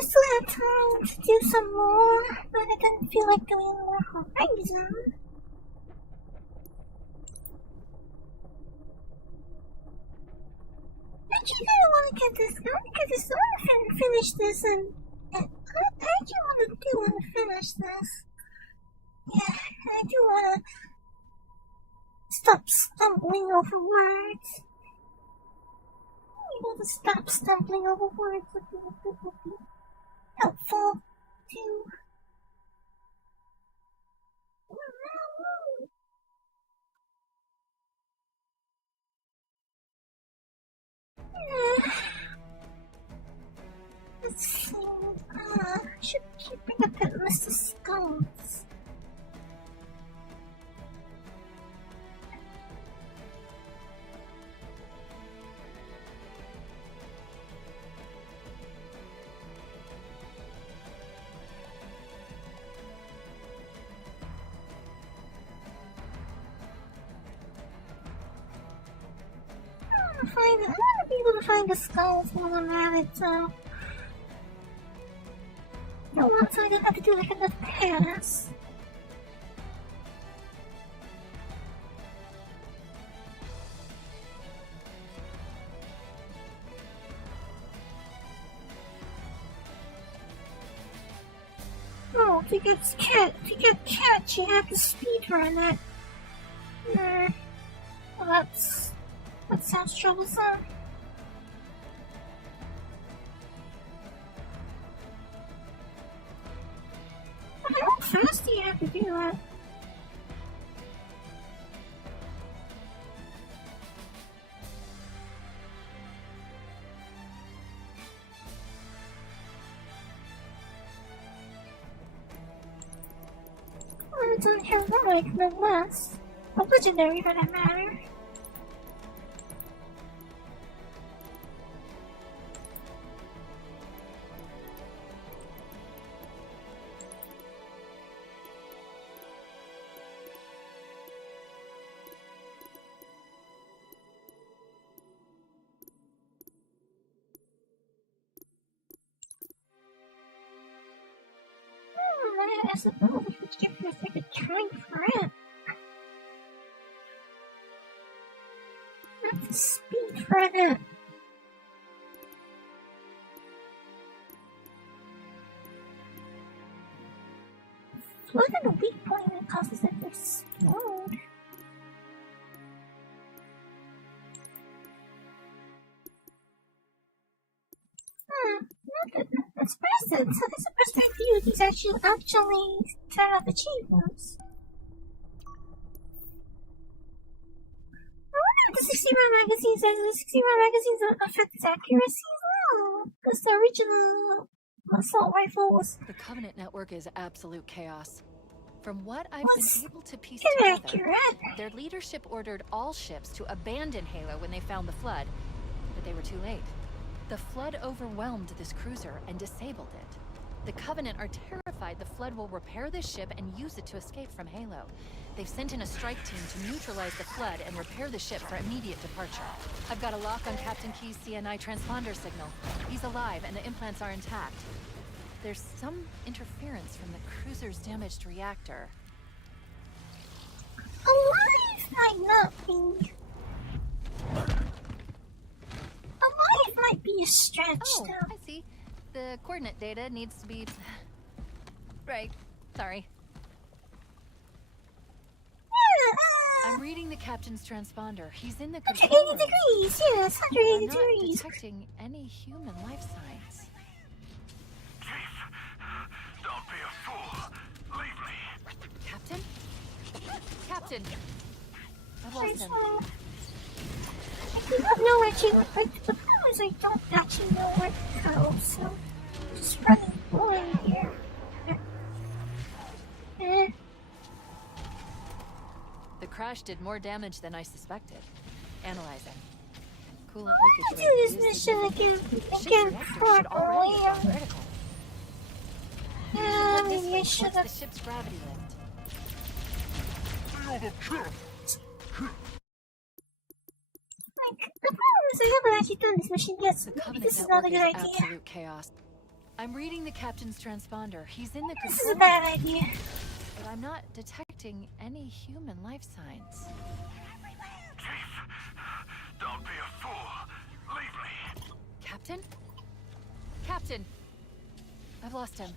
I still had time to do some more, but I didn't feel like doing more Horizon. Actually, I don't want to get this. I want to finish this, and I do want to finish this. Yeah, I do want to stop stumbling over words. To stop stumbling over words would be helpful too. Let's see. Should bring up that list of skulls. I want to be able to find the skulls while I'm at it, so I don't want to have to do like another pass. Oh, if you get catch, you have to speedrun it. Well, that sounds troublesome. How fast do you have to do that? Well, it's unheroic, nonetheless. Or legendary, for that matter. I suppose we could give us like a try for it. That's a speed for it. Flood in a weak point that causes it to explode. That's present. So there's a present view of these actually turn up achievements. I wonder if the 60-round magazine says the 60-round magazines affect its accuracy as well. Because the original assault rifle was... The Covenant network is absolute chaos. From what I've been able to piece together, their leadership ordered all ships to abandon Halo when they found the Flood, but they were too late. The Flood overwhelmed this cruiser and disabled it. The Covenant are terrified the Flood will repair this ship and use it to escape from Halo. They've sent in a strike team to neutralize the Flood and repair the ship for immediate departure. I've got a lock on Captain Key's CNI transponder signal. He's alive and the implants are intact. There's some interference from the cruiser's damaged reactor. Alive might not be. Alive might be a stretch, though. I see. The coordinate data needs to be... Right. Sorry. I'm reading the captain's transponder. He's in the control 180 degrees, yes, 180 not degrees. Detecting any human life signs. Don't be a fool. Leave me. Captain? Captain! I've lost him. I do not know where to go. The problem is I don't actually know where to go, so I'm just running blind here. The crash did more damage than I suspected. Analyzing. Coolant leakage rate. I do this mission again for earlier. Yeah, maybe I should have. The ship's gravity lift. The problem is I haven't actually done this mission yet, so maybe this is not a good idea. Absolute chaos. I'm reading the captain's transponder. He's in the This is control a bad room, idea. but I'm not detecting any human life signs. Chief, don't be a fool. Leave me. Captain? Captain! I've lost him.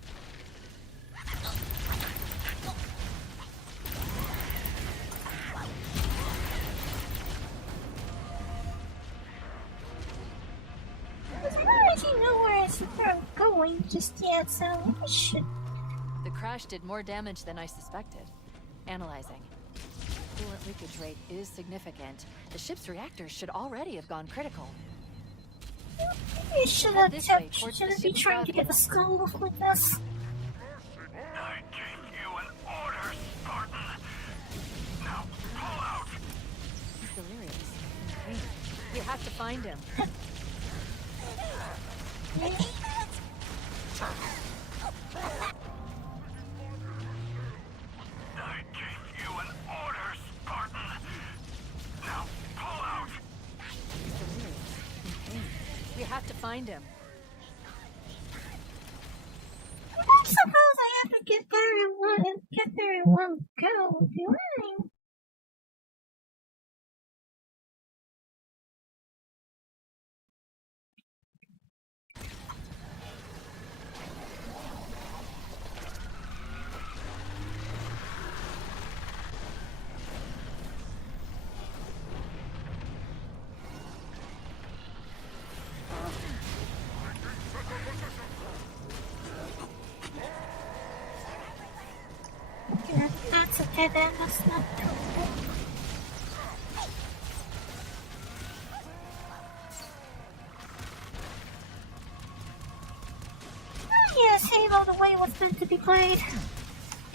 I don't actually know where I'm going just yet, so I should. The crash did more damage than I suspected. Analyzing. Coolant leakage rate is significant. The ship's reactors should already have gone critical. Maybe should have shouldn't be trying to get the skull off like this. I gave you an order, Spartan. Now pull out. He's delirious. In pain. We have to find him. I gave you an order, Spartan. Now pull out. He's delirious. In pain. We have to find him. I suppose I have to get there in one go, do I? Yeah, that's a dead end, that's not cool. Oh yes, Halo the way it was meant to be played.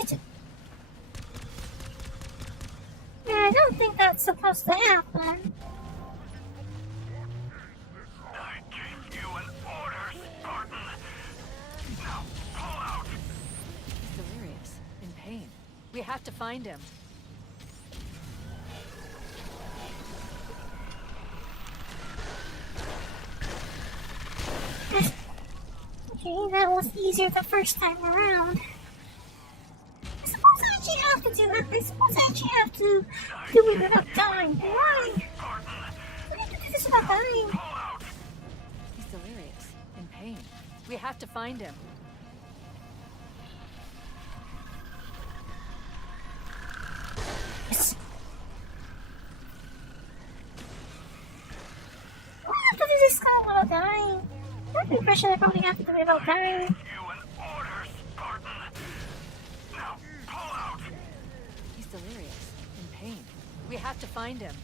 Yeah, I don't think that's supposed to happen. I gave you an order, Spartan. Now pull out. He's delirious. In pain. We have to find him. Okay, that was easier the first time around. I suppose I actually have to do it. I suppose I actually have to do it without dying. Why? I have to do this without dying. He's delirious. In pain. We have to find him. Yes. I have to do this call without dying. That's the impression I probably have to do it without dying. You an order, Spartan. Now pull out. He's delirious. In pain. We have to find him.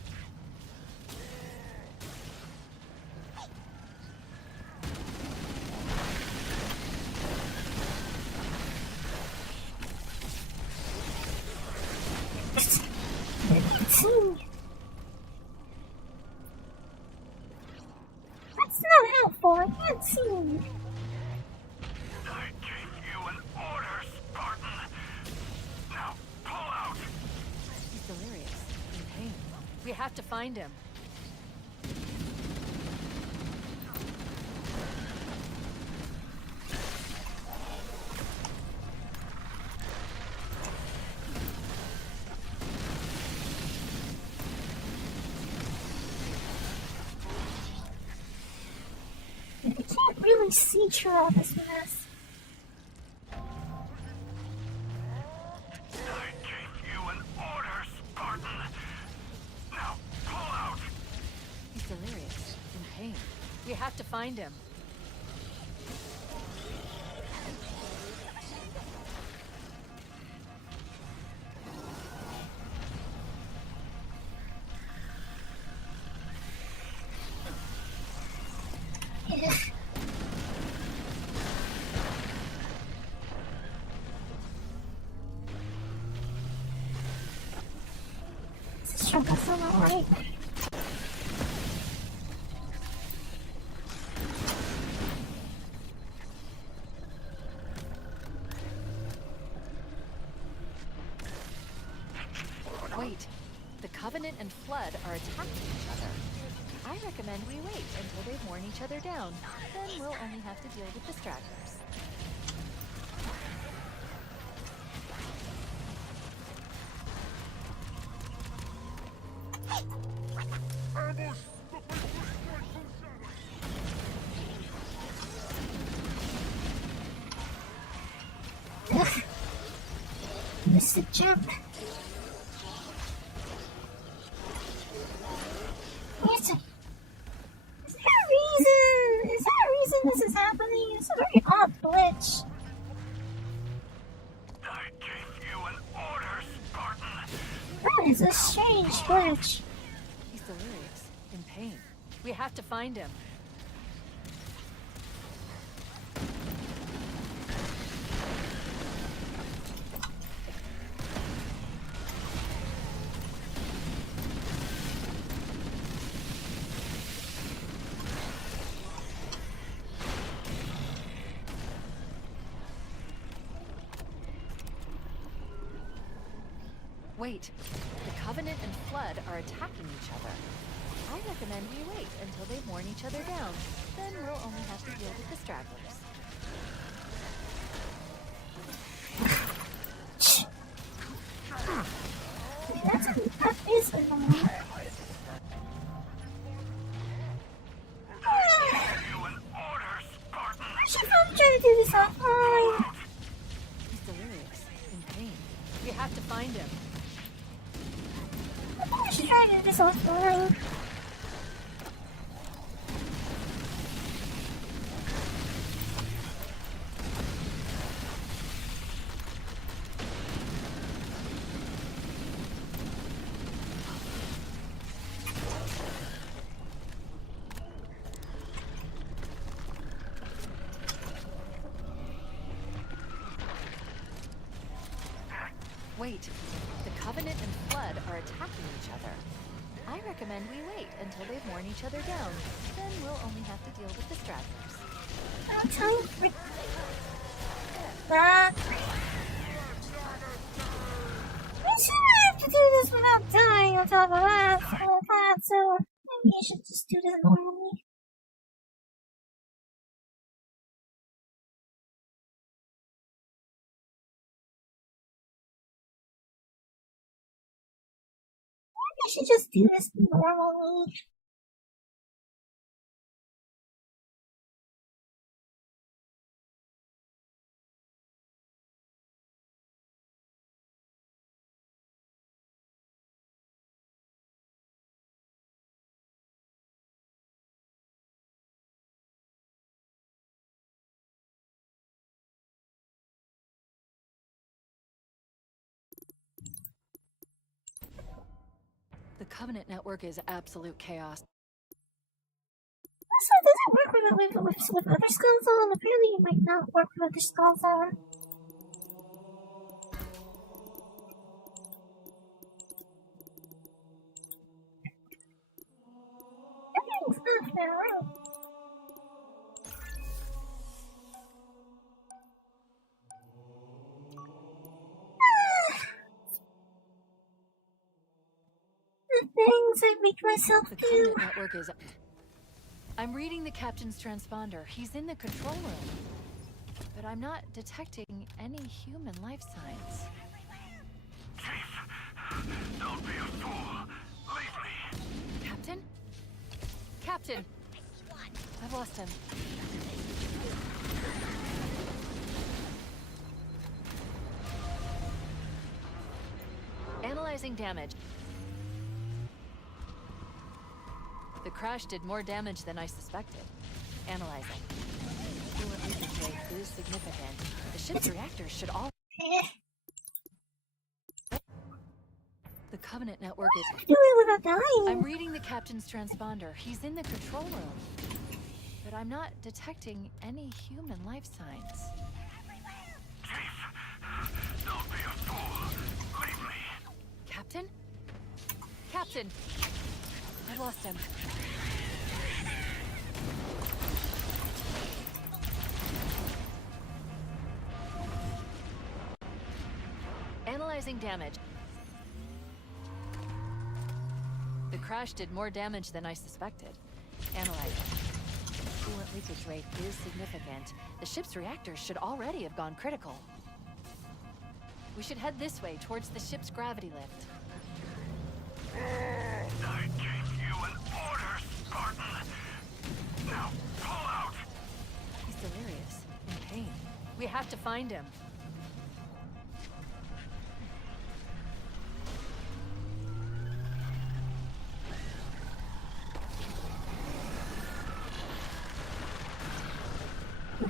That's not helpful. I can't see. I gave you an order, Spartan. Now pull out. He's delirious. In pain. We have to find him. I can't really see through all this mess. I gave you an order, Spartan. Now pull out. He's delirious. In pain. We have to find him. This jump is so alright. Wait. The Covenant and Flood are attacking each other. I recommend we wait until they've worn each other down. Then we'll only have to deal with distractors. missed a jump. Is there a reason? Is there a reason this is happening? It's a very odd glitch. I gave you an order, Spartan. That is a strange glitch. He's delirious, in pain. We have to find him. Wait, the Covenant and Flood are attacking each other. I recommend we wait until they've worn each other down. Then we'll only have to deal with the stragglers. That is annoying. You an order, Spartan. I should probably try to do this offline. He's delirious, in pain. We have to find him. I should try to do this offline. Wait, the Covenant and Flood are attacking each other. I recommend we wait until they've worn each other down. Then we'll only have to deal with the stragglers. I'll tell you. I'm sure I have to do this without dying on top of that, so maybe I should just do this normally. I should just do this normally. The Covenant network is absolute chaos. So does it work with other skull zone? Apparently it might not work with other skull zone. Everything's not fair, right? The things I make myself The do. Covenant network is... I'm reading the captain's transponder. He's in the control room. But I'm not detecting any human life signs. Chief, don't be a fool. Leave me. Captain? Captain! I've lost him. Analyzing damage. The crash did more damage than I suspected. Analyzing. Coolant leakage rate is significant. The ship's reactors should all... The Covenant network is... Do it without dying. I'm reading the captain's transponder. He's in the control room. But I'm not detecting any human life signs. Chief, don't be a fool. Leave me. Captain? Captain! I've lost him. Analyzing damage. The crash did more damage than I suspected. Analyzing. Coolant leakage rate is significant. The ship's reactors should already have gone critical. We should head this way towards the ship's gravity lift. I gave you an order, Spartan. Now, pull out. He's delirious, in pain. We have to find him.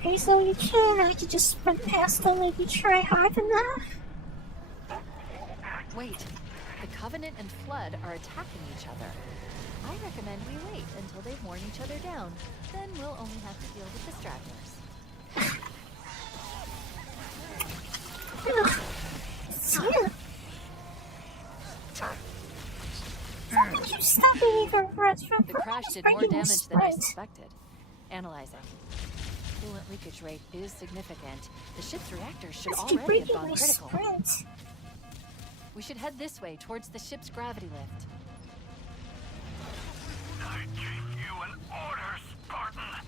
Okay, so you can actually just sprint past them if you try hard enough. Wait, the Covenant and Flood are attacking each other. I recommend we wait until they've worn each other down. Then we'll only have to deal with the stragglers. So, you stopping me from The crash did more damage than I suspected. Analyzing. Coolant leakage rate is significant. The ship's reactors should already have gone critical. We should head this way towards the ship's gravity lift. I gave you an order, Spartan.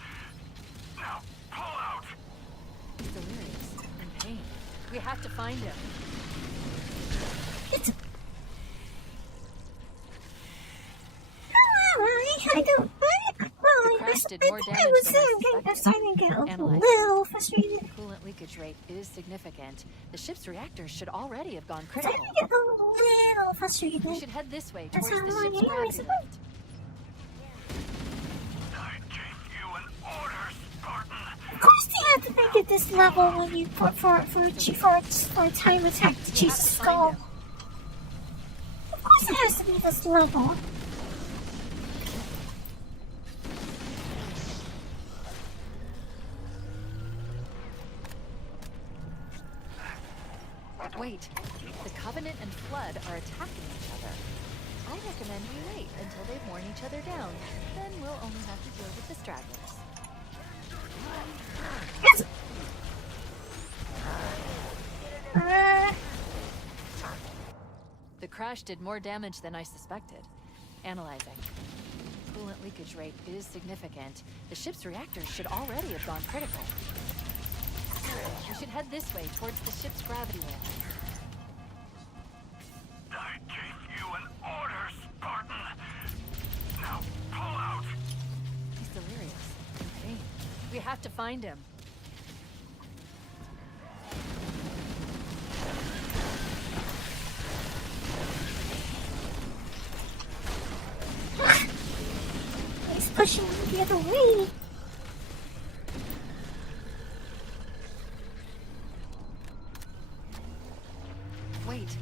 Now pull out. He's delirious, in pain. We have to find him. I don't. The crash did more damage than I suspected. Little frustrated. Coolant leakage rate is significant. The ship's reactors should already have gone I critical. get a little frustrated. We should head this way That's towards the how ship's long gravity it lift. I gave you an order, Spartan. Of course they have to make it this level when you for a time attack to chase the skull. Of course it has to be this level. Wait, the Covenant and Flood are attacking each other. I recommend we wait until they've worn each other down. Then we'll only have to deal with the stragglers. The crash did more damage than I suspected. Analyzing. Coolant leakage rate is significant. The ship's reactors should already have gone critical. We should head this way towards the ship's gravity lift. I gave you an order, Spartan. Now pull out. He's delirious, in pain. We have to find him. He's pushing me the other way. Wait,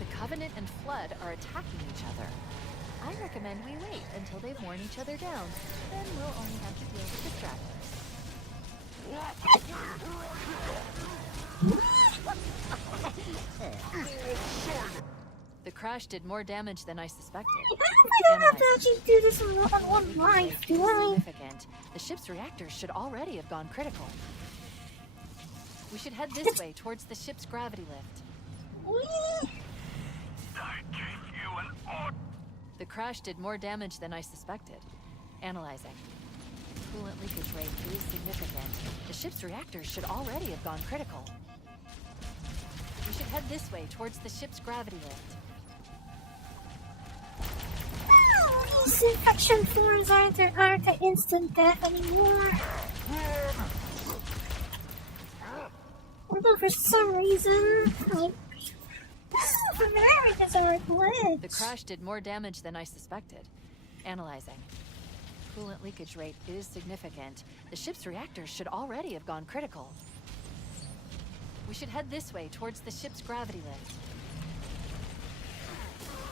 the Covenant and Flood are attacking each other. I recommend we wait until they've worn each other down. Then we'll only have to deal with the stragglers. The crash did more damage than I suspected. I don't have to actually do this on one life, do I? Significant. The ship's reactors should already have gone critical. We should head this way towards the ship's gravity lift. I gave you an order. The crash did more damage than I suspected. Analyzing. Coolant leakage rate is significant. The ship's reactors should already have gone critical. We should head this way towards the ship's gravity lift. These infection forms aren't the instant death anymore. Although for some reason, this is a very bizarre glitch. The crash did more damage than I suspected. Analyzing. Coolant leakage rate is significant. The ship's reactors should already have gone critical. We should head this way towards the ship's gravity lift.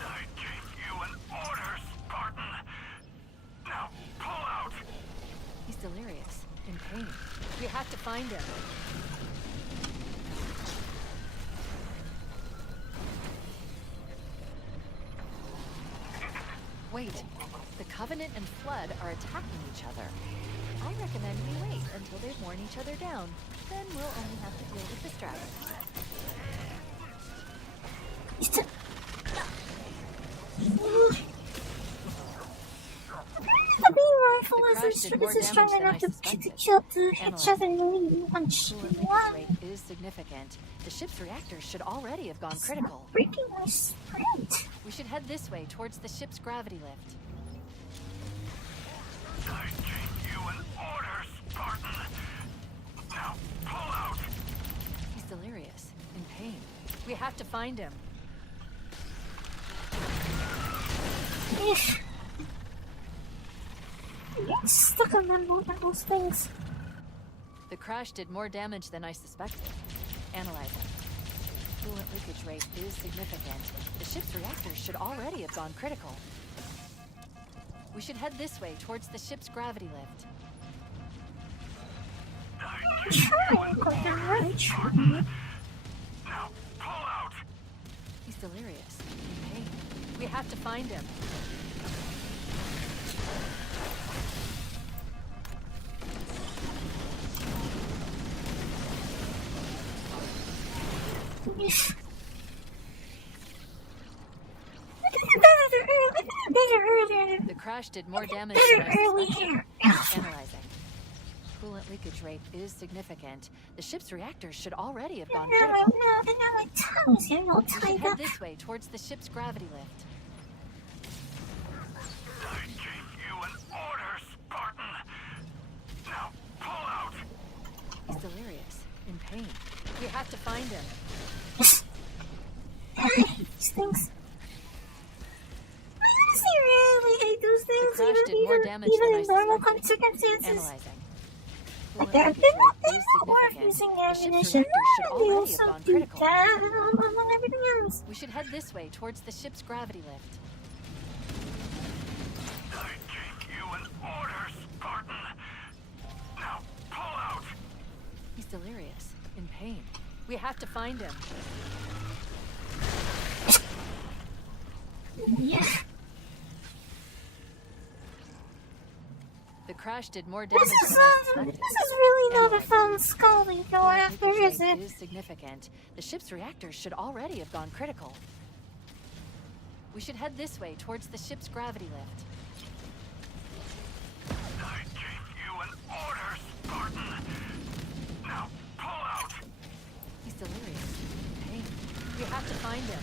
I gave you an order, Spartan. Now pull out. He's delirious, in pain. We have to find him. Wait, the Covenant and Flood are attacking each other. I recommend we wait until they've worn each other down. Then we'll only have to deal with the stragglers. The bee rifle The crash did more isn't strong damage than enough I to suspected. kill the headshot and only punch. Coolant leakage rate is significant. The ship's reactors should already have gone critical. Breaking my sprint. We should head this way towards the ship's gravity lift. I gave you an order, Spartan. Now pull out. He's delirious, in pain. We have to find him. Ish. I get stuck on those things. The crash did more damage than I suspected. Analyzing. Coolant leakage rate is significant. The ship's reactors should already have gone critical. We should head this way towards the ship's gravity lift. Trying, but I'm really trying. Now, pull out! He's delirious. In pain. We have to find him. The crash did more damage than I suspected. Analyzing. Coolant leakage rate is significant. The ship's reactors should already have gone critical. We should head this way towards the ship's gravity lift. I gave you an order, Spartan! Now, pull out! He's delirious. In pain. We have to find him. These things. Does he really hate those things? The crash did more damage even than in I normal suspected. circumstances? Analyzing. Like Coolant they're leakage rate is or significant. using The ship's ammunition. reactors should Do already have gone something critical. bad among everything else. We should head this way towards the ship's gravity lift. I gave you an order, Spartan! Now, pull out! He's delirious. In pain. We have to find him. Yeah. The crash did more damage This than I suspected. is really not a fun skull we go Coolant after, leakage is rate it? is significant. The ship's reactors should already have gone critical. We should head this way towards the ship's gravity lift. I gave you an order, Spartan! Now, pull out! He's delirious. In pain. We have to find him.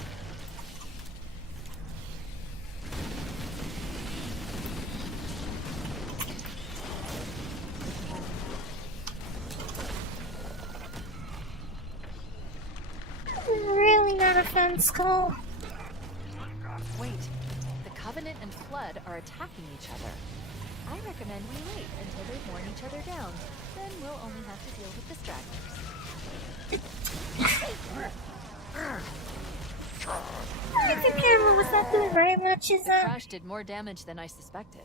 Really not a fun skull. Wait. The Covenant and Flood are attacking each other. I recommend we wait until they've worn each other down. Then we'll only have to deal with the stragglers. I think the camera was not doing very much, is The crash did more damage than I suspected.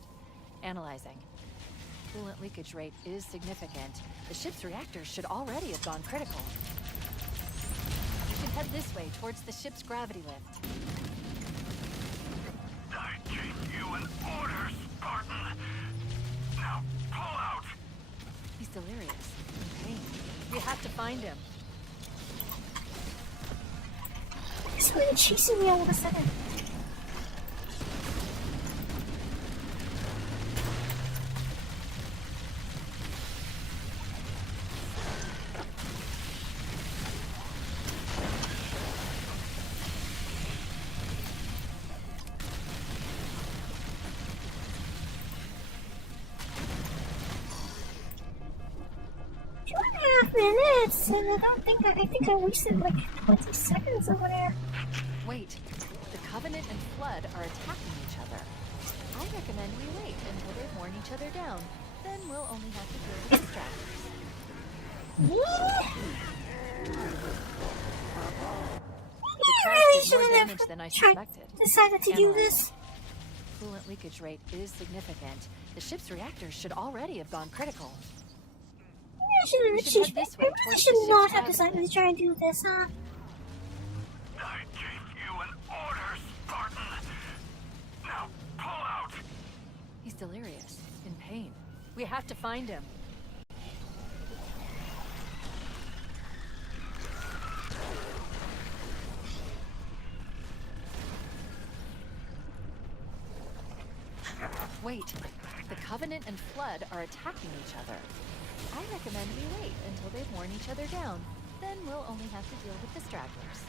Analyzing. Coolant leakage rate is significant. The ship's reactors should already have gone critical. We should head this way towards the ship's gravity lift. I gave you an order, Spartan! Now, pull out! He's delirious. In pain. We have to find him. He's really chasing me all of a sudden. Minutes, and I think I wasted like 20 seconds over there. Wait. The Covenant and Flood are attacking each other. I recommend we wait until they've worn each other down. Then we'll only have to deal with the stragglers. The crash did more damage than I suspected. Decided to do this. Coolant leakage rate is significant. The ship's reactors should already have gone critical. I should head this way towards should the not ship's have decided to try and do this, huh? I gave you an order, Spartan! Now, pull out! He's delirious. In pain. We have to find him. Wait. The Covenant and Flood are attacking each other. I recommend we wait until they've worn each other down. Then we'll only have to deal with the stragglers.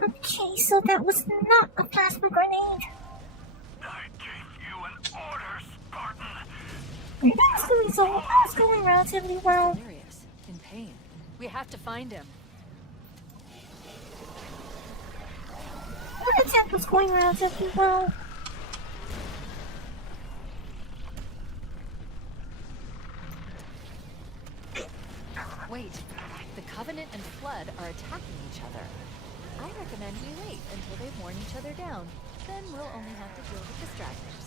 Okay, so that was not a plasma grenade. I gave you an order, Spartan! That was going relatively well. Delirious. In pain. We have to find him. What attack was going around as well? Wait, the Covenant and Flood are attacking each other. I recommend we wait until they've worn each other down. Then we'll only have to deal with distractors.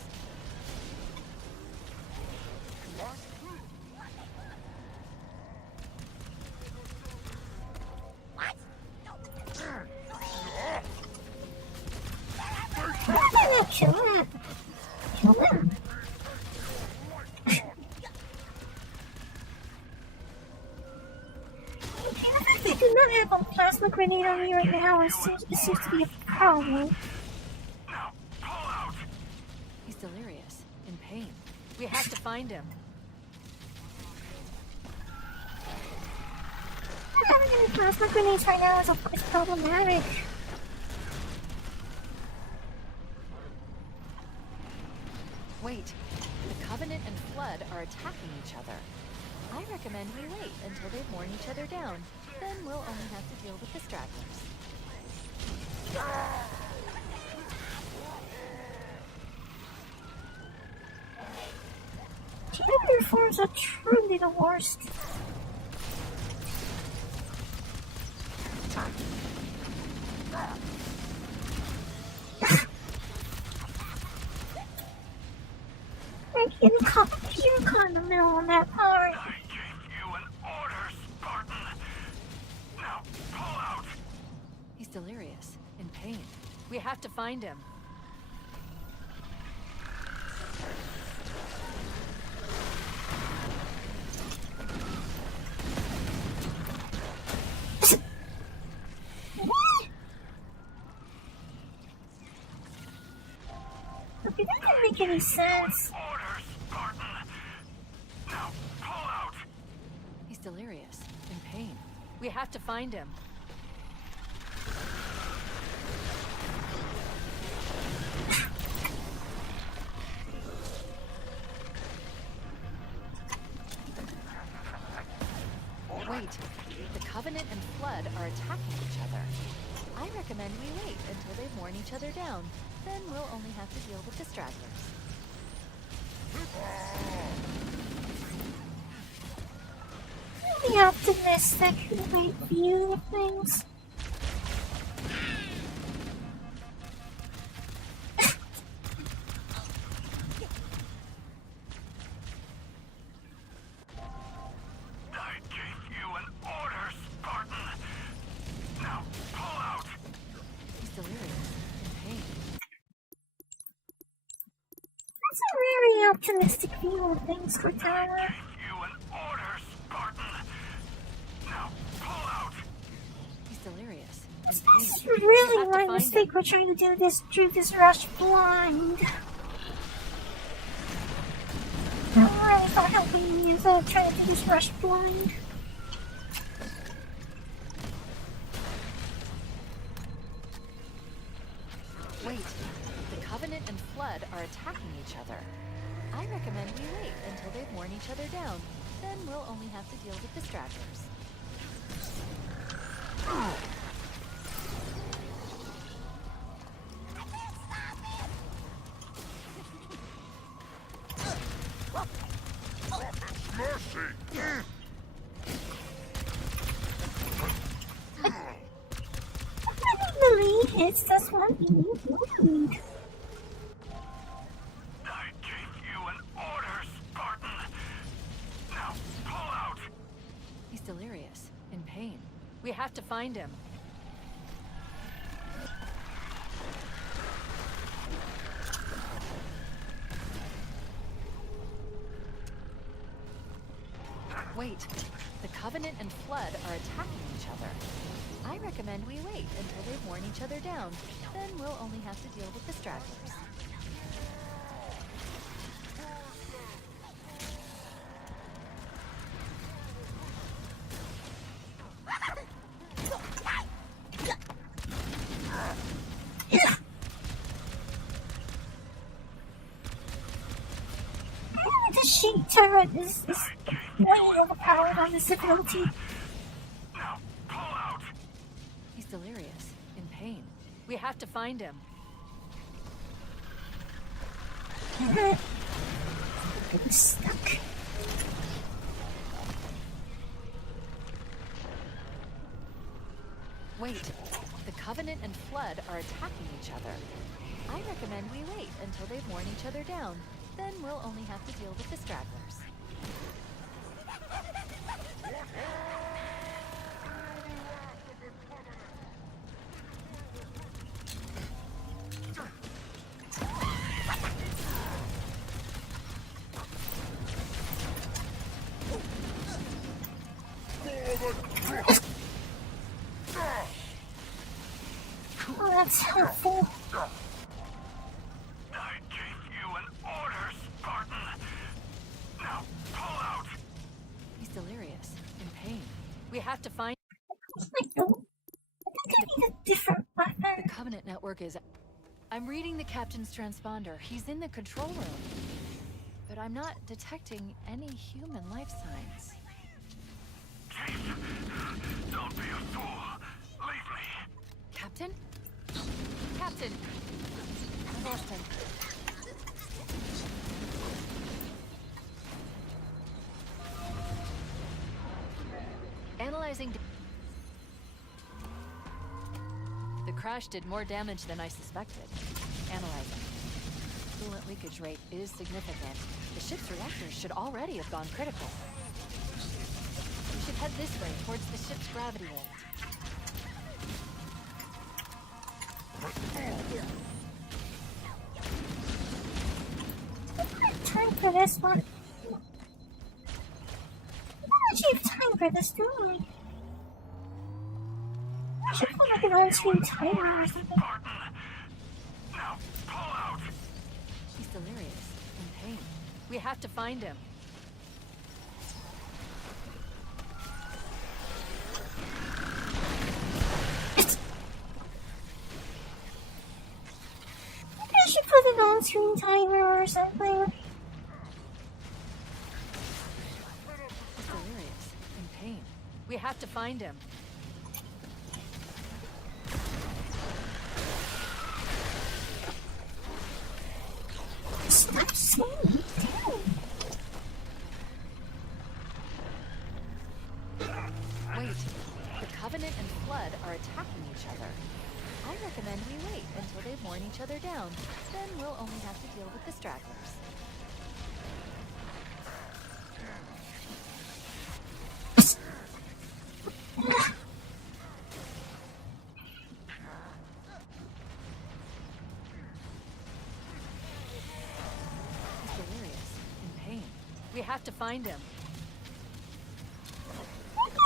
Kill him! Kill him! They do not have a plasma grenade on me right now. It seems to be a problem. Now, pull out! He's delirious, in pain. We have to find him. Not having any plasma grenades right now is problematic. Wait, the Covenant and Flood are attacking each other. I recommend we wait until they've worn each other down. Then we'll only have to deal with distractors. Temporary forms are truly the worst. You're caught in the middle on that part. I gave you an order, Spartan! Now, pull out! He's delirious, in pain. We have to find him. What? Okay, that didn't make any sense. Order, Spartan! Now, pull out! He's delirious, in pain. We have to find him. Wait, the Covenant and Flood are attacking each other. I recommend we wait until they've worn each other down. Then we'll only have to deal with distractors. Be optimistic in the right view of things. I gave you an order, Spartan! Now, pull out! He's delirious, in pain. That's a very optimistic view of things, Cortana. You an order, Spartan! Now, pull out! He's delirious, in This pain. is We really have to my find mistake. him. We're trying to do this rush blind. I really thought helping me instead of trying to do this rush blind. Wait, the Covenant and Flood are attacking each other. I recommend we wait until they've worn each other down. Then we'll only have to deal with distractors. Mercy! Finally, hits this one need. I gave you an order, Spartan! Now, pull out! He's delirious, in pain. We have to find him. Wait, the Covenant and Flood are attacking each other. I recommend we wait until they've worn each other down. Then we'll only have to deal with distractors. The sheet turret is way overpowered on this ability. delirious, in pain. We have to find him. I'm stuck. Wait, the Covenant and Flood are attacking each other. I recommend we wait until they've worn each other down. Then we'll only have to deal with the stragglers. Oh, that's helpful. I gave you an order, Spartan. Now pull out. He's delirious, in pain. We have to find... I think I need a different The weapon. Covenant network is... I'm reading the captain's transponder. He's in the control room. But I'm not detecting any human life signs. Chief, don't be a fool. Leave me. Captain? Captain! I lost him. Analyzing... The crash did more damage than I suspected. Analyzing. Coolant leakage rate is significant. The ship's reactors should already have gone critical. We should head this way towards the ship's gravity lift. I don't have time for this one. I don't actually have time for this, do I? I should put like an on-screen timer or something. Spartan. Now pull out. He's delirious, in pain. We have to find him. Maybe I should put an on-screen timer or something. He's delirious, in pain. We have to find him. Stop slowing me down. Wait, the Covenant and Flood are attacking each other. I recommend we wait until they've worn each other down. Then we'll only have to deal with the stragglers. He's delirious, in pain. We have to find him.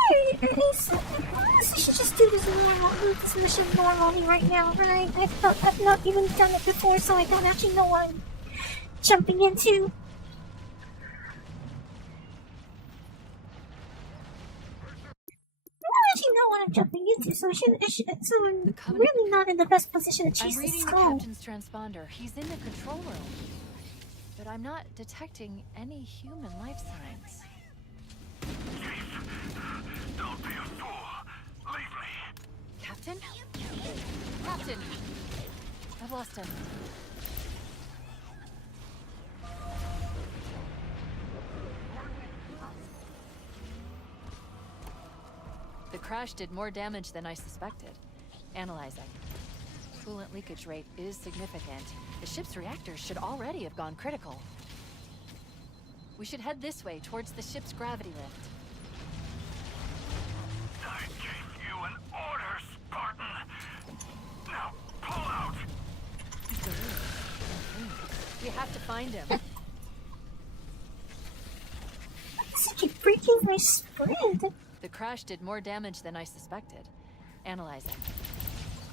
I honestly should just do this mission normally right now, right? I've not even done it before, so I don't actually know what I'm jumping into. I don't actually know what I'm jumping into, so so I'm really not in the best position to I'm chase this reading the skull. captain's transponder. He's in the control room. But I'm not detecting any human life signs. Don't be a fool. Leave me. Captain? Captain! I've lost him. The crash did more damage than I suspected. Analyzing. Coolant leakage rate is significant. The ship's reactors should already have gone critical. We should head this way towards the ship's gravity lift. I gave you an order, Spartan. Now pull out. He's delirious, in pain. We have to find him. It's like you're breaking my spread. The crash did more damage than I suspected. Analyzing.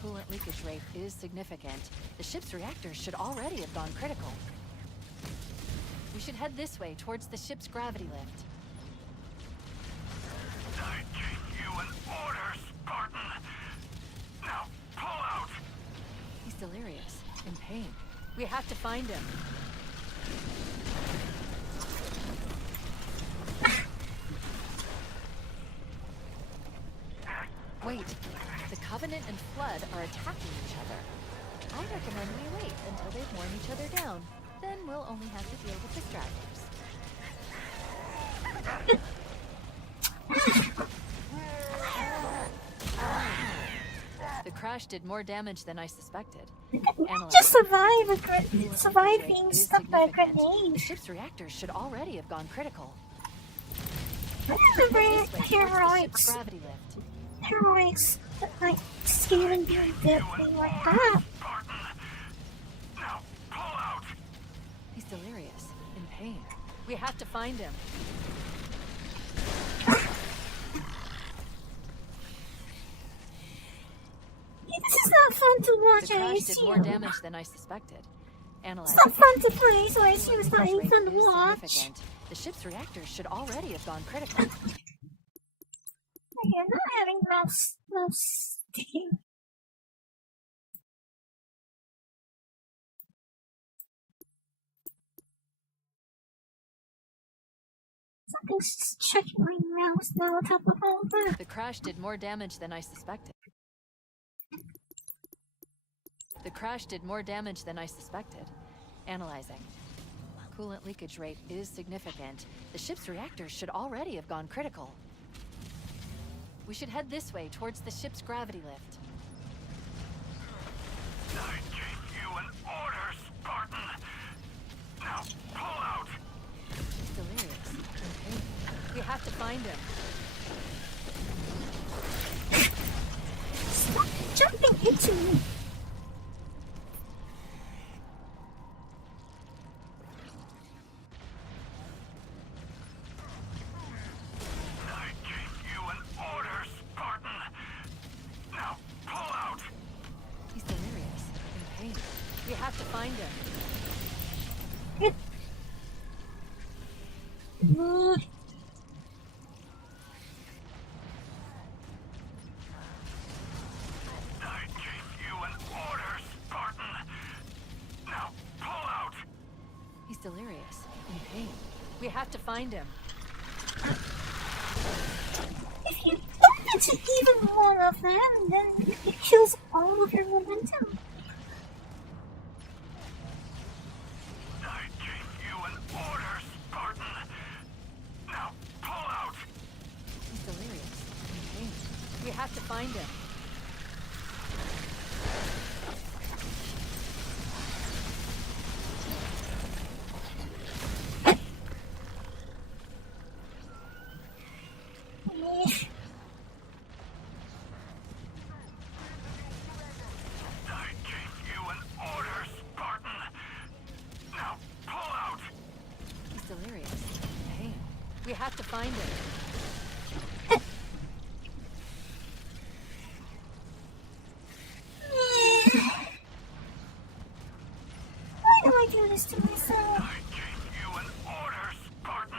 Coolant leakage rate is significant. The ship's reactors should already have gone critical. We should head this way towards the ship's gravity lift. I gave you an order, Spartan. Now pull out. He's delirious, in pain. We have to find him. Wait, Wait, the Covenant and Flood are attacking each other. I recommend we wait until they've worn each other down. Then we'll only have to deal with the stragglers. The crash did more damage than I suspected. Just survive being stuck by a The grenade. ship's reactors should already have gone critical. I remember This way, towards the ship's gravity lift. heroics, like scaling being deadly like that. Now, pull out. He's delirious, in pain. We have to find him. This is not fun to watch. The I crash did more assume. damage than I suspected. It's Analyze. not fun to play, so I assume it's not even Rate fun to is watch. significant. The ship's reactors should already have gone critical. You're not having no steam. Something's just checking my mouse now on top of all that. The crash did more damage than I suspected. The crash did more damage than I suspected. Analyzing. Coolant leakage rate is significant. The ship's reactors should already have gone critical. We should head this way towards the ship's gravity lift. I gave you an order, Spartan. Now, pull out. He's delirious. In pain. We have to find him. Stop jumping into me. I gave you an order, Spartan. Now, pull out. He's delirious. In pain. We have to find him. I gave you an order, Spartan. Now, pull out. He's delirious. In pain. We have to find him. If you bump into even one of them, then it kills all of your momentum. I gave you an order, Spartan. Now, pull out. He's delirious. In pain. We have to find him. I gave you an order, Spartan. Now, pull out. He's delirious. In pain. We have to find him. Why do I do this to myself? I gave you an order, Spartan.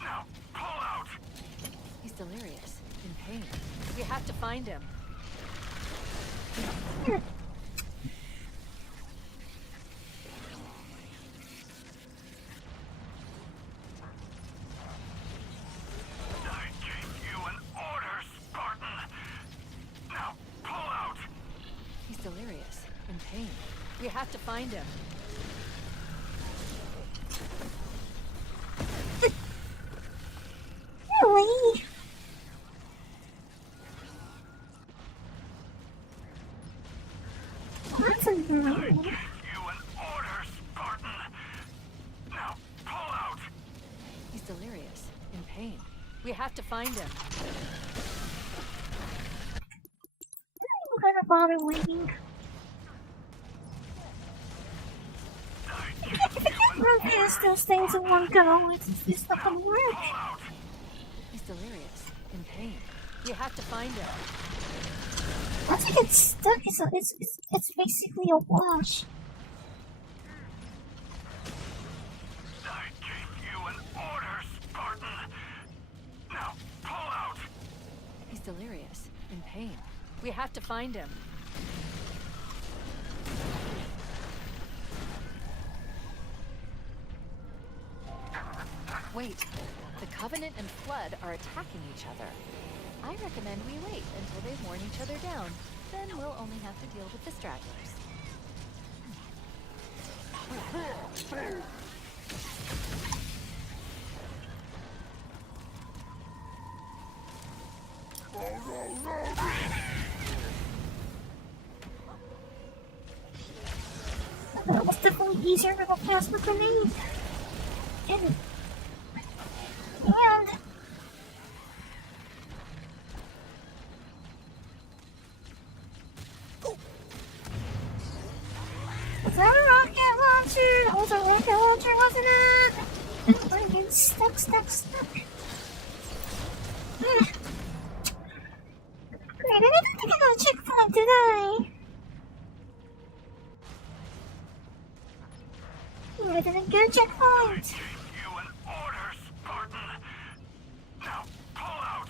Now, pull out. He's delirious. In pain. We have to find him. I gave you an order, Spartan. Now, pull out. He's delirious. In pain. We have to find him. Really? That's I annoying. gave you an order, Spartan. Now, pull out. He's delirious. In pain. We have to find him. I'm gonna bother waiting. If I can't run past those things in one go, it's not gonna work. Pull out. He's delirious. In pain. We have to find him. Once I get stuck, it's basically a wash. I gave you an order, Spartan. Now, pull out. He's delirious. In pain. We have to find him. Wait. The Covenant and Flood are attacking each other. I recommend we wait until they've worn each other down. Then we'll only have to deal with the stragglers. That was definitely easier with a plasma grenade. And was that a rocket launcher? That was a rocket launcher, wasn't it? I'm getting stuck. Great, I didn't think I got a checkpoint, did I? I didn't get a checkpoint. You an order, Spartan. Now, pull out.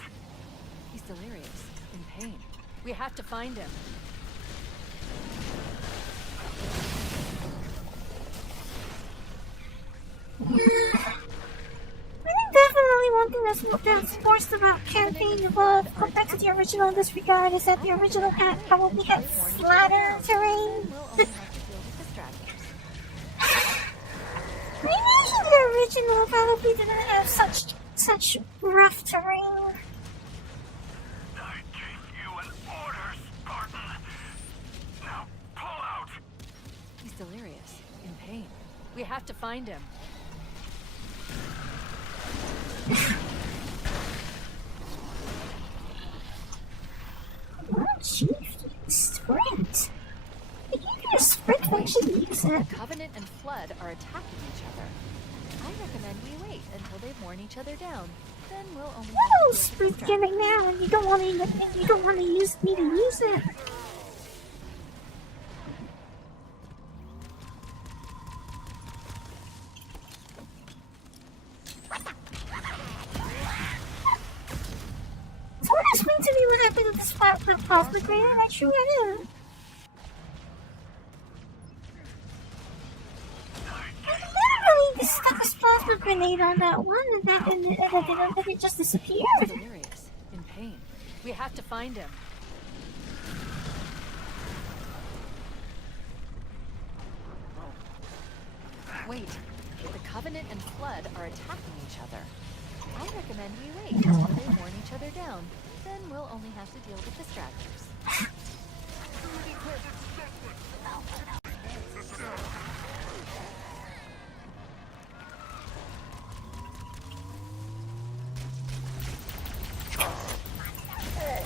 He's delirious, in pain. We have to find him. I think definitely one thing that's forced about campaign above compared to the original in this regard is that the original had probably had flatter terrain. We'll only have to deal with the stragglers. I imagine the original probably didn't have such rough terrain. I gave you an order, Spartan. Now, pull out. He's delirious, in pain. We have to find him. Oh, chief, sprint. I gave you a sprint function to use it. Covenant and Flood are attacking each other. I recommend we wait until they've worn each other down. Then we'll only No, have to deal with sprint the gimmick now, and you don't want to use me to use it. Someone explain to me what happened with this plasma grenade. I'm not sure what it is. I literally stuck a plasma grenade on that one, and it just disappeared. He's delirious, in pain. We have to find him. Wait, the Covenant and Flood are attacking each other. I recommend we wait until they've worn each other down. Then we'll only have to deal with the stragglers.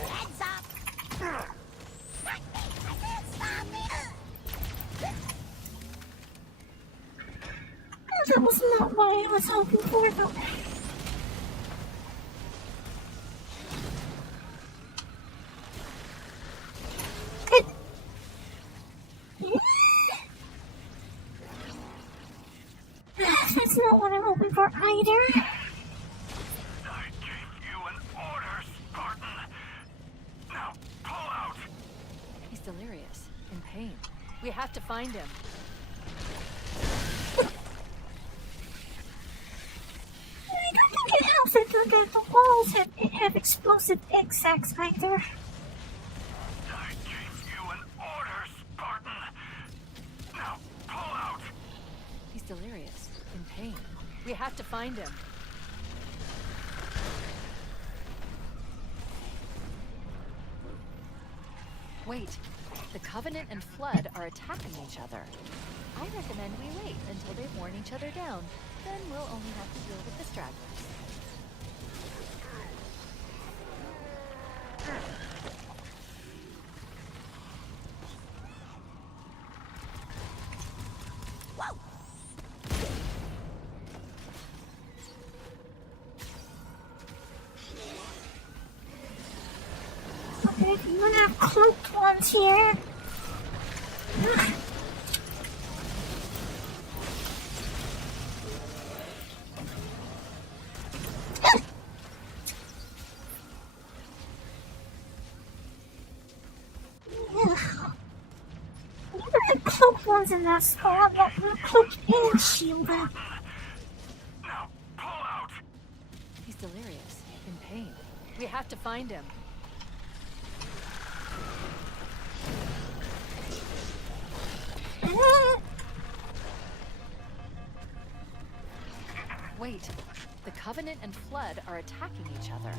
Heads up! That was not what I was hoping for, though. That's not what I'm hoping for either. I gave you an order, Spartan. Now, pull out. He's delirious, in pain. We have to find him. I don't think it helps that the walls have explosive egg sacs either. I gave you an order, Spartan. Now, pull out. He's delirious, in pain. We have to find him. Wait, the Covenant and Flood are attacking each other. I recommend we wait until they've worn each other down. Then we'll only have to deal with the stragglers. Okay, I'm gonna have cloaked ones here. Cloaked ones in that spot, not cloaked and shielded. Now, pull out. He's delirious, in pain. We have to find him. Wait, the Covenant and Flood are attacking each other.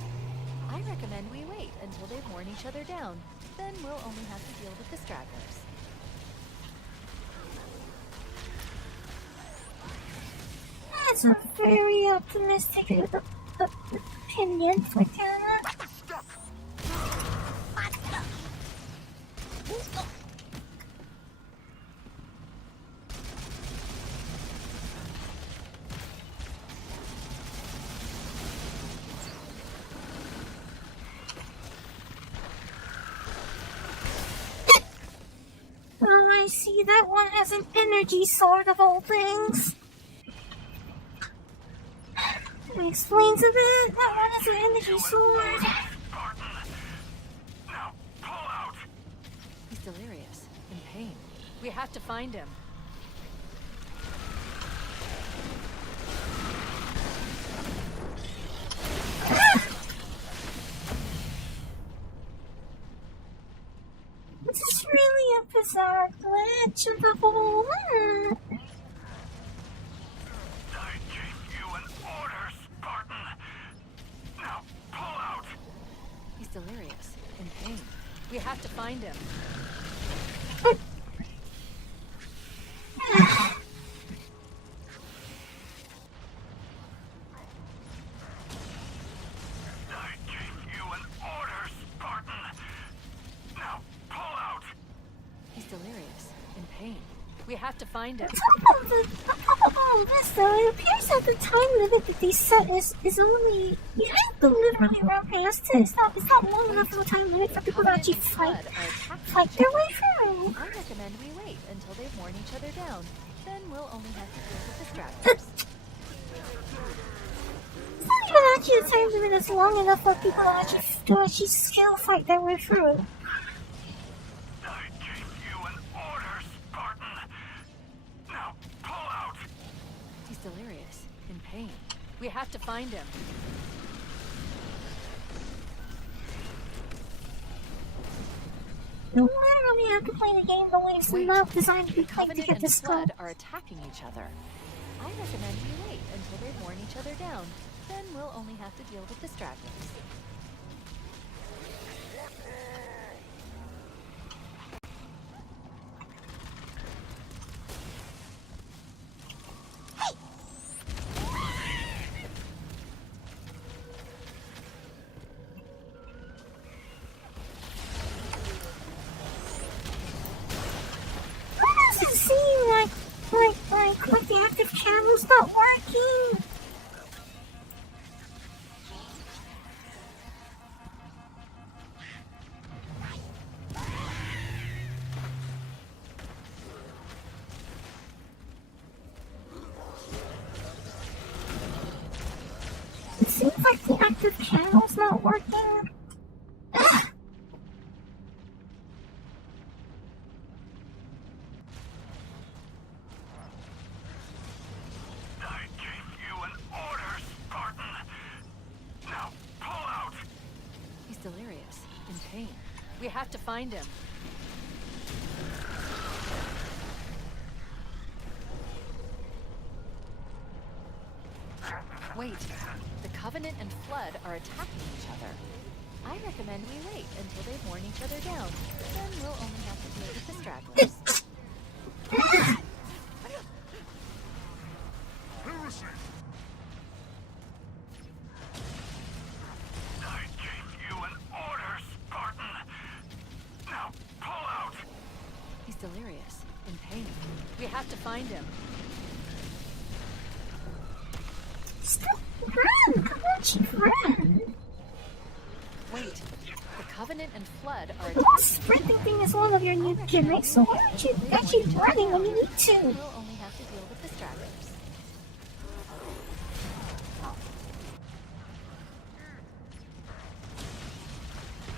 I recommend we wait until they've worn each other down. Then we'll only have to deal with the stragglers. That's a very optimistic opinion, Fortuna. Oh, I see. That one has an energy sword of all things. That explains a bit. That one has an energy sword. Now, pull out! He's delirious, in pain. We have to find him. This is really a bizarre glitch of the whole I gave you an order, Spartan! Now, pull out! He's delirious, in pain. We have to find him. I gave you an order, Spartan! Now, pull out! He's delirious, in pain. We have to find him. On top of all this, though, it appears that the time limit that they set is only... You have to literally run past it. It's not long enough of a time limit for people to actually Covenant and Flood are attacking fight each their other. way through. I recommend we wait until they've worn each other down. Then we'll only have to deal with the stragglers. It's not even actually a time limit that's long enough for people to actually skill fight their way through. I gave you an order, Spartan! Now, pull out! He's delirious, in pain. We have to find him. You literally have to play the game the way it's Wait, not designed to be the played to Covenant get and the skill. Flood are attacking each other. I recommend we wait until they've worn each other down. Then we'll only have to deal with the stragglers. Why does it seem like the active channel's not working? It seems like the active channel's not working. I gave you an order, Spartan! Now, pull out! He's delirious, in pain. We have to find him. Wait, the Covenant and Flood are attacking each other. I recommend we wait until they've worn each other down. Then we'll only have to deal with the stragglers. I gave you an order, Spartan! Now, pull out! He's delirious, in pain. We have to find him. Stop, run! Come on, Chief, run! Wait, the Covenant and Flood are The whole attacking each sprinting other. thing is one of your new gimmicks, so why aren't you actually running when you need to? We'll only have to deal with the stragglers.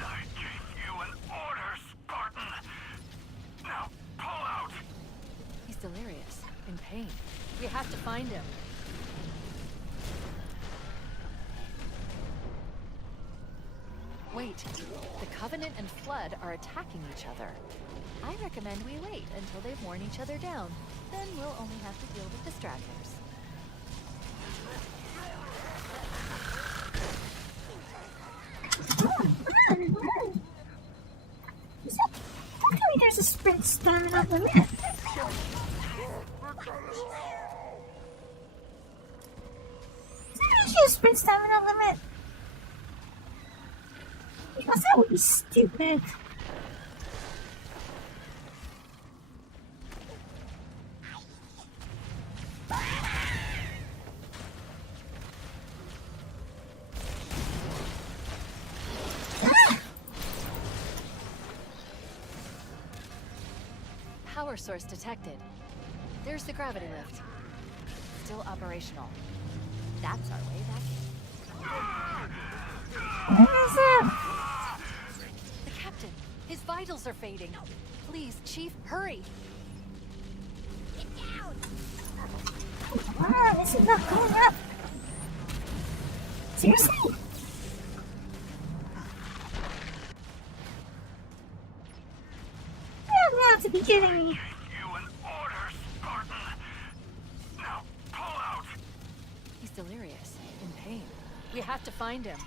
I gave you an order, Spartan! Now, pull out! He's delirious, in pain. We have to find him. Wait, the Covenant and Flood are attacking each other. I recommend we wait until they've worn each other down. Then we'll only have to deal with the stragglers. Luckily there's a sprint stamina limit. There's actually a sprint stamina limit. Because that would be stupid. Power source detected. There's the gravity lift. Still operational. That's our way back in. Where is it? The captain! His vitals are fading. Please, Chief, hurry! Come on, this is not going up. Seriously? You have to be kidding me. You an order, Spartan. Now pull out. He's delirious, in pain. We have to find him.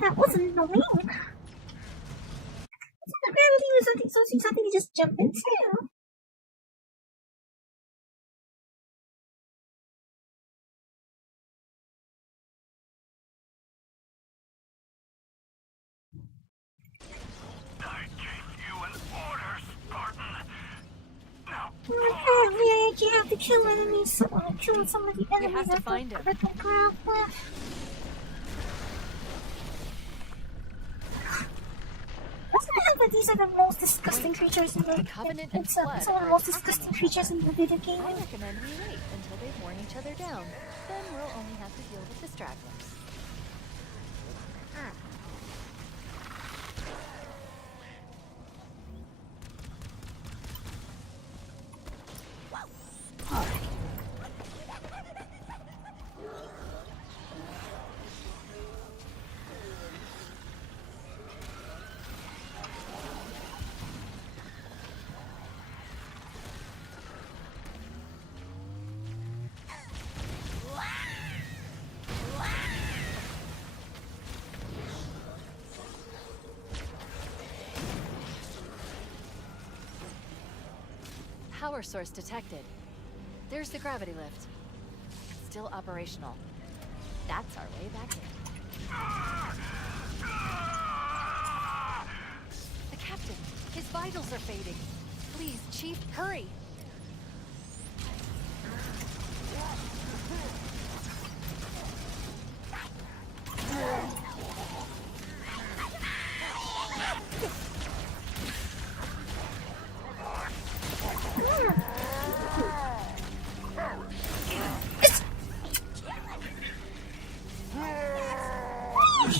That wasn't annoying. The gravity was something to just jump into. I gave you an order, Spartan. Now You have to kill enemies. Kill some of the enemies. have to find him. Doesn't it that these are the most disgusting creatures in the Covenant and it's Flood some of the are most attacking disgusting each creatures in the video game? I recommend we wait until they've worn each other down. Then we'll only have to deal with the stragglers. Power source detected. There's the gravity lift. Still operational. That's our way back in. The captain! His vitals are fading. Please, Chief, hurry!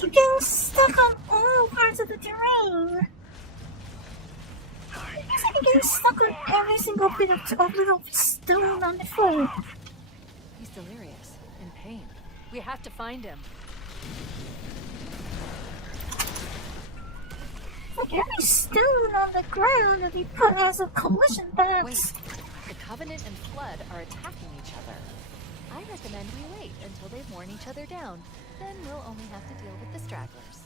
You're getting stuck on all parts of the terrain. I guess I'm getting stuck on every single bit of little stone on the floor. He's delirious, in pain. We have to find him. Like every stone on the ground that we put as a collision Wait, box. the Covenant and Flood are attacking each other. I recommend we wait until they've worn each other down. Then we'll only have to deal with the stragglers.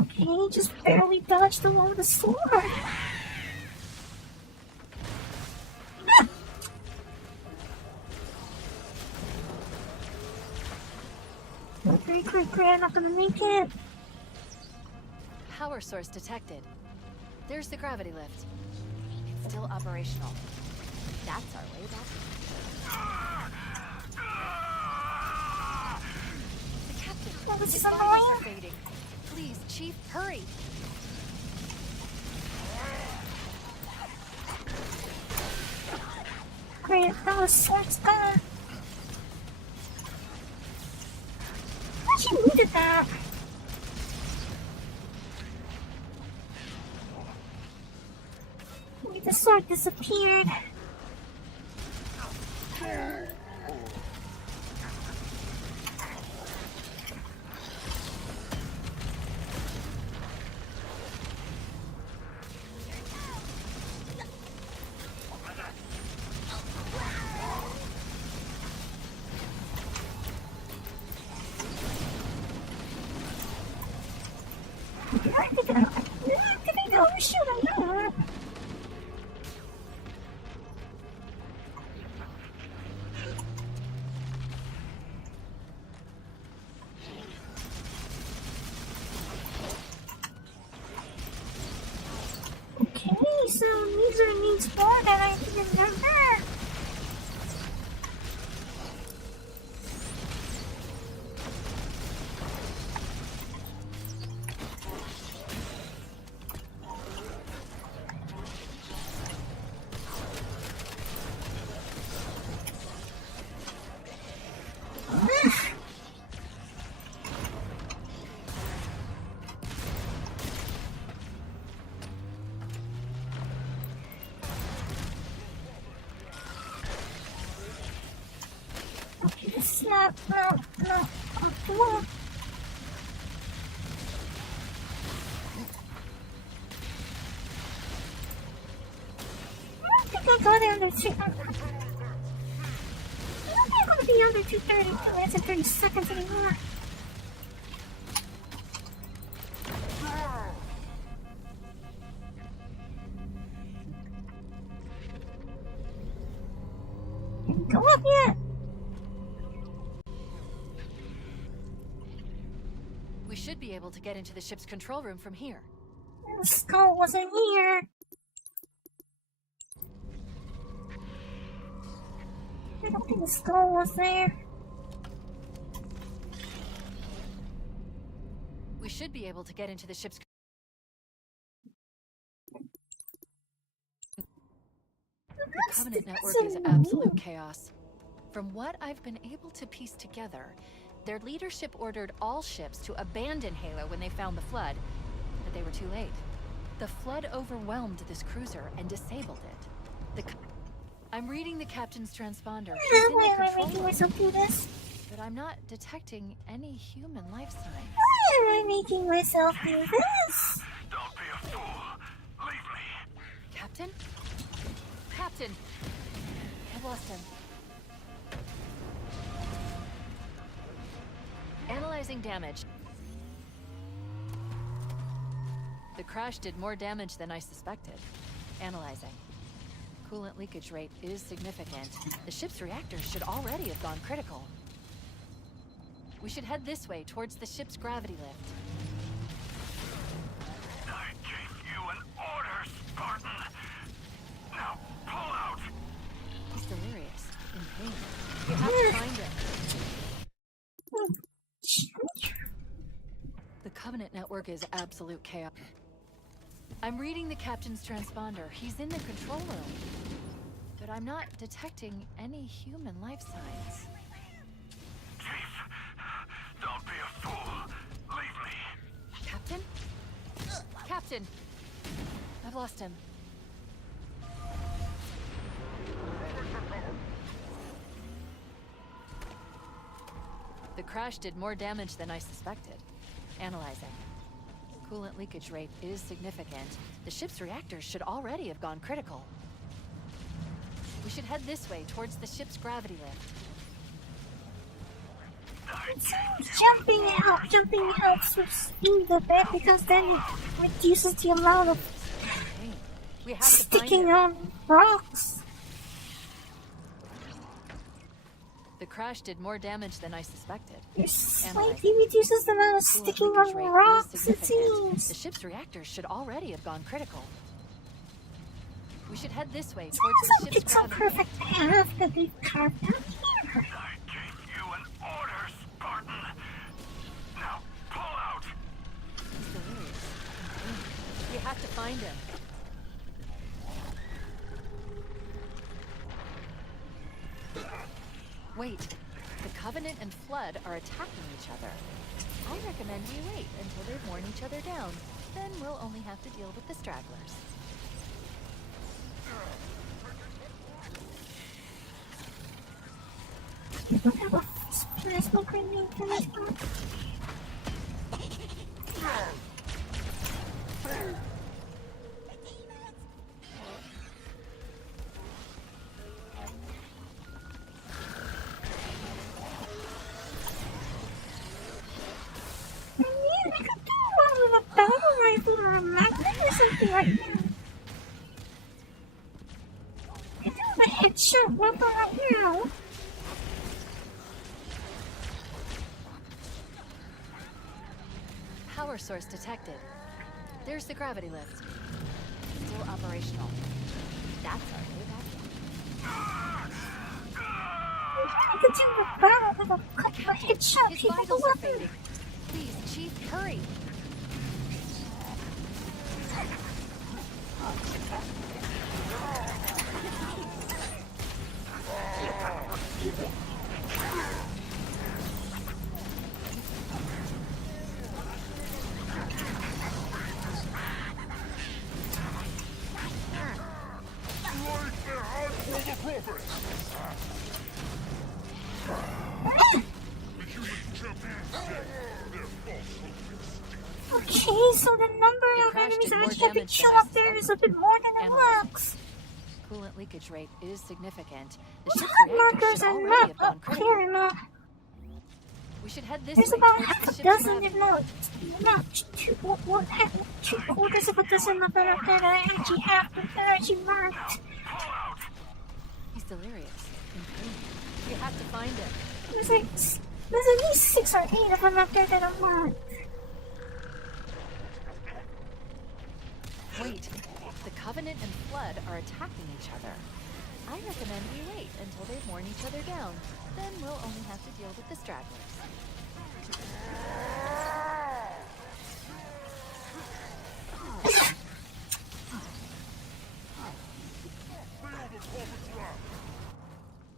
Okay, just barely dodged along the sword. Quick, I'm not gonna make it. Power source detected. There's the gravity lift. It's still operational. That's our way back in. The captain! That was His so vitals are annoying. fading. Please, Chief, hurry! it. Now the sword's gone. She needed that. Maybe the sword disappeared. Okay, so user needs more than I can remember. Snap, no. I don't think I'll go there under 2. I don't think I'm gonna be under 2:30 minutes and 30 seconds anymore. Go up yet? We should be able to get into the ship's control room from here. The skull wasn't here. I don't think the skull was there. We should be able to get into the ship's... The Covenant network is absolute chaos. From what I've been able to piece together, their leadership ordered all ships to abandon Halo when they found the flood, but they were too late. The flood overwhelmed this cruiser and disabled it. I'm reading the captain's transponder. He's in Why the am I control making room, myself do this? but I'm not detecting any human life signs. Why am I making myself do this? Don't be a fool. Leave me. Captain? Captain! I've lost him. Analyzing damage. The crash did more damage than I suspected. Analyzing. Coolant leakage rate is significant. The ship's reactors should already have gone critical. We should head this way towards the ship's gravity lift. I gave you an order, Spartan. Now pull out. He's delirious, in pain. We have to find him. The Covenant network is absolute chaos. I'm reading the captain's transponder. He's in the control room, but I'm not detecting any human life signs. Chief, don't be a fool. Leave me. Captain? Captain! I've lost him. The crash did more damage than I suspected. Analyzing. Coolant leakage rate is significant. The ship's reactors should already have gone critical. We should head this way towards the ship's gravity lift. Jumping helps with speed a bit because then it reduces the amount of We have to sticking find him. on rocks. The crash did more damage than I suspected. It slightly reduces the amount of sticking on rocks, it seems. The ship's reactors should already have gone critical. We should head this way towards the ship's It's a gravity. perfect path that they've carved out here. I gave you an order, Spartan. Now pull out. He's delirious. In pain. We have to find him. Wait, the Covenant and Flood are attacking each other. I recommend we wait until they've worn each other down. Then we'll only have to deal with the stragglers. You don't have a plasma grenade for this one? I mean, I could do one with a battle rifle or a magnet or something right now. I could do a headshot weapon right now. Power source detected. There's the gravity lift. Still operational. That's our way back. I could do a battle with a quick headshot His people vitals are weapon. fading. Please, Chief, hurry. Okay, so the number of crash enemies did that more actually have to damage kill than I up there is a bit more than it Analyzing. looks. Coolant leakage rate is significant. The The ship's markers reactors should are already not have gone up critical. clear enough. We should head this There's way about towards half the a ship's dozen, if gravity. not two quarters of a dozen of them up there that I actually have, that are actually marked. He's delirious. In pain. We have to find him. There's at least 6 or 8 of them up there that are marked. Wait, the Covenant and Flood are attacking each other. I recommend we wait until they've worn each other down. Then we'll only have to deal with the stragglers.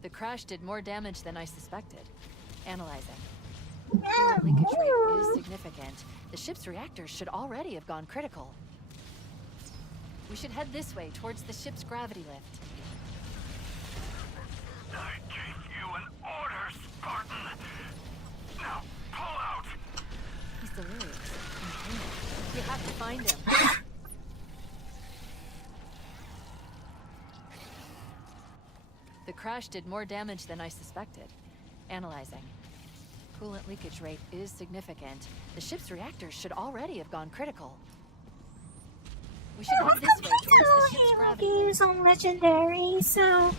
The crash did more damage than I suspected. Analyzing. Coolant leakage rate is significant. The ship's reactors should already have gone critical. We should head this way towards the ship's gravity lift. I gave you an order, Spartan. Now pull out. He's delirious. In pain. We have to find him. The crash did more damage than I suspected. Analyzing. Coolant leakage rate is significant. The ship's reactors should already have gone critical. We should head this way towards the ship's gravity. Games on Legendary, so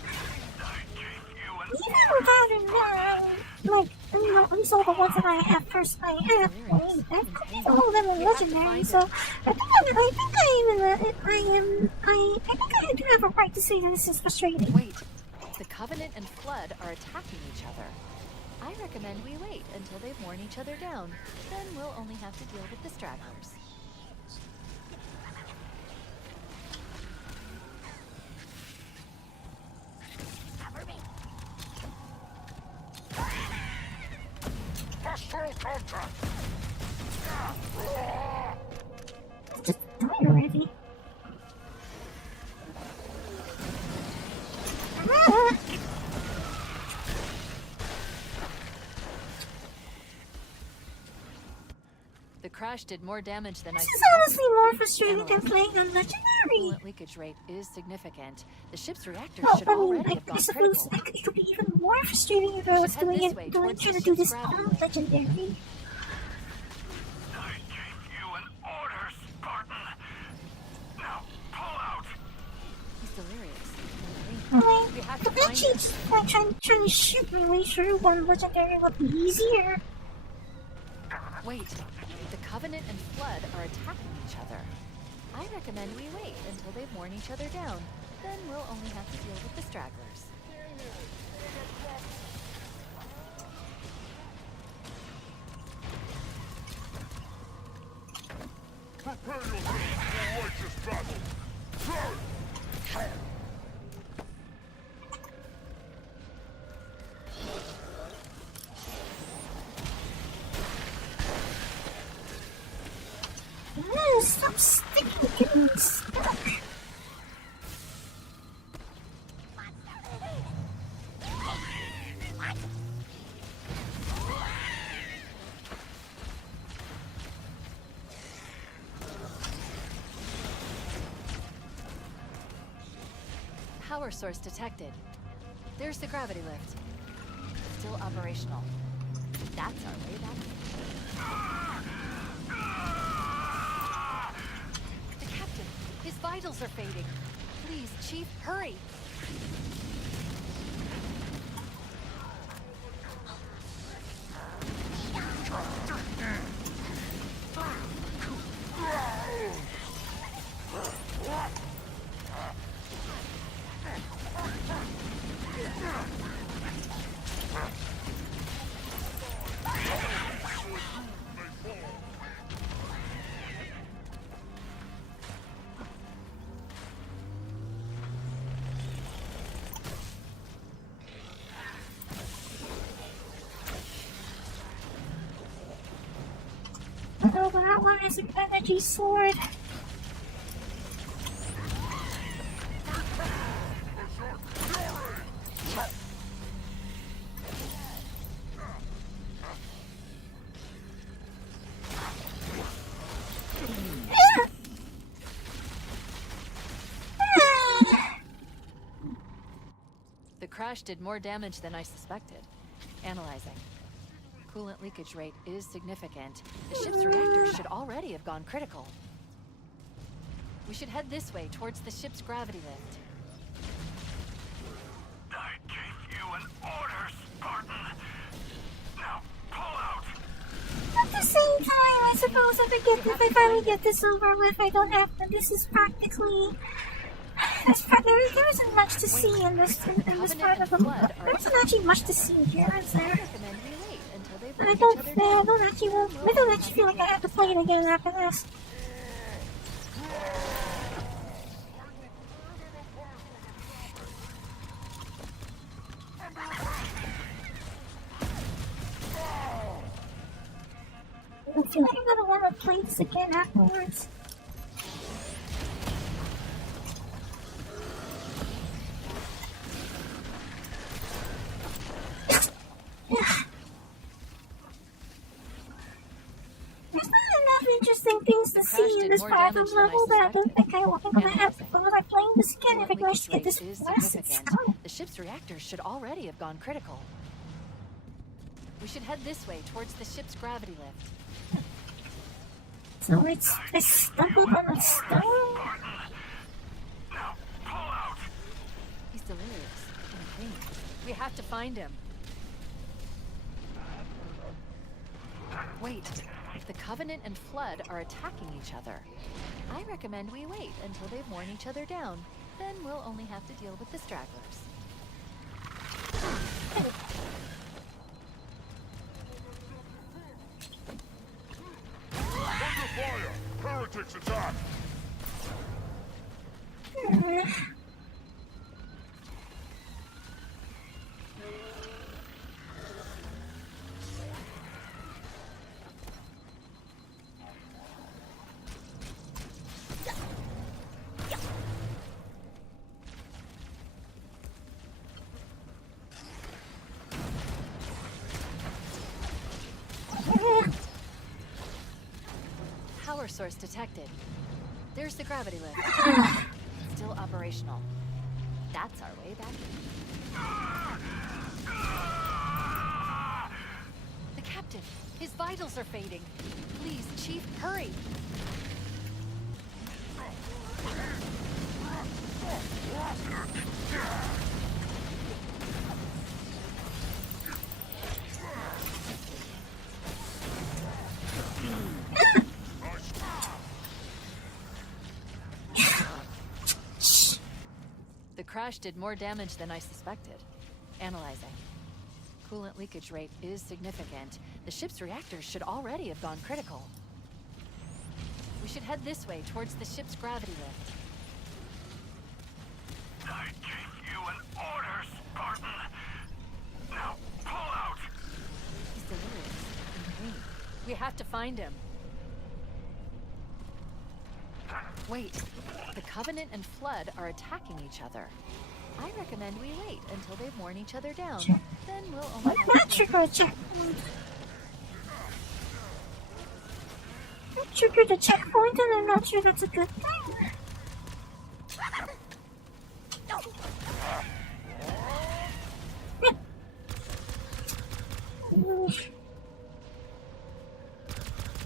even without it, at least all the ones that I have personally have, I've completed all of them on Legendary, so I think I do have a right to say that this is frustrating. Wait, the Covenant and Flood are attacking each other. I recommend we wait until they've worn each other down. Then we'll only have to deal with the stragglers. Hostile contact. Just die already. The crash did more damage than I This is suspected. honestly more frustrating than playing on Legendary. Coolant leakage rate is significant. The ship's reactors Well, should I mean, already have I gone suppose critical. it could be even more frustrating if I was Should head this way trying towards to the do this ship's on gravity. Legendary. I gave you an order, Spartan. Now pull out. He's delirious. Like, We have to the find actually him. just like trying to shoot my way through one Legendary would be easier. Wait, the Covenant and Flood are attacking each other. I recommend we wait until they've worn each other down. Then we'll only have to deal with the stragglers. Prepare yourself for a righteous battle. sticking, getting stuck. Power source detected. There's the gravity lift. Still operational. That's our way back. The captain, his vitals are fading. Please, Chief, hurry. Oh, but that one is an energy sword. The crash did more damage than I suspected. Analyzing. Coolant leakage rate is significant. The ship's reactors should already have gone critical. We should head this way towards the ship's gravity lift. I gave you an order, Spartan. Now pull out. At the same time, I suppose if I finally get this over with, I don't have to. This is practically. There isn't much to see in this part of the book. There isn't actually much to see here, is there? I don't actually feel like I have to play it again after this. I feel like I'm gonna want to play this again afterwards. There's not enough interesting things to see in this part of the level that I don't think I want to have to bother playing this again if I manage to get this quest. The ship's reactors should already have gone critical. We should head this way towards the ship's gravity lift. So I stumbled on a stone? Now pull out. He's delirious and in pain. We have to find him. Wait, if the Covenant and Flood are attacking each other, I recommend we wait until they've worn each other down. Then we'll only have to deal with the stragglers. Under fire! Heretics attack! Power source detected. There's the gravity lift. Still operational. That's our way back in. The captain, his vitals are fading. Please, Chief, hurry. The crash did more damage than I suspected. Analyzing. Coolant leakage rate is significant. The ship's reactors should already have gone critical. We should head this way towards the ship's gravity lift. I gave you an order, Spartan. Now pull out. He's delirious and in pain. We have to find him. Wait, the Covenant and Flood are attacking each other. I recommend we wait until they've worn each other down. Sure. Then we'll Why only not trigger a checkpoint? I triggered a checkpoint and I'm not sure that's a good thing.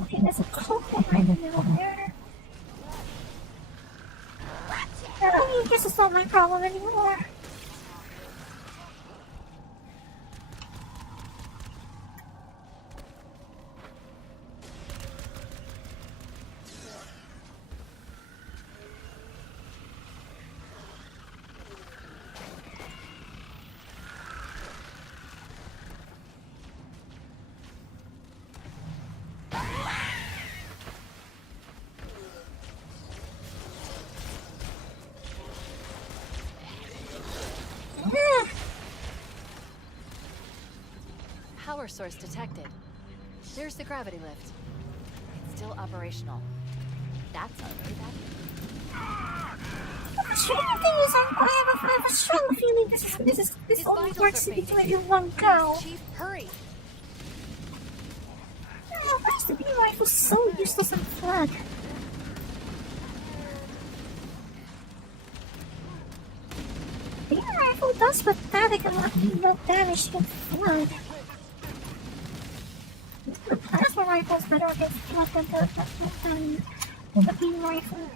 Okay, there's a culprit right in the middle there. I guess it's not my problem anymore. Power source detected. There's the gravity lift. It's still operational. That's our way back. The frustrating thing is I have a strong feeling this only works if you do it in one go. Chief, hurry! Why is the beam rifle so useless and Flood? The beam rifle does pathetic and not damage against Flood. The plasma rifle is better against Flood than the beam rifle.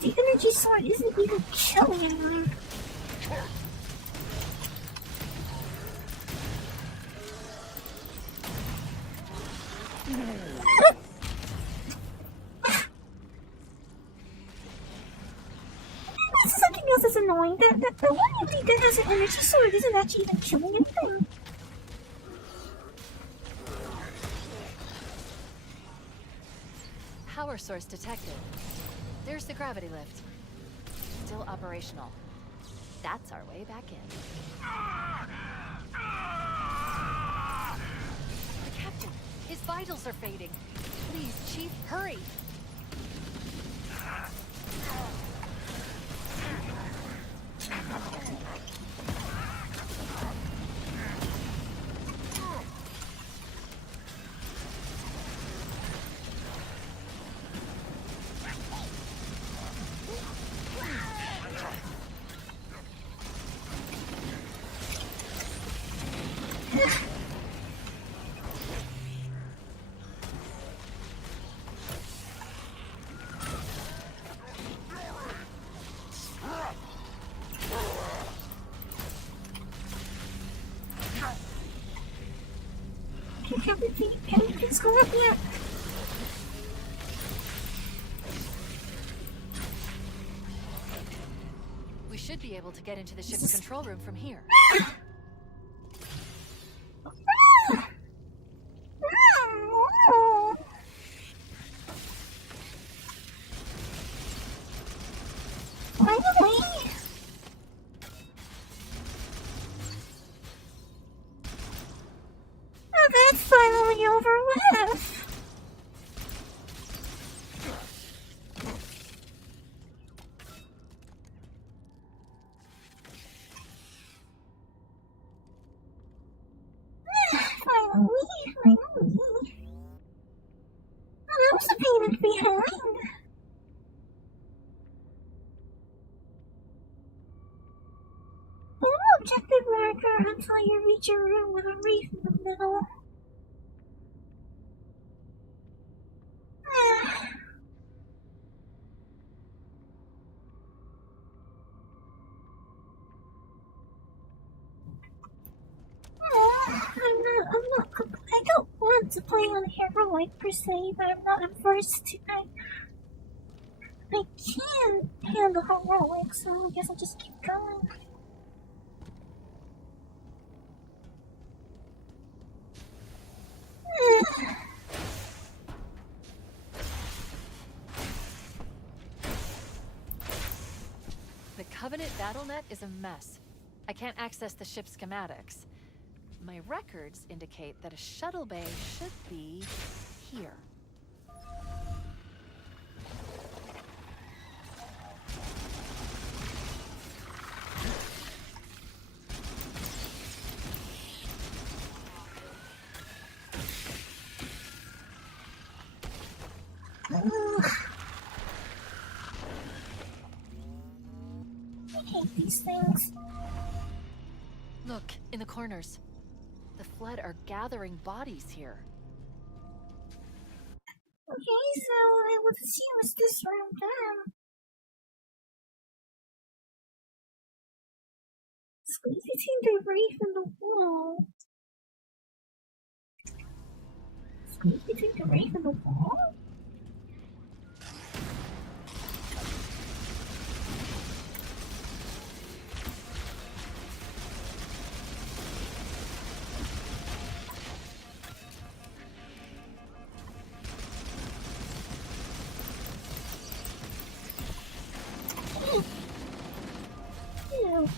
The energy sword isn't even killing anyone. Something else is annoying. The one unit that has an energy sword isn't actually even killing anything. Power source detected. There's the gravity lift. Still operational. That's our way back in. The captain, his vitals are fading. Please, Chief, hurry! Everything's going up yet. We should be able to get into the ship's control room from here. That's finally over with. Finally. That was a payment behind. No objective marker until you reach a room with a reef in the middle. I don't want to play on heroic per se, but I'm not averse to I can handle heroic, so I guess I'll just keep going. The Covenant BattleNet is a mess. I can't access the ship's schematics. My records indicate that a shuttle bay should be here. I hate these things. Look, in the corners. The Flood are gathering bodies here. Okay, so I would assume it's this room then. Squeeze between the reef and the wall. Squeeze between the reef and the wall? Ew.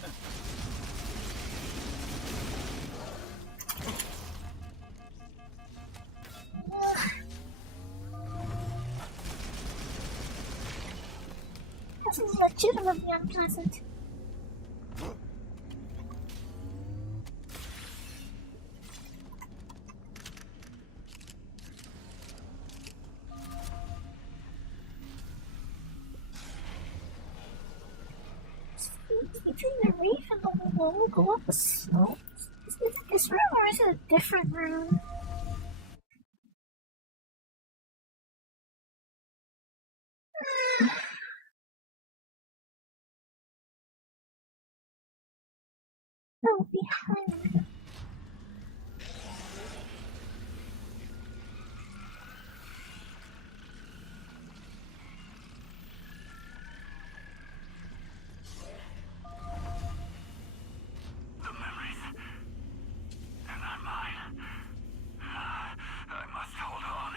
This is legitimately unpleasant. Between the reef and the wall, go up a slope. Is it this room or is it a different room? Oh, behind. The memories. They're not mine. I must hold on.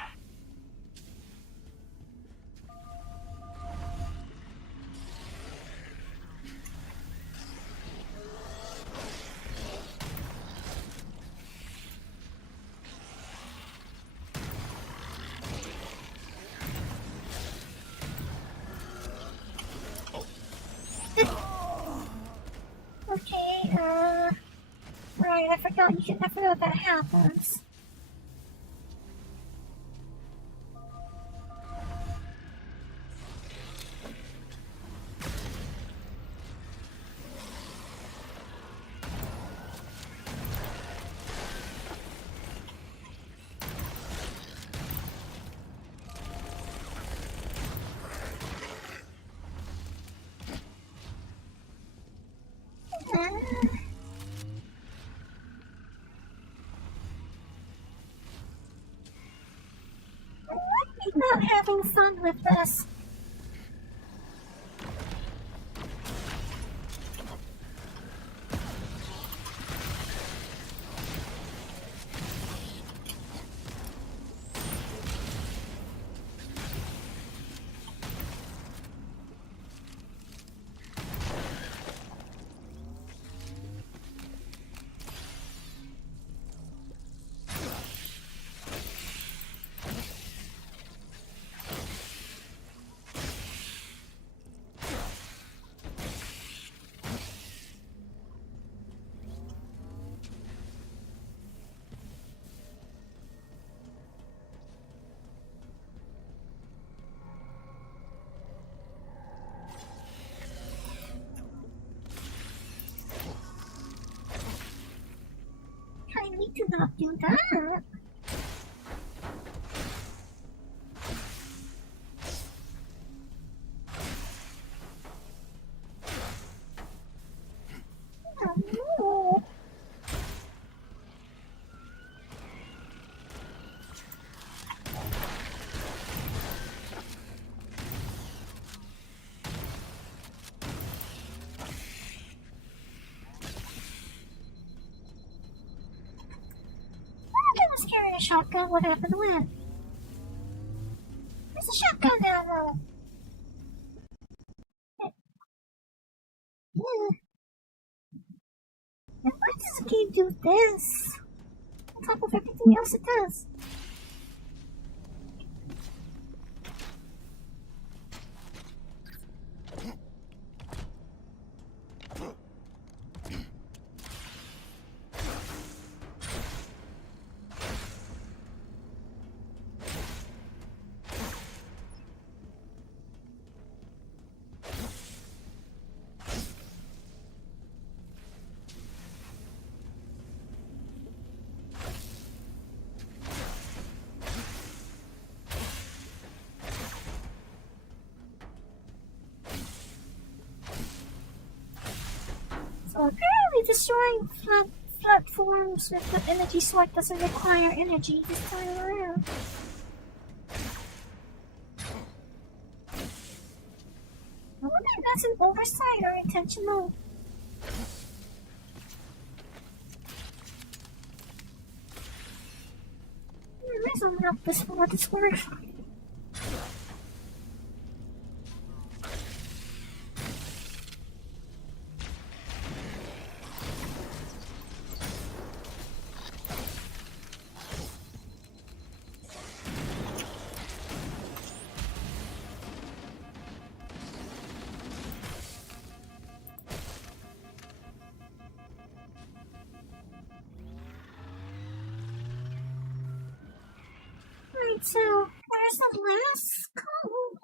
Okay, right, I forgot that happens. I'm not having fun with this. I need to not do that. Oh, no. I'm scared shotgun, what happened to it? There's a shotgun ammo! Yeah. And why does the game do this? On top of everything else it does. So apparently destroying platforms with the energy sword doesn't require energy this time around. I wonder if that's an oversight or intentional. There's some help this for what it's worth. Right, so where's the last code?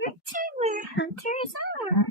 Return where hunters are.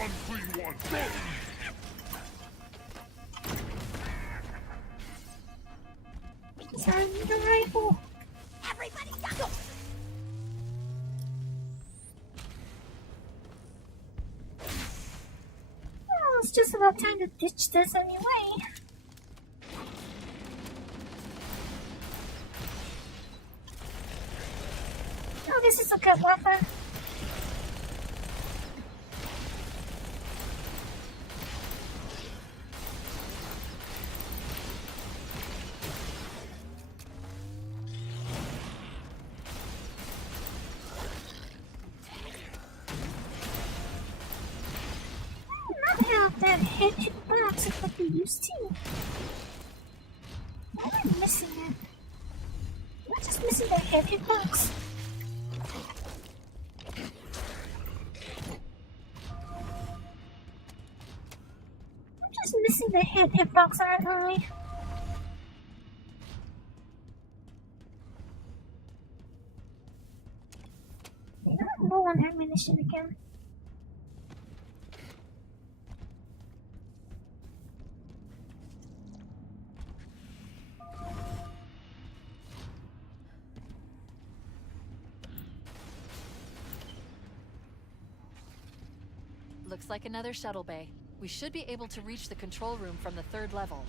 Unclean one, go! Send the rifle. Everybody go! Well, it's just about time to ditch this anyway. Oh, this is a good weapon. Not have that hit box is what we used to. I'm missing it. I'm just missing that hit box. I'm just missing the hit box, aren't I? I'm low on ammunition again. Looks like another shuttle bay. We should be able to reach the control room from the 3rd level.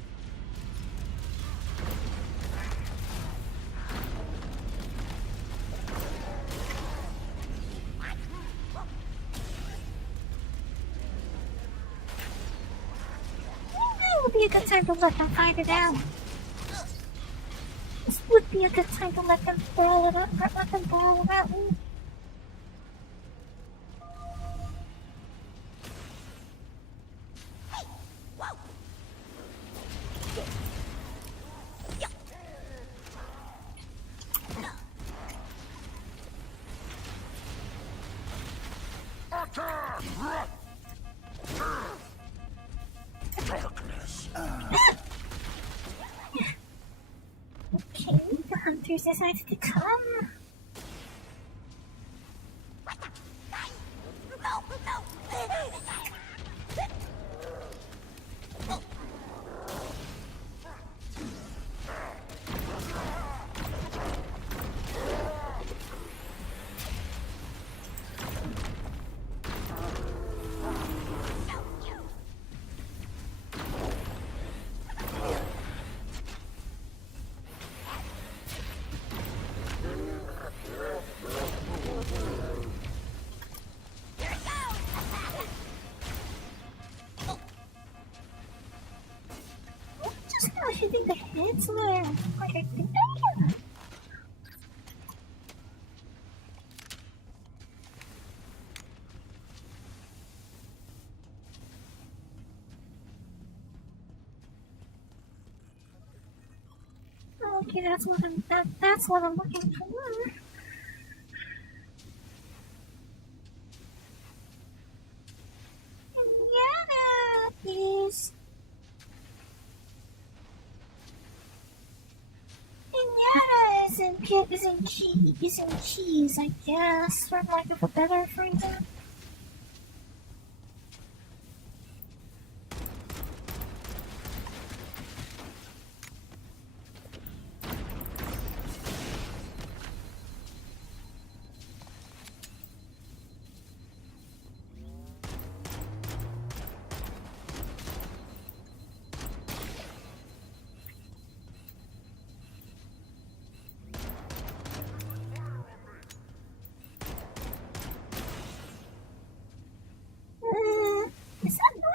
That would be a good time to let them fight it out. This would be a good time to let them brawl it up. Let them brawl it out. Darkness. Okay, the hunters decided to come. Just not hitting the heads where like I think I am. Okay, that's what I'm looking for. Indiana is isn't cheese, I guess, for lack of a better phrase. Is that normal?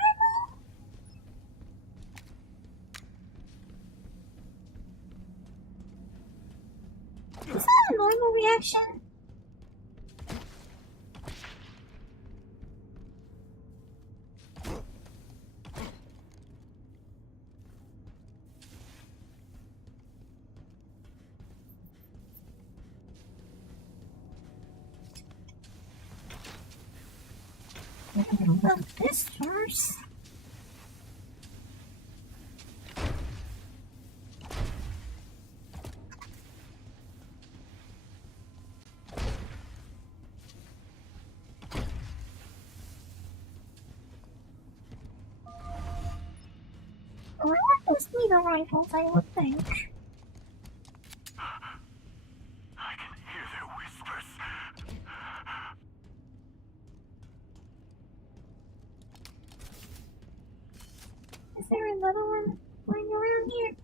Is that a normal reaction? Well, this first. Well, I just need a rifle, I would think. I can hear their whispers. Is there another one lying around here?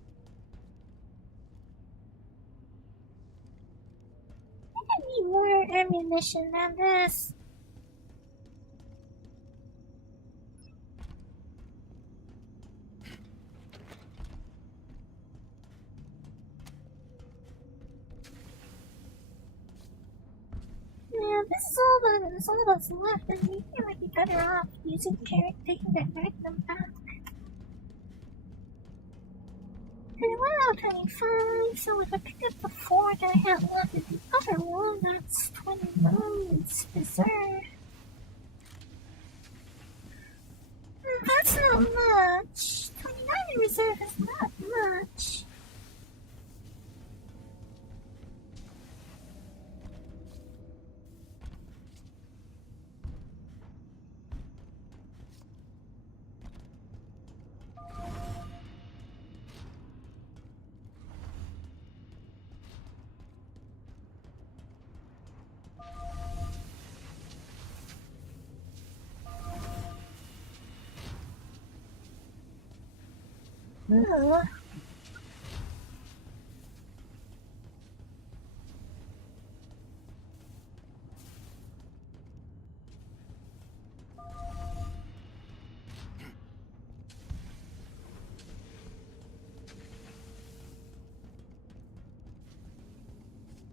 I need more ammunition than this. Yeah, this is all that's left, and maybe I might be better off taking that magnum back. 25, so if I pick up the 4 that I have left in the other one, that's 29. It's bizarre. That's not much. 29 in reserve is not much. Ugh.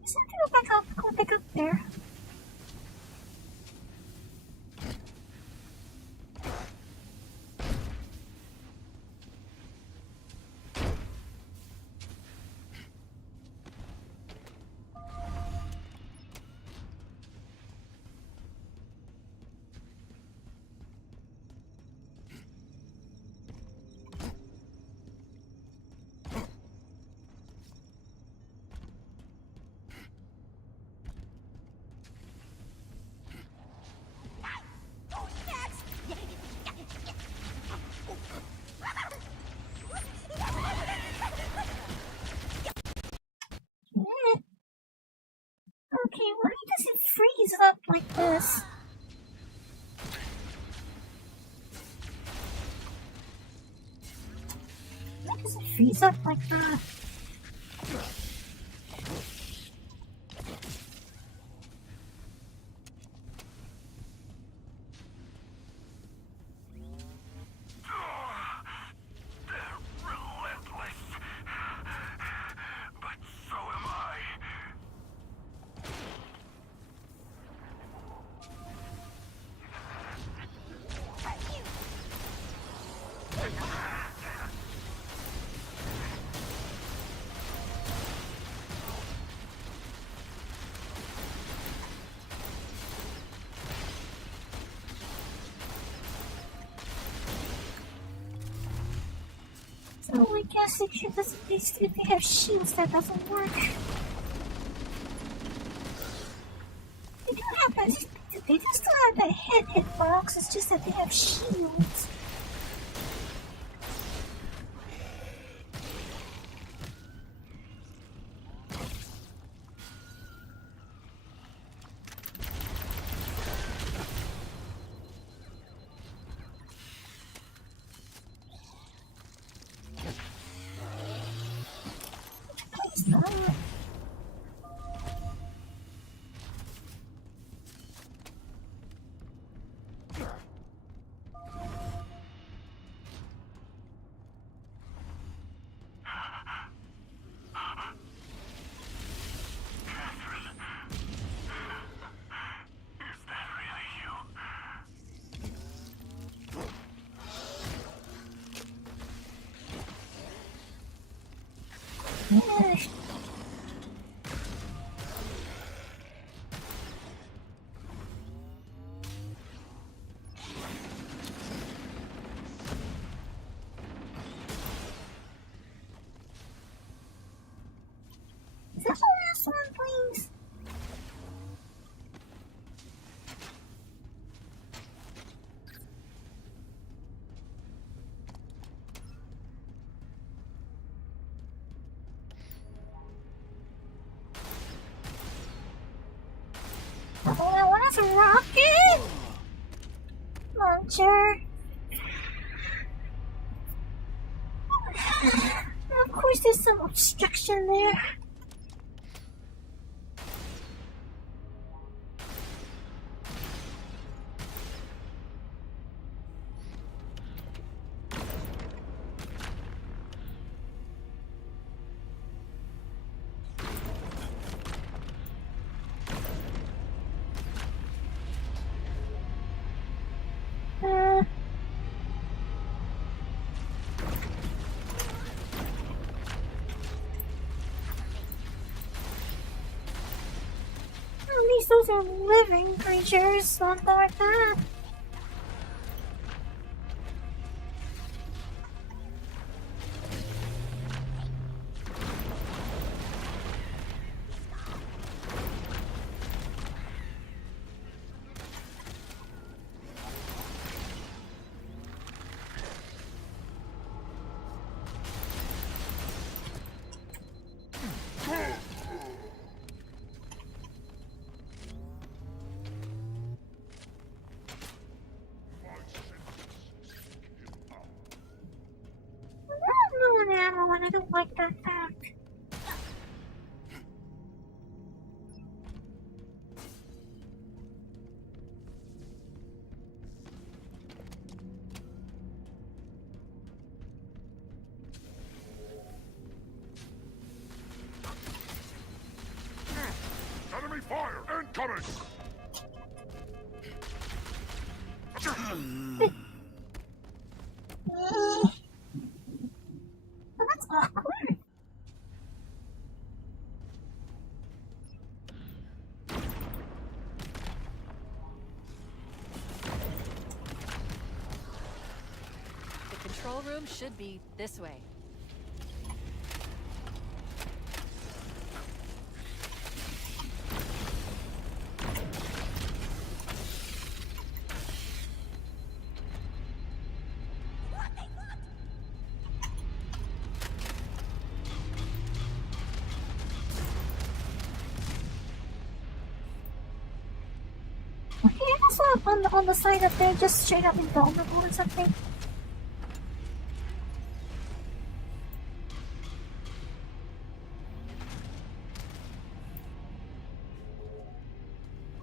Is that go back up? Go back up there. Who's next? Eh. Okay, why does it freeze up like this? Why does it freeze up like that? They're relentless. But so am I. So I guess if they have shields, that doesn't work. They do have that. They do still have that hitbox. It's just that they have shields. Please no. Is that really you? Yeah. Is that the last one, please? Oh, that one has a rocket launcher. Of course, there's some obstruction there. At least those are living creatures, something like that. ammo and I don't like that fact. Enemy fire incoming! Well, that's awkward. The control room should be this way. Okay, I just saw on the side that they're just straight up invulnerable or something.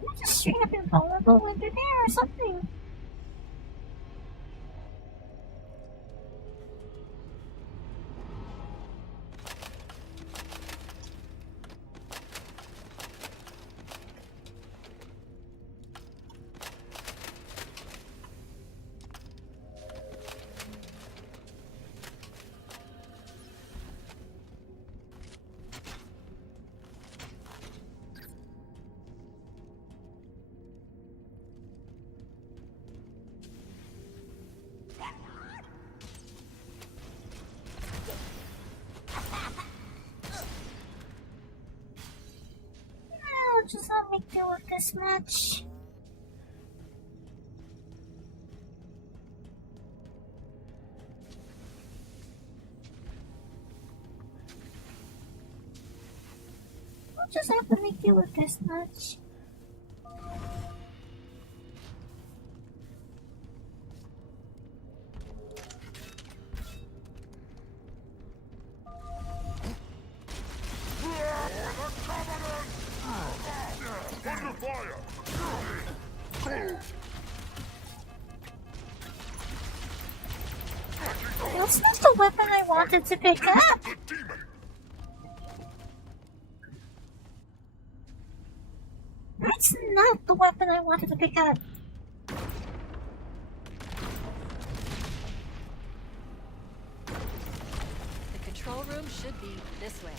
They're just straight up invulnerable when they're there or something. I'll just not make do with this much. I'll just have to make do with this much. Under fire! That's not the weapon I wanted to pick up. The demon! That's not the weapon I wanted to pick up. The control room should be this way.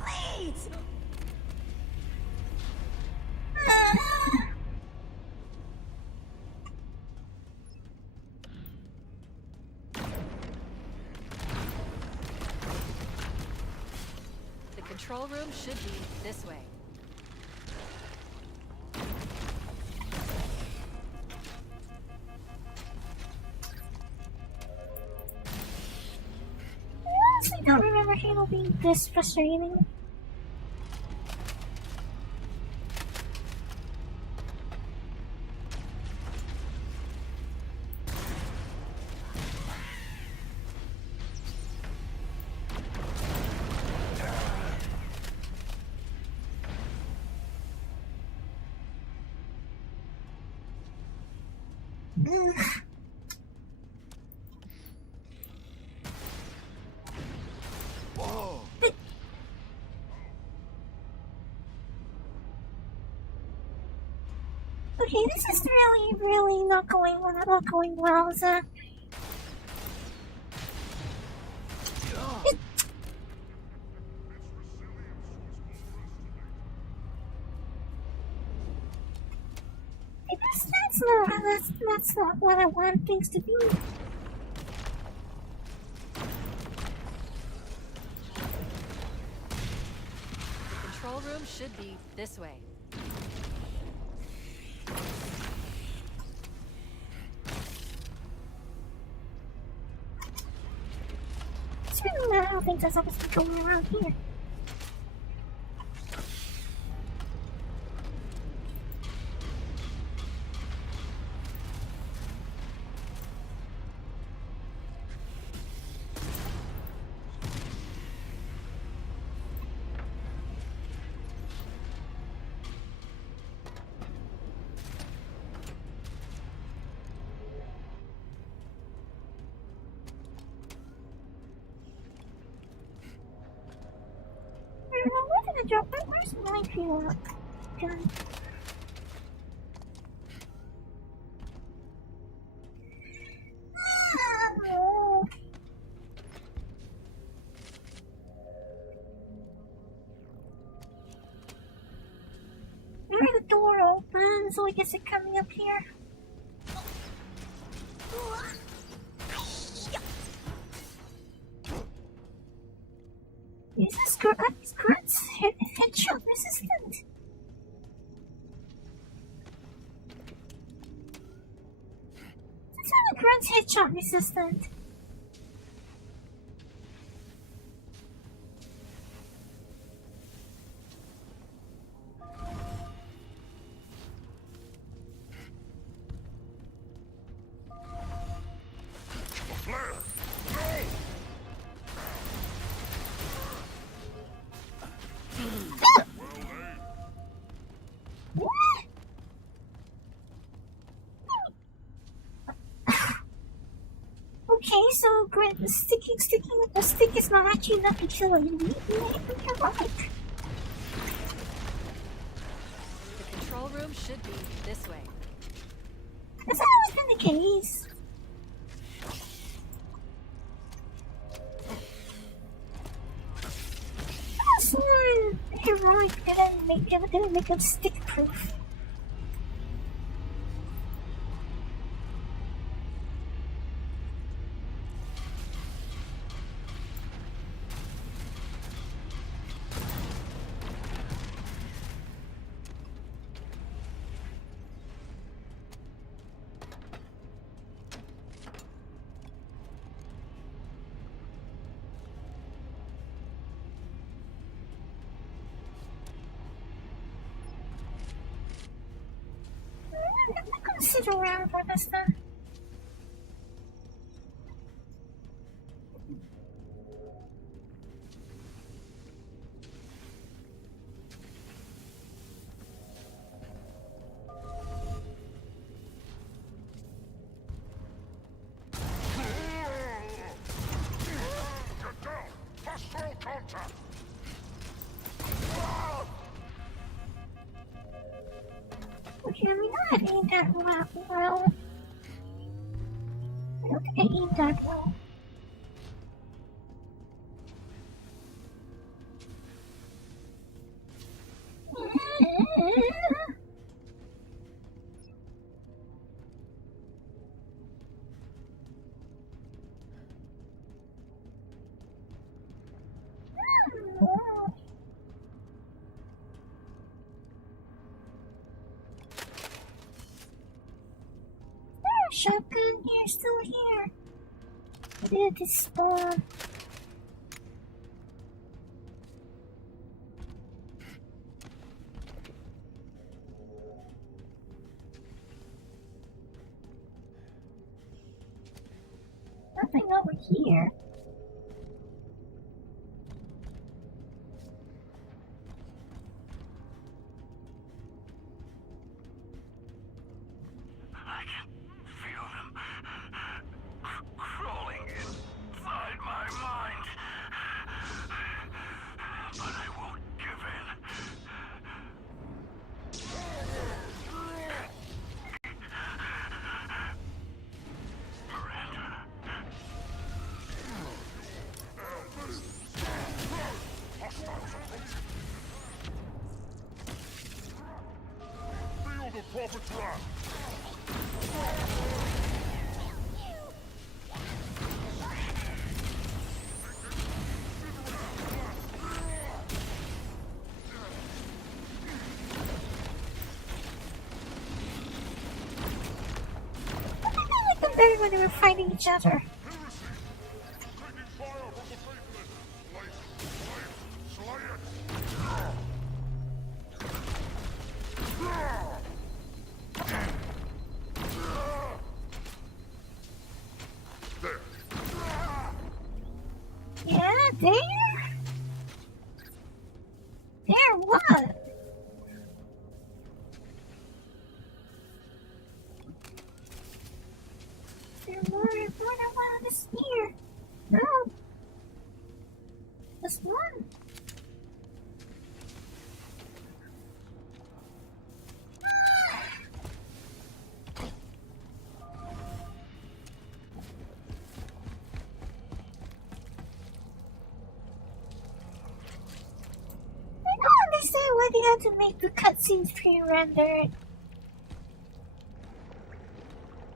Please! The control room should be this way. I honestly don't remember Halo being this frustrating. Ugh. Whoa! Okay, this is really not going well. So that's not what I want things to be. control room should be this way. I don't think that's supposed to be going around here. Where did I drop that? Where's my fuel gun? Oh. Where the door open, so I guess it's coming up here. Is this Kurt's headshot resistant? This is Kurt's headshot resistant. Okay, so great. Sticking with the stick is not actually enough to kill him. You're right. The control room should be this way. That's always been the case. That's more heroic didn't make them stick proof. I'm not gonna sit around for this stuff. Okay, I mean, I aimed that well. I don't think I aimed that well. Shotgun here, still here. It did spawn. Nothing over here. Proper trap! started when they were fighting each other. Yeah, there? There what? There more than one of us here. No. Just one. I don't understand why they had to make the cutscenes pre-rendered.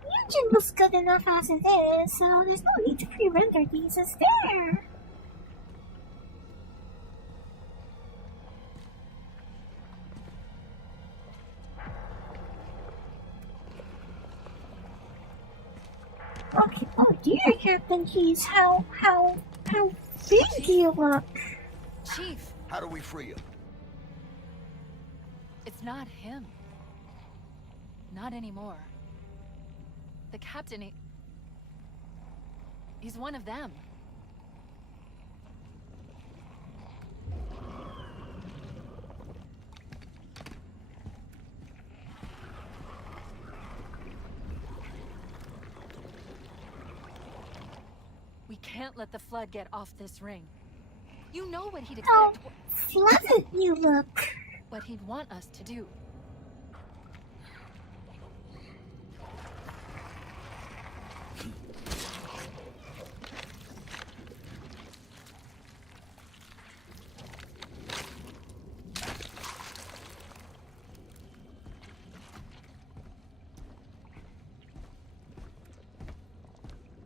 The engine was good enough as it is, so there's no need to pre-render these as there. Okay, oh dear, Captain Keys, how big do you look? Chief, How do we free him? it's not him. Not anymore. The captain, he's one of them. We can't let the flood get off this ring. You know what he'd How expect, flooded you look. what he'd want us to do.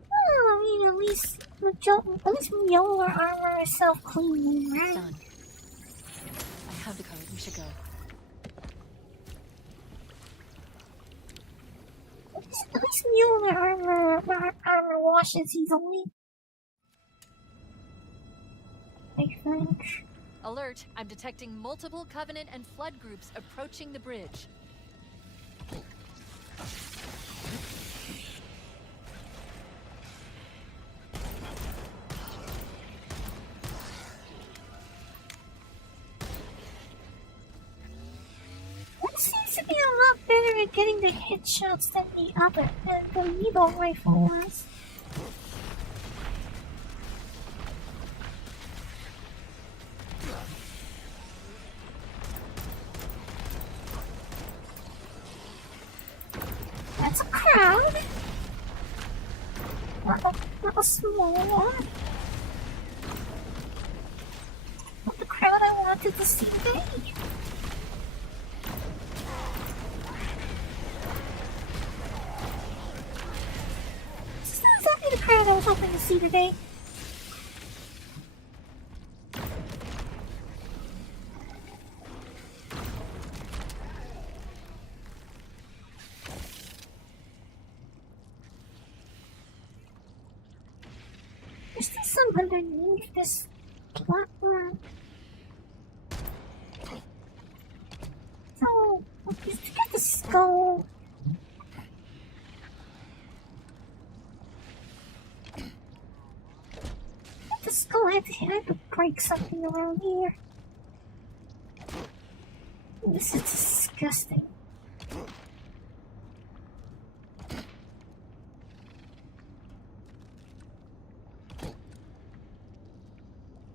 Well, I mean, at least your armor is self-cleaning, right? Done. I have the code. We should go. At least Mueller armor washes easily. I think. Alert! I'm detecting multiple Covenant and Flood groups approaching the bridge. One seems to be a lot better at getting the hit shots than the needle rifle was. That's a crowd. Not a small one. Not the crowd I wanted to see today. This is not exactly the crowd I was hoping to see today. There's still some underneath this platform. So, let's get the skull. Get the skull. I have to break something around here. This is disgusting.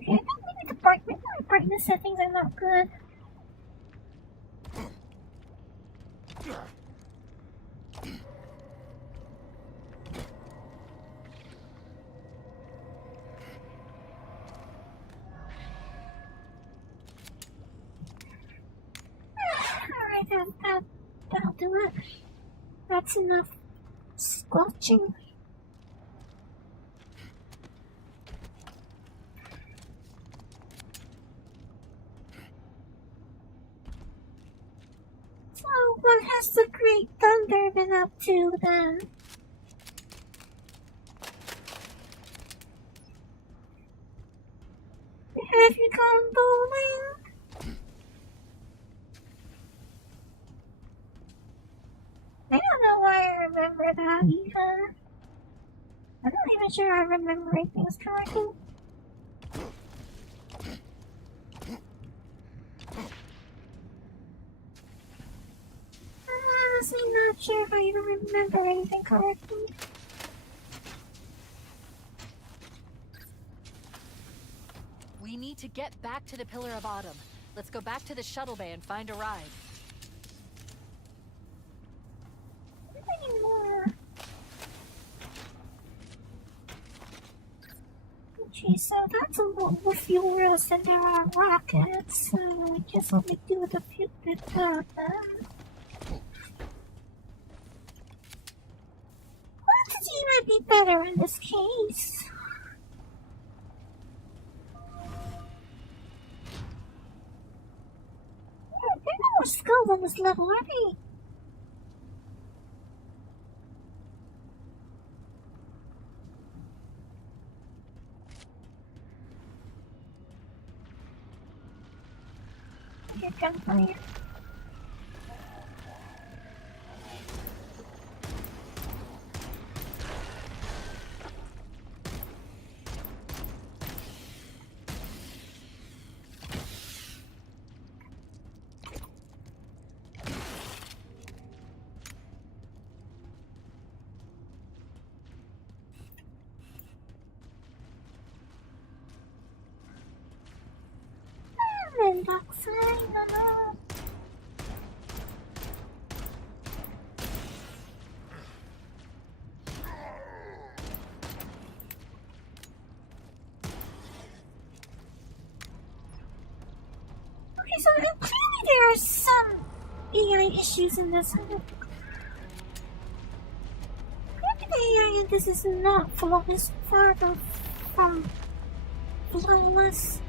Okay, I think maybe the brightness settings are not good. Alright, that'll do it. That's enough squelching. So, what has the Great Thunder been up to then? Have you gone bowling? I don't know why I remember that either. I'm not even sure I'm remembering things correctly. I'm honestly not sure if I even remember anything correctly. We need to get back to the Pillar of Autumn. Let's go back to the shuttle bay and find a ride. Anymore. Okay, so that's a lot more fuel rails than there are rockets, so I guess I'll make do with a few bit of them. Quantity might be better in this case. They're no more skilled on this level, are they? Here, gunfire. Oxide, no. Okay, so clearly there are some AI issues in this. Maybe the AI in this is not flawless, far from flawless.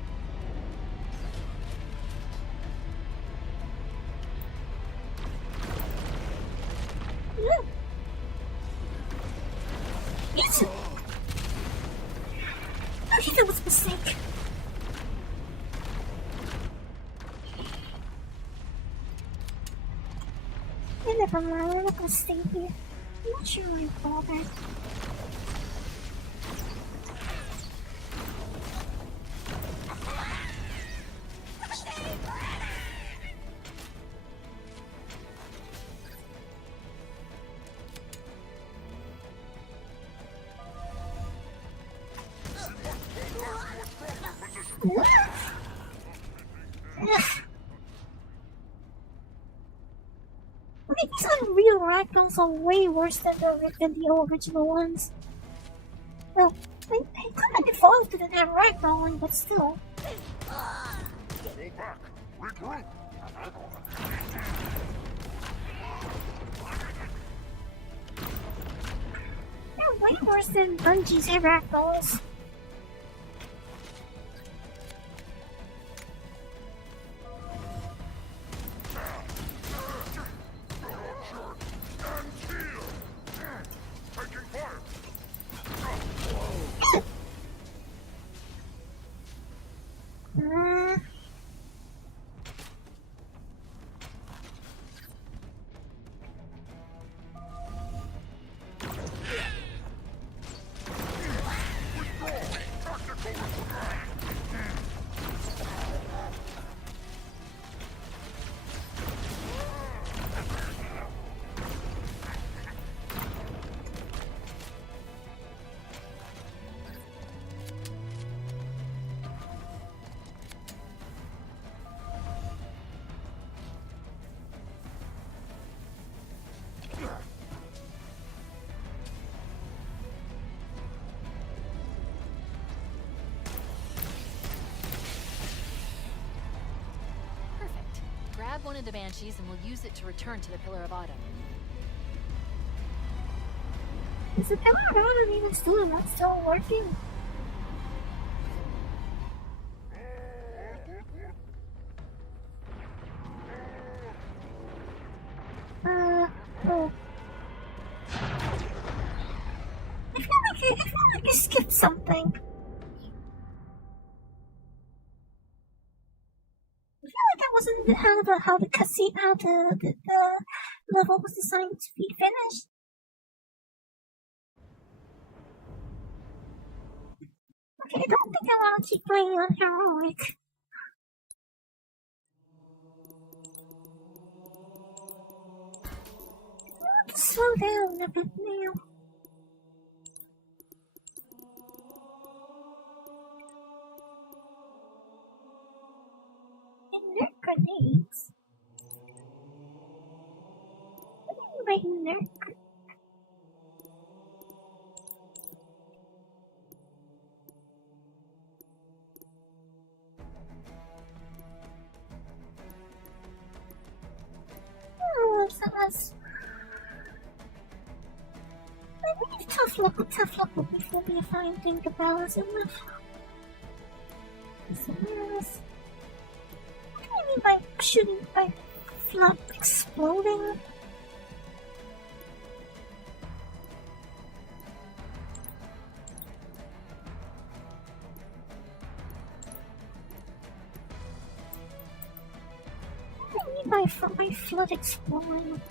Yes! Okay, that was a mistake. Never mind, I'm not gonna stay here. I'm not sure why I bothered. What? These unreal ragdolls are way worse than the original ones. Well, I kind of evolved to the damn ragdolling, but still. Go back. Regroup. They're way worse than Bungie's ragdolls. Grab one of the Banshees and we'll use it to return to the Pillar of Autumn. Is the Pillar of Autumn even still working? Oh. I feel like I skipped something. wasn't how the cutscene, how the level was designed to be finished. Okay, I don't think I want to keep playing on heroic. I want to slow down a bit now. Inert grenades? What do you mean by inert grenades? Oh, that's... I need tough luck will be for me if I think about it enough. What do you mean by shooting by flop exploding? What do you mean by flood exploding?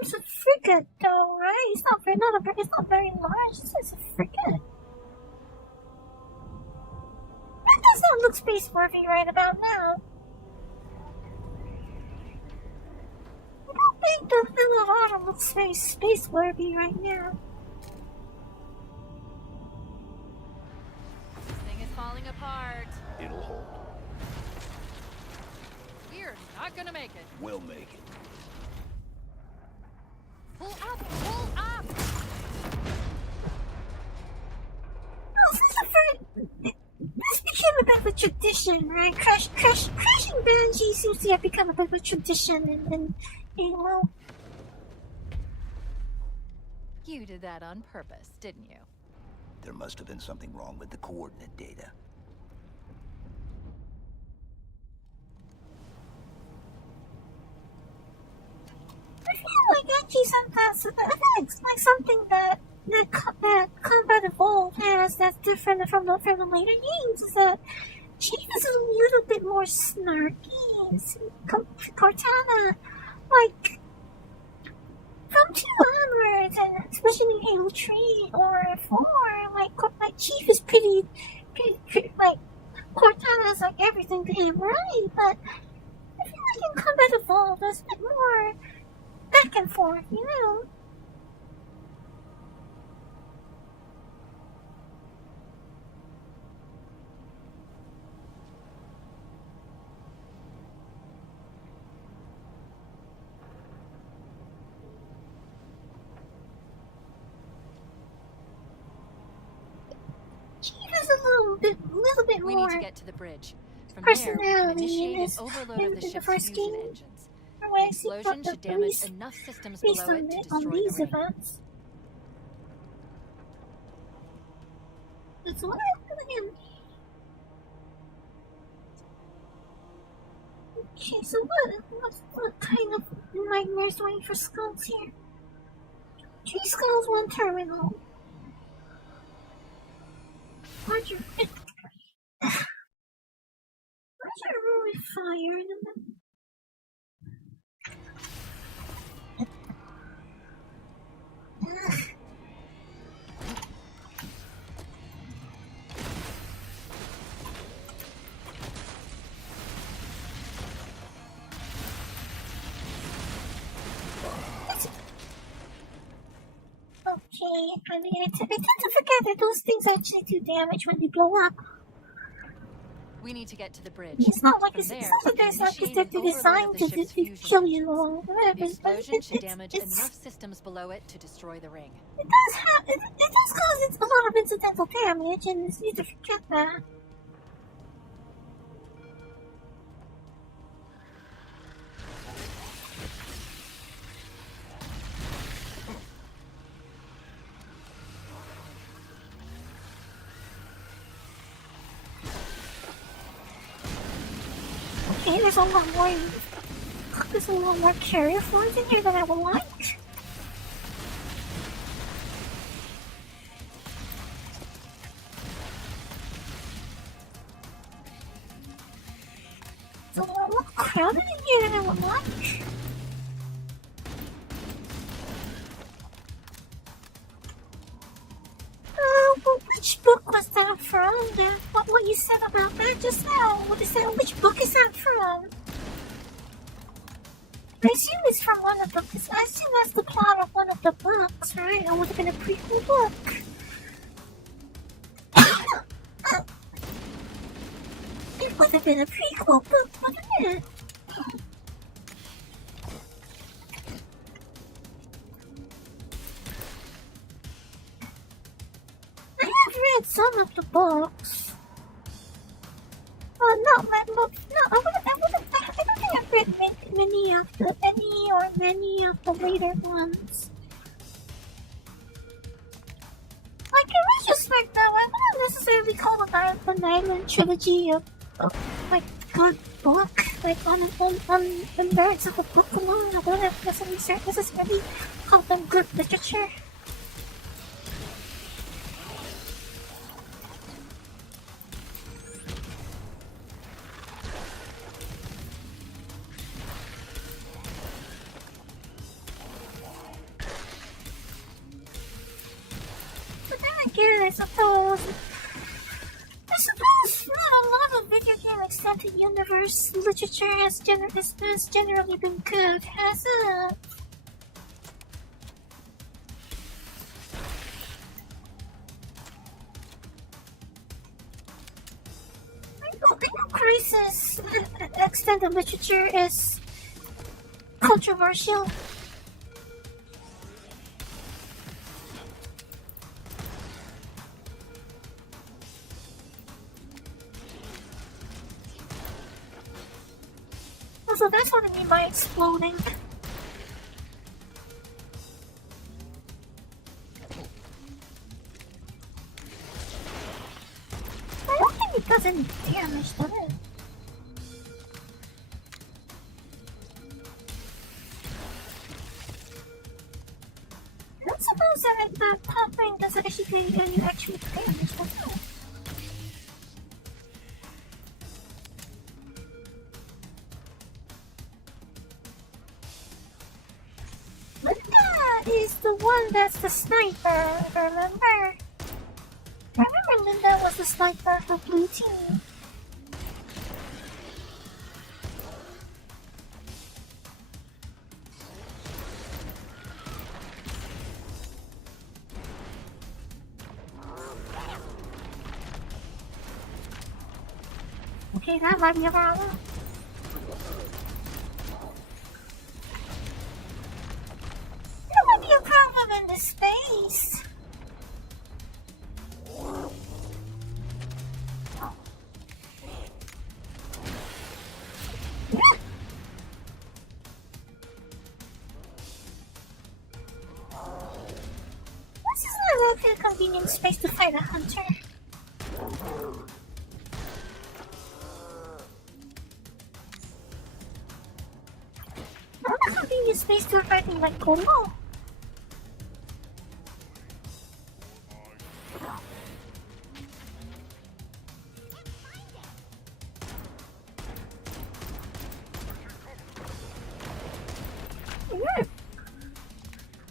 It's a frigate, though, right? It's not very large. It's just a frigate. That does not look space-worthy right about now. I don't think the Filorata looks very space-worthy right now. This thing is falling apart. It'll hold. We're not gonna make it. We'll make it. Pull up! Pull up! This became a bit of a tradition, right? Crashing Banshee seems to have become a bit of a tradition in Halo. You did that on purpose, didn't you? There must have been something wrong with the coordinate data. I feel like actually sometimes, I feel like something that Combat Evolved has that's different from the later games is that Chief is a little bit more snarky. Cortana, like, from 2 onwards, and especially in Halo 3 or 4, like Chief is pretty like, Cortana is like everything to him, right? But I feel like in Combat Evolved, there's a bit more back and forth, you know? Chief is a little bit We more need to get to the bridge. From there, we can personality initiate in an this overload in of the the ship's first fusion game. engines. Or The when I see explosion the should damage police enough systems based below on it to on destroy these the ring. events. That's what I'm doing. Okay, so what kind of nightmares do I need for skulls here? 3 skulls, 1 terminal. Roger. Roger, really fire in them. Okay, I mean, I tend to forget that those things actually do damage when they blow up. We need to get to the bridge. It's not like From it's there, not like we can there's like initiate they're an overload designed of the to ship's kill fusion you engines. or whatever. The explosion should it's- damage enough systems below it to destroy the ring. It does have it does cause a lot of incidental damage, and it's easy to forget that. there's a lot more. There's a lot more carrier forms in here than I would like. It's a lot more crowded in here than I would like. Which book was that from? What you said about that just now? What is that? Which book is that from? I assume it's from one of the. I assume that's the plot of one of the books, right? It would have been a prequel book. It would have been a prequel book, wouldn't it? I have read some of the books. Not my book. No, I don't think I've read many of the later ones. Like in retrospect, though, I wouldn't necessarily call the Island trilogy a like good book. Like on the merits of the book alone, I wouldn't necessarily call them good literature. I suppose not a lot of video game extended universe literature has generally been good, has it? I know Crisis extended literature is controversial. So that's what I mean by exploding. I don't think it does any damage, does it? I don't suppose that popping does actually do any actual damage, does it? Is the one that's the sniper, remember? I remember Linda was the sniper for Blue Team. Okay, that might be a problem. That might be a problem in this space. This is not exactly a convenient space to fight a hunter. Not a convenient space to fight like Como.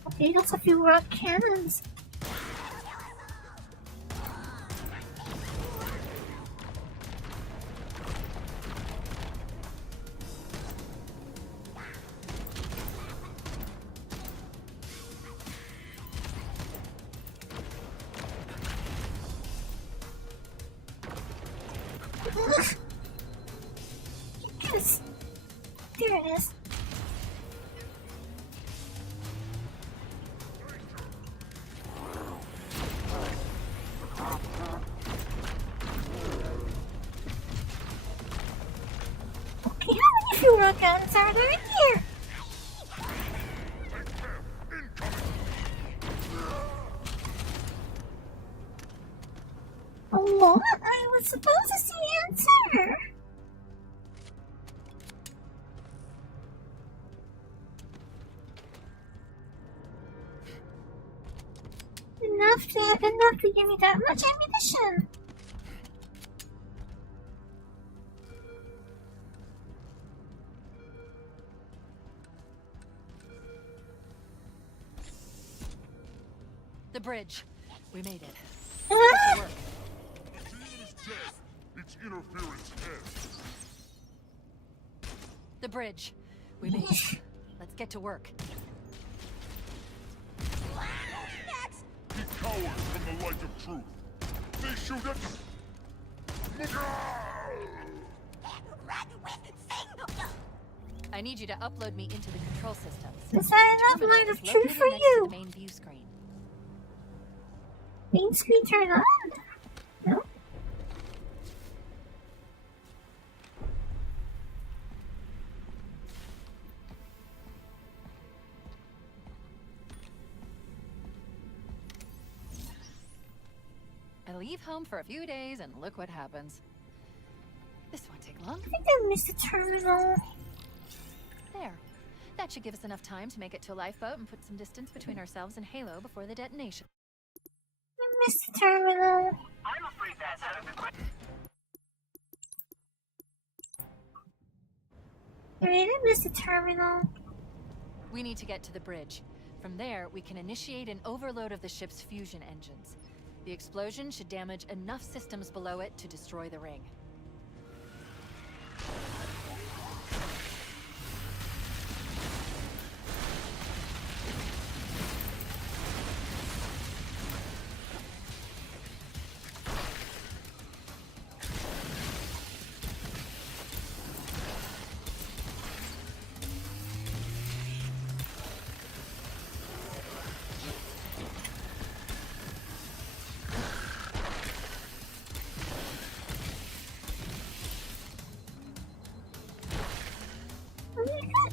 Okay, that's a few rock cannons. Yes. There it is. Okay, how many fuel guns are there in here? A lot? I was supposed to see the answer. Enough to give me that much ammunition. The bridge. We made it. Ah! Work. The team is dead. Its interference ends. The bridge. We made it. Let's get to work. Next! He cowers from the light of truth. They shoot at... Run with signal! I need you to upload me into the control systems. Is that enough Terminal light of is truth located for next to you? the main view screen. Main screen turn on? No? I leave home for a few days and look what happens. This won't take long. I think I missed the terminal. There. That should give us enough time to make it to a lifeboat and put some distance between ourselves and Halo before the detonation. I missed the terminal. I'm afraid that's out of the question. Alright, I missed the terminal. We need to get to the bridge. From there, we can initiate an overload of the ship's fusion engines. The explosion should damage enough systems below it to destroy the ring.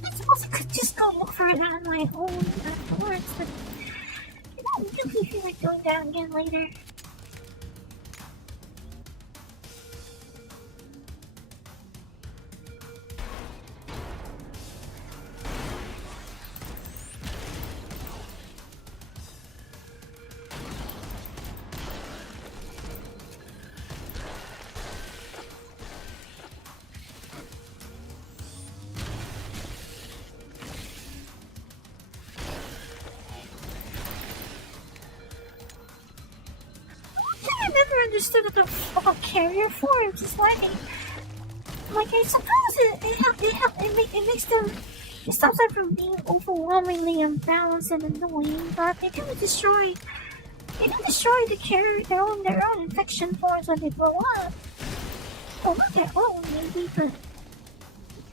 I suppose I could just go look for it on my own afterwards, but I don't really feel like going down again later. I never understood what the fuck carrier forms is like. Like, I suppose it makes them. It stops them from being overwhelmingly imbalanced and annoying, but they do destroy. They do destroy the carrier, their own infection forms when they blow up. Well, not their own, maybe, but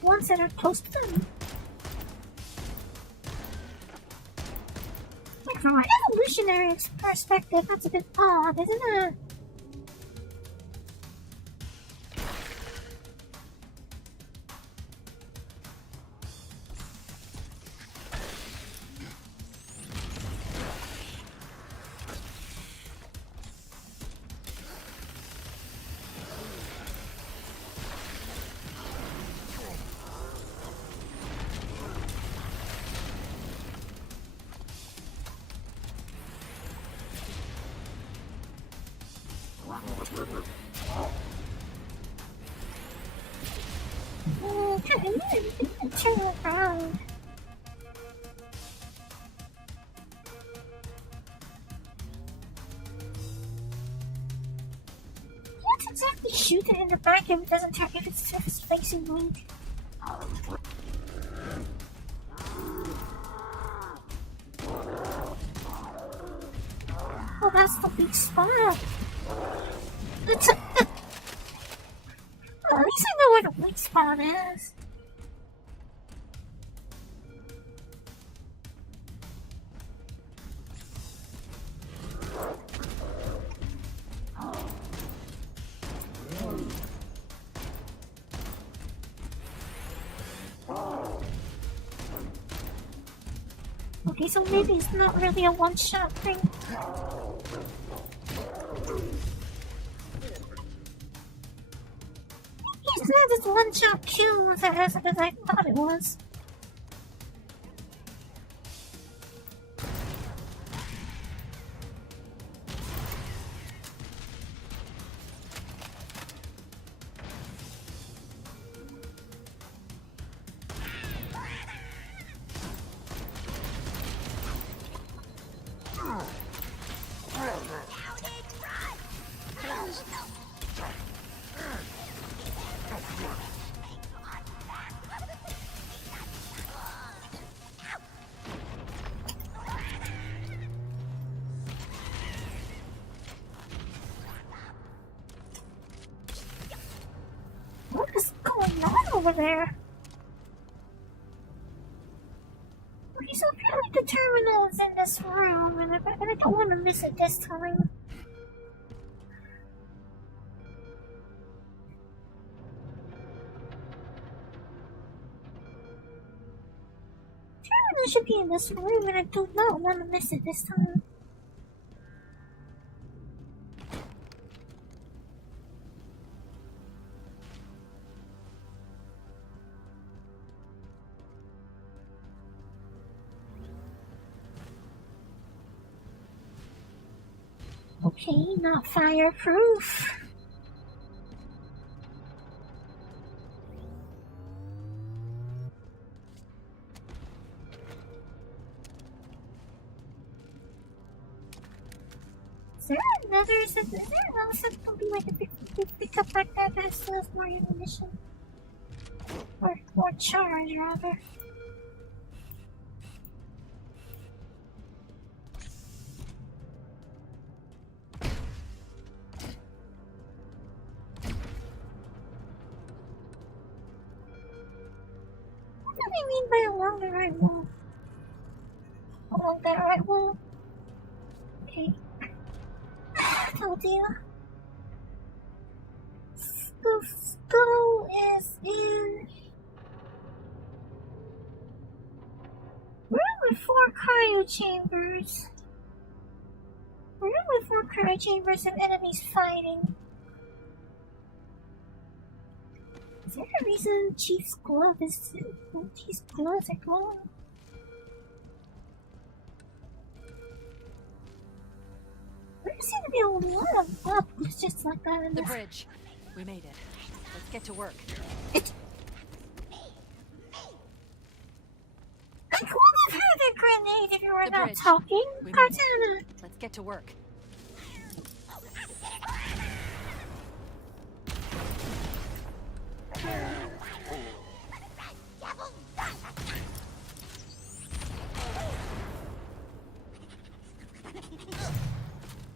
ones that are close to them. Like, from an evolutionary perspective, that's a bit odd, isn't it? Turn around. Can't exactly shoot it in the back if it doesn't turn if it's facing me. Oh, that's the big spot. It's well, at least I know where the weak spot is. Okay, so maybe it's not really a one-shot thing. It's not just one-shot kill as I thought it was. over there. Okay, so apparently the terminal is in this room, and I don't want to miss it this time. Terminal should be in this room, and I do not want to miss it this time. Okay, not fireproof. Is there another something? Is there another something like a big pick up like that still has more ammunition? Or charge rather. What do they mean by along the right wall? Along that right wall? Okay. Told you. The skull is in room with 4 cryo chambers. Room with 4 cryo chambers and enemies fighting. Is there a reason Chief's glove is Chief's gloves are glowing? There seem to be a lot of bugs just like that in The this. bridge. We made it. Let's get to work. I could have had a grenade if you were The not bridge. talking, We made Cartana. Let's get to work.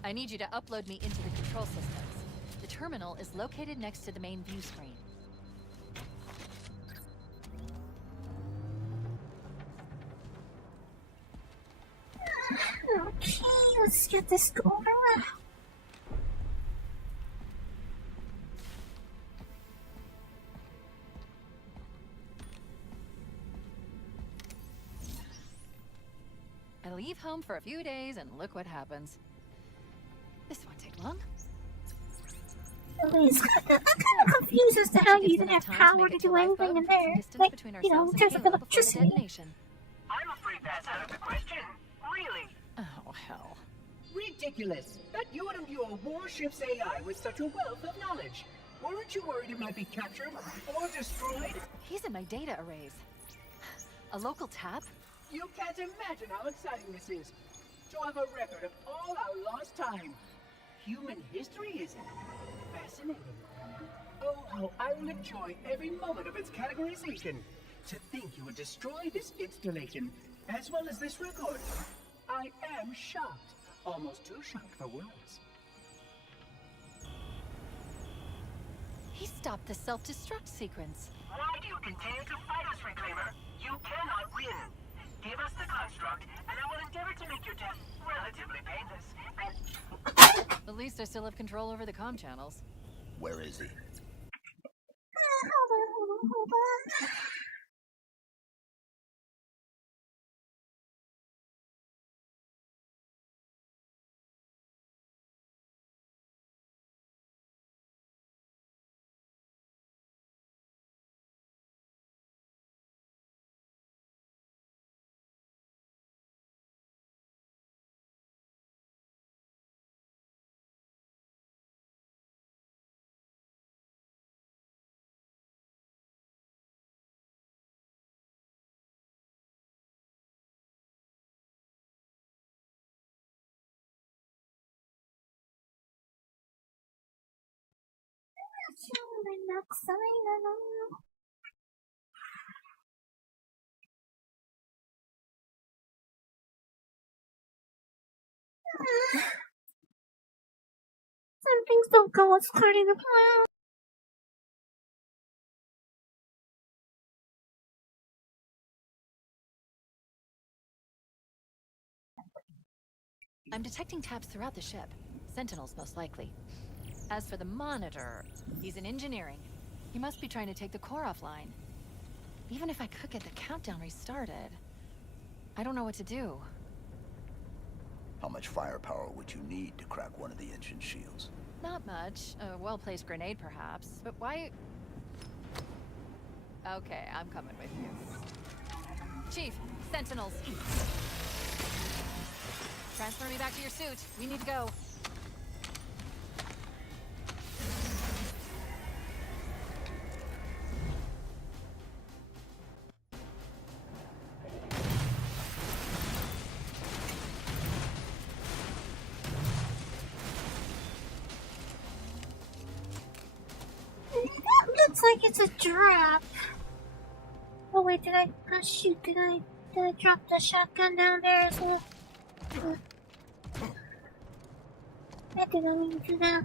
I need you to upload me into the control systems. The terminal is located next to the main view screen. Okay, let's get this going. I leave home for a few days and look what happens. This won't take long. I'm kind of confused as to how you even have power to do anything in there. Like, you know, in terms of electricity. I'm afraid that's out of the question. Really? Oh, hell. Ridiculous! That you would imbue a warship's AI with such a wealth of knowledge. Weren't you worried it might be captured or destroyed? He's in my data arrays. A local tap? You can't imagine how exciting this is. To have a record of all our lost time. Human history is fascinating. Oh, how I will enjoy every moment of its categorization. To think you would destroy this installation, as well as this record. I am shocked. Almost too shocked for words. He stopped the self-destruct sequence. Why do you continue to fight us, Reclaimer? You cannot win. Give us the construct, and I will endeavor to make your death relatively painless. And At least I still have control over the comm channels. Where is he? Hold on. My next I don't know. Some things don't go according to plan. I'm detecting taps throughout the ship. Sentinels, most likely. As for the monitor, he's in engineering. He must be trying to take the core offline. Even if I could get the countdown restarted, I don't know what to do. How much firepower would you need to crack one of the engine shields? Not much. A well-placed grenade, perhaps. But why... Okay, I'm coming with you. Chief, Sentinels. Transfer me back to your suit. We need to go. That looks like it's a drop. Oh wait, did I? Oh shoot, did I drop the shotgun down there as well? I didn't mean to do that.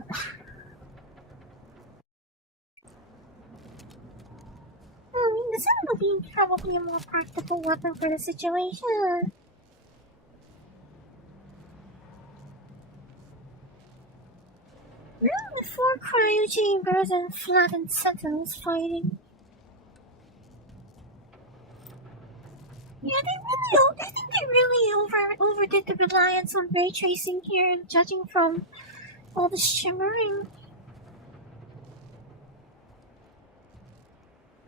I mean, the sun would be probably a more practical weapon for the situation. Really, 4 cryo chambers and flattened sentinels fighting. Yeah, I think they really overdid the reliance on ray tracing here, judging from all the shimmering.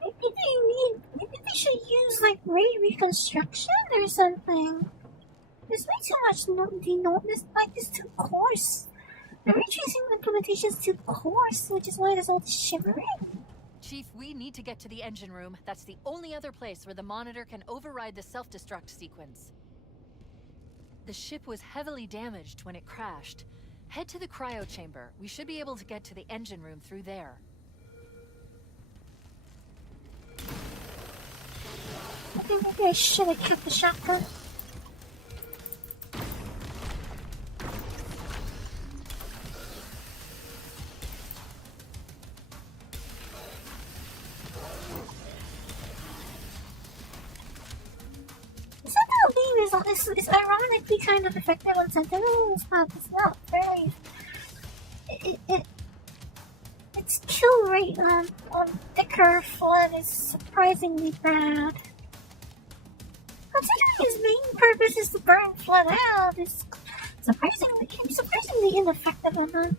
Maybe they should use like ray reconstruction or something. There's way too much this like this too coarse. The ray tracing implementation is too coarse, which is why there's all this shimmering. Chief, we need to get to the engine room. That's the only other place where the monitor can override the self-destruct sequence. The ship was heavily damaged when it crashed. Head to the cryo chamber. We should be able to get to the engine room through there. I think maybe I should have kept the shotgun. Sentinel beam is ironically kind of effective on Sentinels, but it's not very. Its kill rate on thicker flood is surprisingly bad. Considering his main purpose is to burn flood out, it's surprisingly ineffective on that.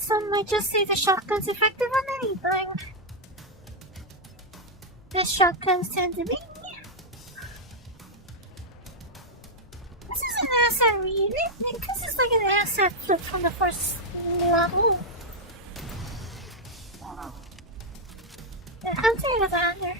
Some might just say the shotgun's effective on anything. The shotguns tend to be. This is an asset read. This is like an asset flip from the first level. The hunter is under.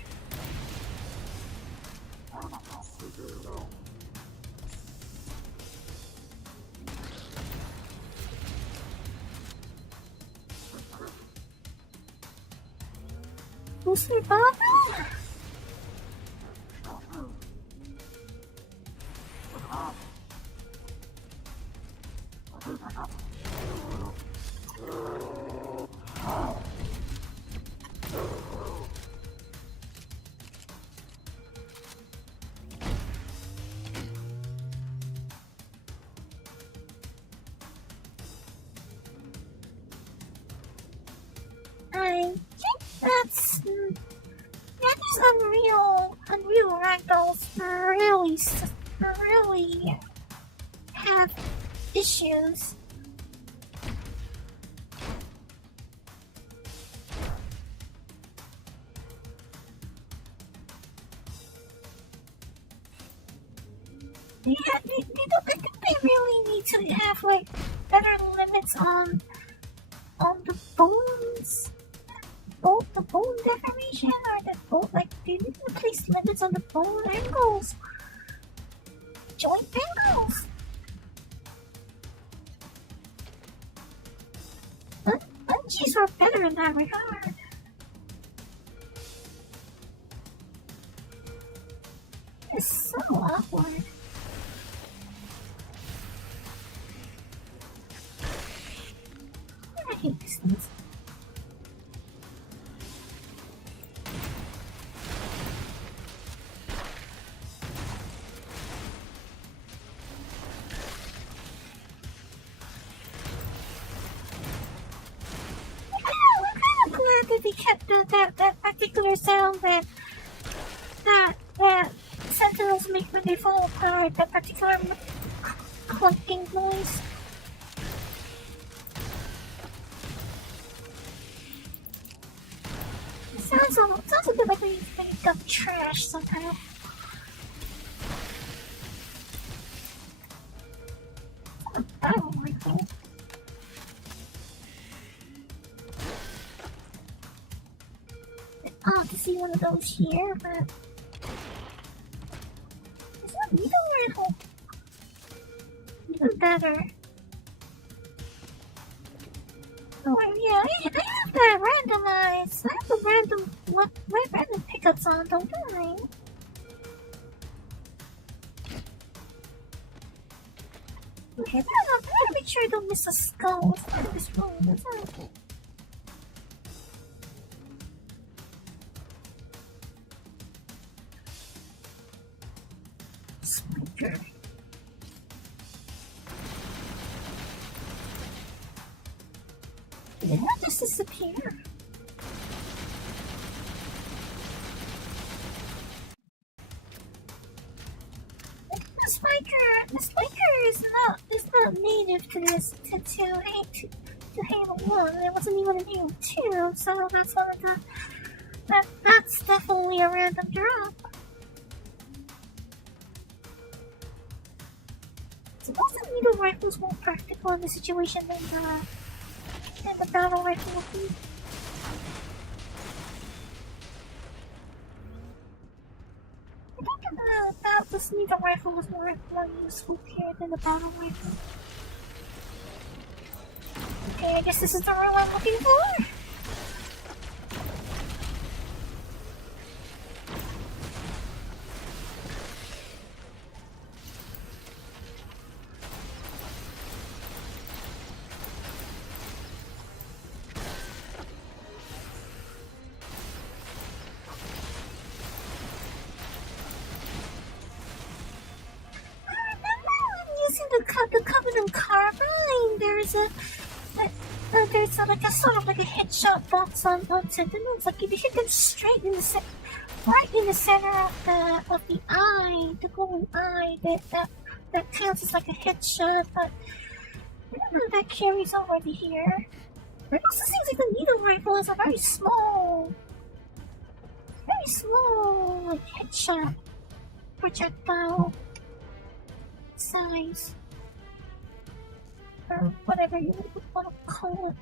Booster bubble? I think that's Unreal Ragdolls really have issues. Yeah, I think they really need to have like better limits on the bones. Both the bone deformation or the bone, like they need to place limits on the bone angles, joint angles. Bungees are better in that regard. It's so awkward. I hate these things. I'm glad that they kept that particular sound that sentinels make when they fall apart, that particular clunking noise. It sounds a bit like when you dump trash somehow. It's a battle rifle. I'll have to see one of those here, but it's not needle rifle. Even better. Oh yeah, I have that randomized. I have the random pickups on, don't I? Okay, I gotta make sure I don't miss a skull. It's not this wrong, that's okay. Spiker. Did it not just disappear? The spiker is not native to this to Halo 1. It wasn't even in Halo 2, so that's one of the that's definitely a random drop. Suppose the needle rifles more practical in this situation than the battle rifle would be. I think about this needle rifle was more useful here than the battle rifle. Okay, I guess this is the room I'm looking for. The Covenant Carbine, there's like a sort of like a headshot box on Sentinels. Like if you hit them straight in the right in the center of the eye, the golden eye, that counts as like a headshot. But I don't know if that carries over to here. It also seems like the needle rifle is a very small like headshot projectile size. Or whatever you want to call it.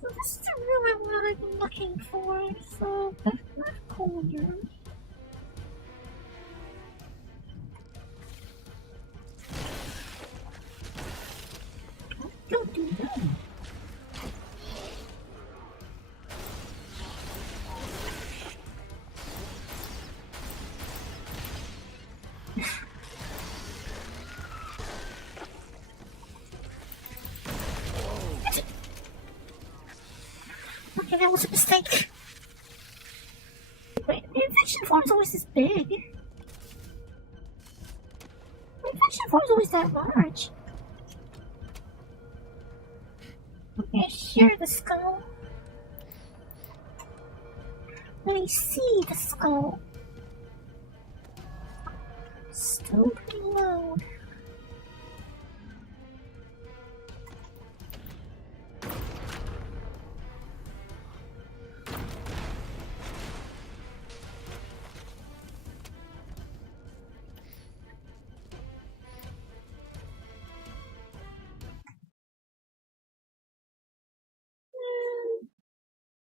So this is really what I've been looking for, so that's not cool here. Don't do that. Okay, that was a mistake. Wait, the infection form is always this big. The infection form is always that large. Okay, hear the skull. Let me see the skull. Still pretty low.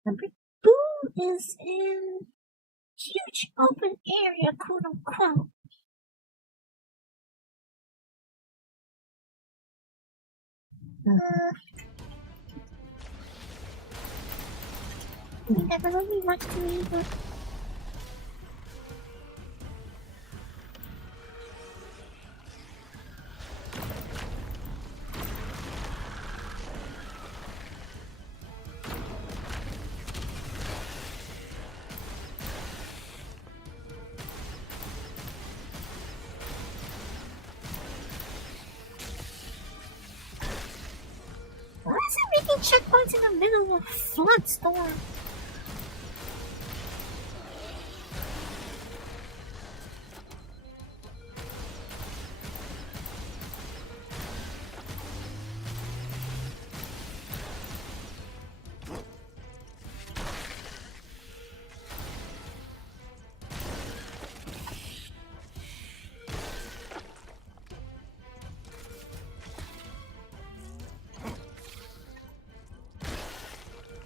Number 2 is in huge open area, quote unquote. Never really much to me, but checkpoints in the middle of a flood storm.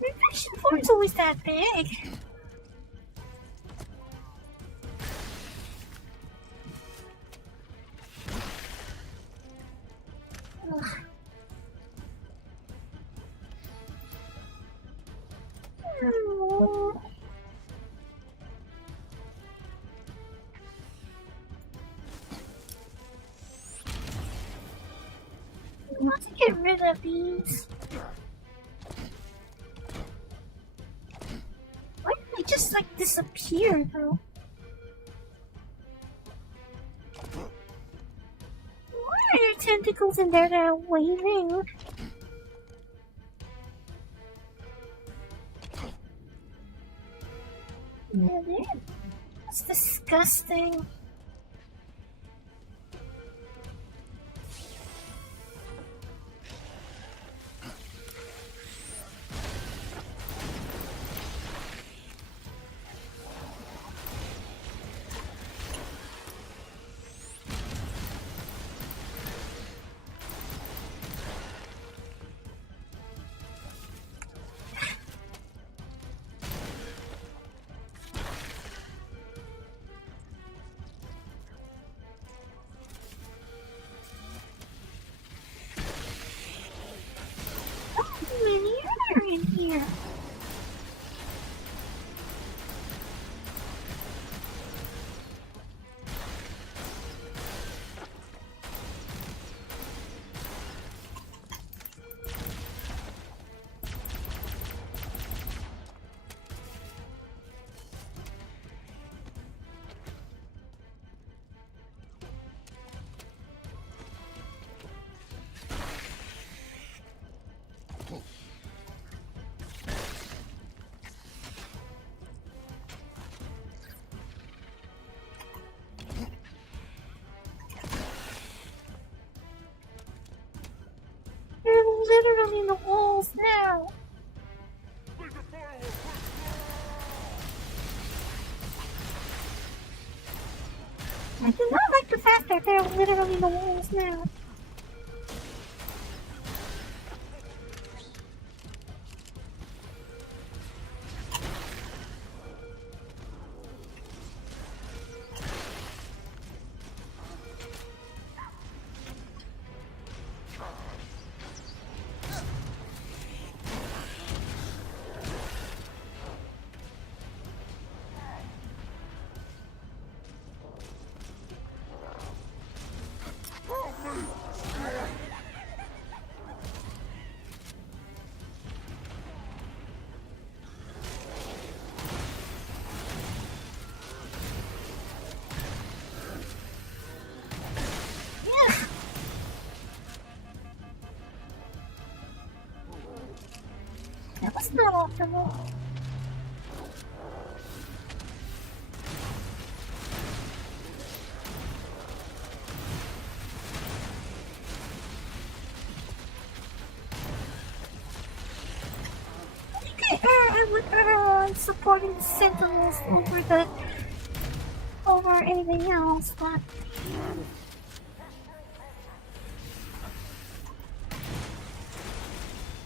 Reflection 4 is always that big. Ugh. Oh. I want to get rid of these. Why did they just like disappear though? Why are there tentacles in there that are waving? Yeah, that's disgusting. Many are in here. They're literally in the walls now. I do not like the fact that they're literally in the walls now. That was not optimal. I would on supporting the Sentinels over anything else, but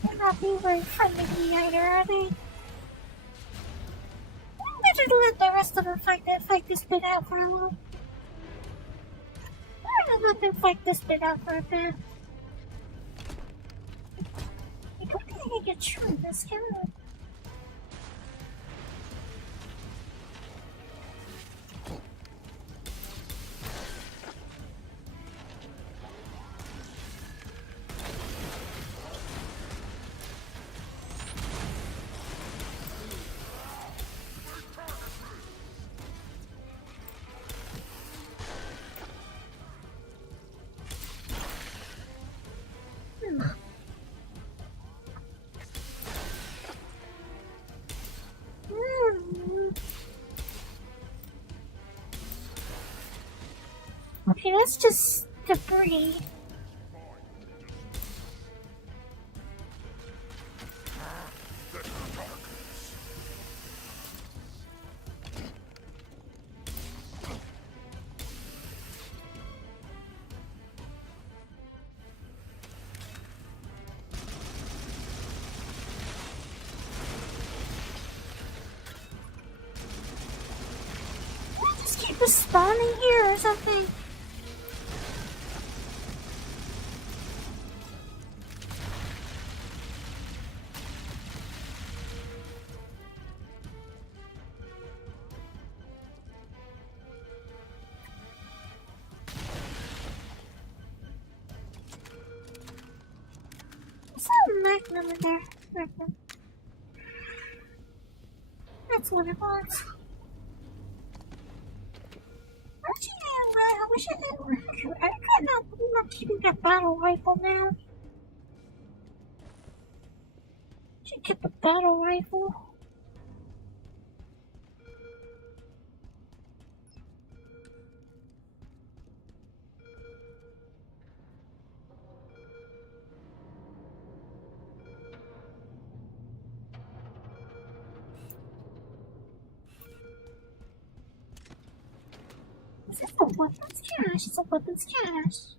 they're not being very friendly to me either, are they? They should let the rest of them fight this bit out for a while. I'm gonna let them fight this bit out for a bit. I don't think I can get through this, can I? Okay, that's just debris. I just keep respawning here or something. Over there. That's what it was. Actually, I wish I didn't. I could not keeping that battle rifle now. Should keep the battle rifle. It's a weapons cache. It's a weapons cache.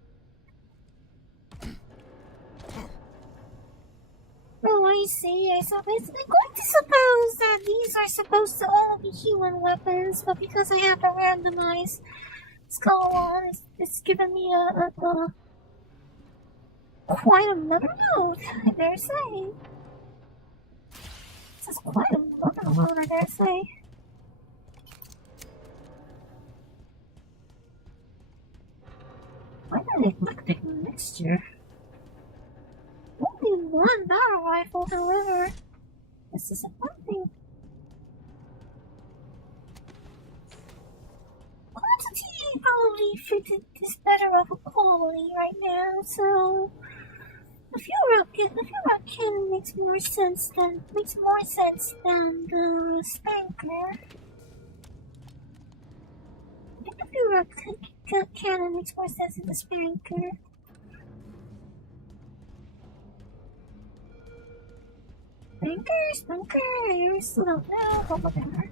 Oh, I see. I'm going to suppose that these are supposed to all be human weapons, but because I have to randomize skull on, it's giving me quite a load, I dare say. This is quite a load, I dare say. Why did it look like mixture? Only one battle rifle, however. This is disappointing. Quantity probably fitted is better of a quality right now, so the fuel rock cannon makes more sense than the spanker. I think the fuel rock cannon makes more sense than the spanker. Spankers, no, whatever.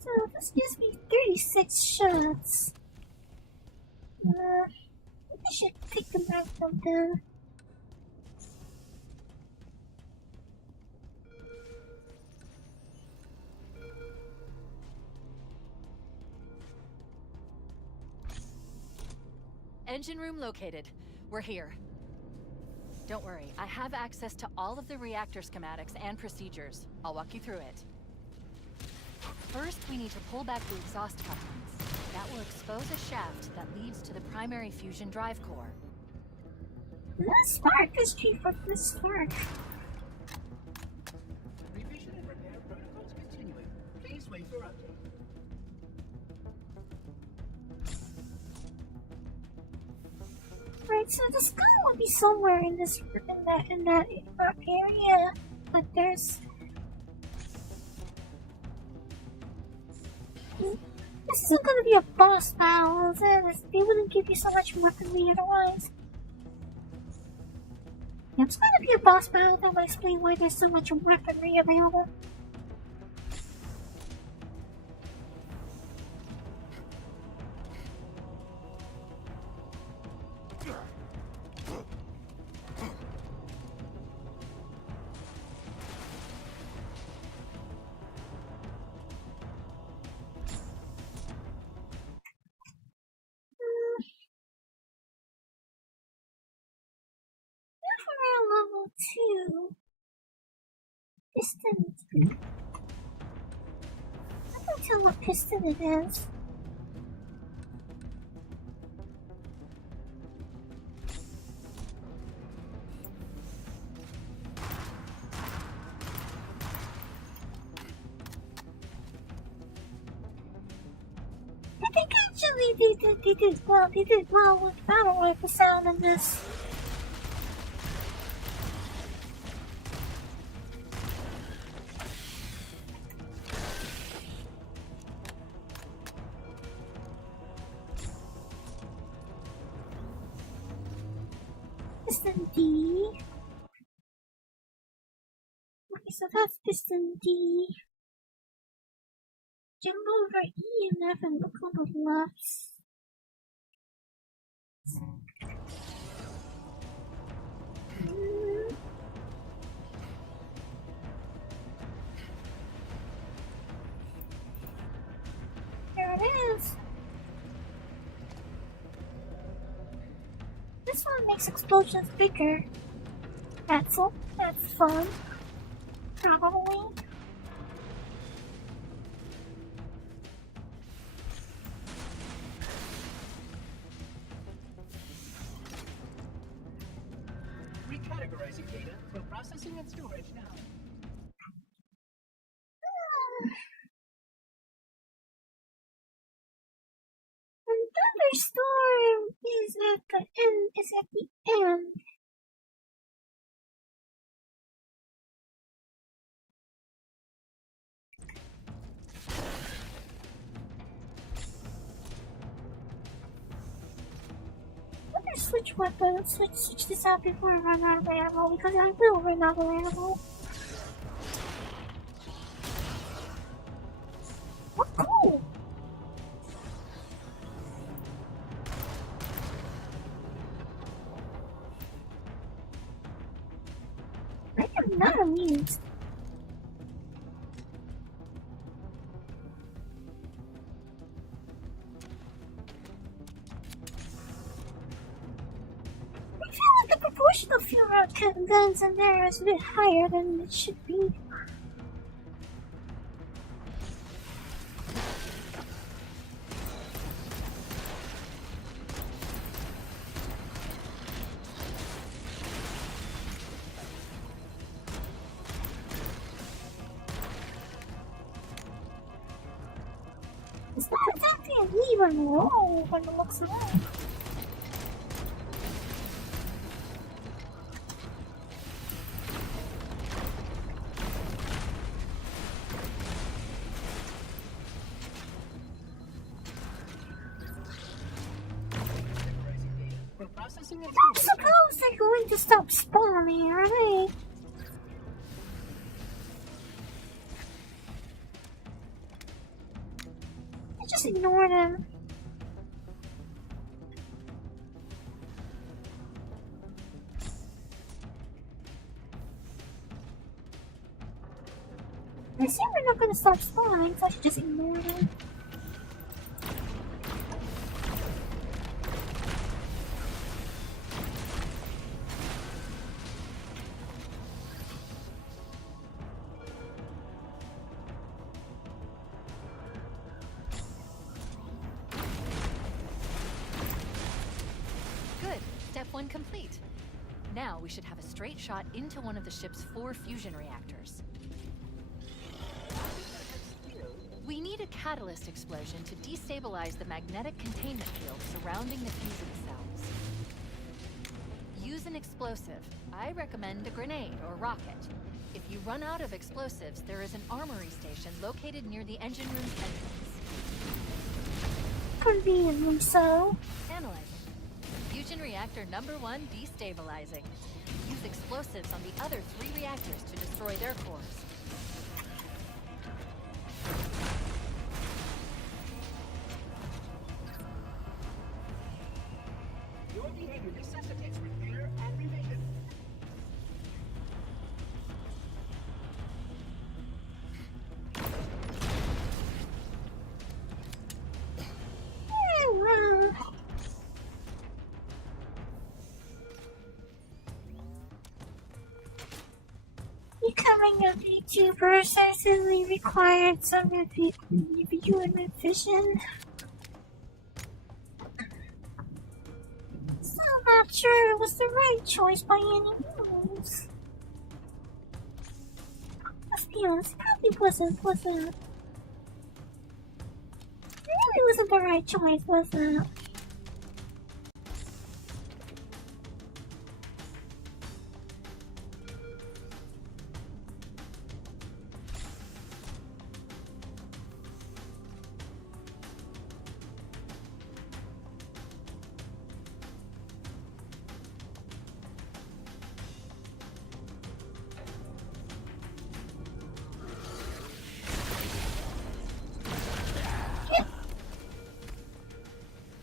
So this gives me 36 shots. I should take them back from them. Engine room located. We're here. Don't worry, I have access to all of the reactor schematics and procedures. I'll walk you through it. First, we need to pull back the exhaust couplings. That will expose a shaft that leads to the primary fusion drive core. Let's spark this chief of the spark. Revision and repair protocols continuing. Please wait for update. Right, so the skull will be somewhere in that area, but there's. This isn't gonna be a boss battle, is it? They wouldn't give you so much weaponry otherwise. It's gonna be a boss battle that will explain why there's so much weaponry available. Level 2 piston. I can't tell what piston it is. I think actually they did well with battle rifle sound in this. piston D. Okay, so that's piston D. Jump over E and F and look on the left. There it is. This one makes explosions bigger. That's fun. Probably. Recategorizing data for processing and storage now. And thunderstorm is at the end. Is at the end. I'm gonna switch weapons. Switch this out before I run out of ammo because I will run out of ammo. What cool! I am not amused. I feel like the proportion of fuel guns in there is a bit higher than it should be. It's not exactly an even roll when it looks around. For processing and I storage. suppose they're going to stop spawning, are they? I just ignore them. I assume they're not going to stop spawning, so I should just ignore them. Good. Step 1 complete. Now we should have a straight shot into one of the ship's 4 fusion reactors. We need a catalyst explosion to destabilize the magnetic containment field surrounding the fusion cells. Use an explosive. I recommend a grenade or rocket. If you run out of explosives, there is an armory station located near the engine room's entrance. Conveniently so. Analyzing. Fusion reactor number 1 destabilizing. Use explosives on the other 3 reactors to destroy their cores. Your behavior necessitates repair and revision. Becoming a VTuber certainly required some review and revision. Still not sure it was the right choice by any means. Let's be honest, it probably wasn't. It really wasn't the right choice, was it?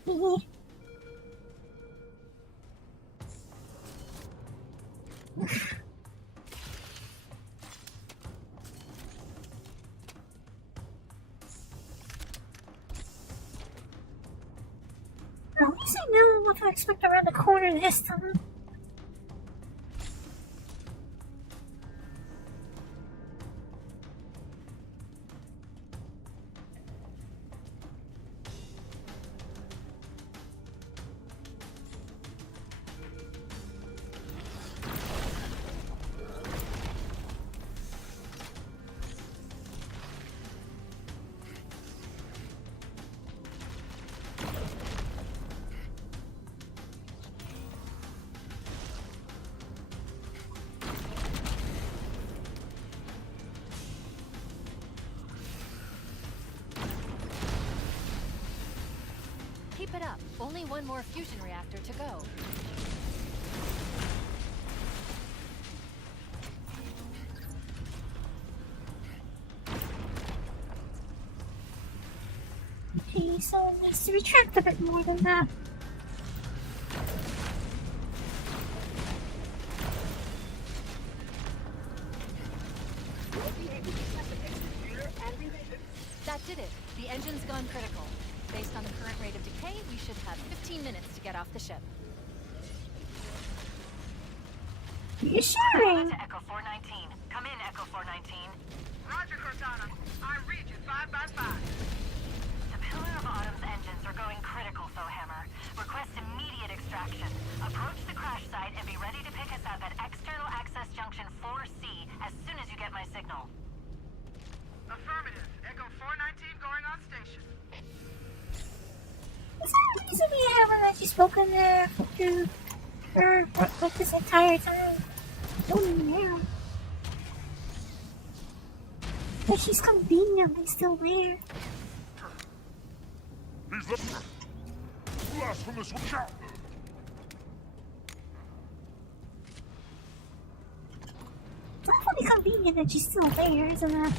At least I know what to expect around the corner this time. Keep it up. Only one more fusion reactor to go. Okay, so it needs to retract a bit more than that. That did it. The engine's gone critical. Based on the current rate of decay, we should have 15 minutes to get off the ship. You're sharing. To Echo 419. Come in, Echo 419. Roger, Cortana. I read you 5 by 5. The Pillar of Autumn's engines are going critical, Hammer. Request immediate extraction. Approach the crash site and be ready to pick us up at External Access Junction 4C as soon as you get my signal. Affirmative. Echo 419 going on station. Is that the reason we haven't actually spoken there to her like this entire time? I don't even know. But she's conveniently still there. Blasphemous shout! It's awfully convenient that she's still there, isn't it?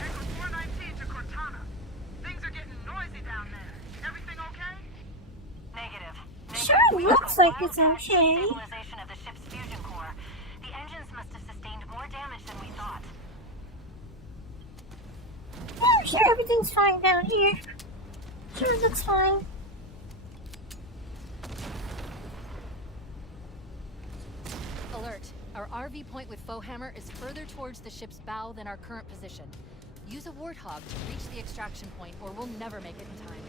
Echo 419 to Cortana. Things are getting noisy down there. Everything okay? Negative. Sure looks like it's okay. Stabilization of the ship's fusion core. The engines must have sustained more damage than we thought. Yeah, I'm sure everything's fine down here. Sure looks fine. Alert. Our RV point with Fohammer is further towards the ship's bow than our current position. Use a warthog to reach the extraction point or we'll never make it in time.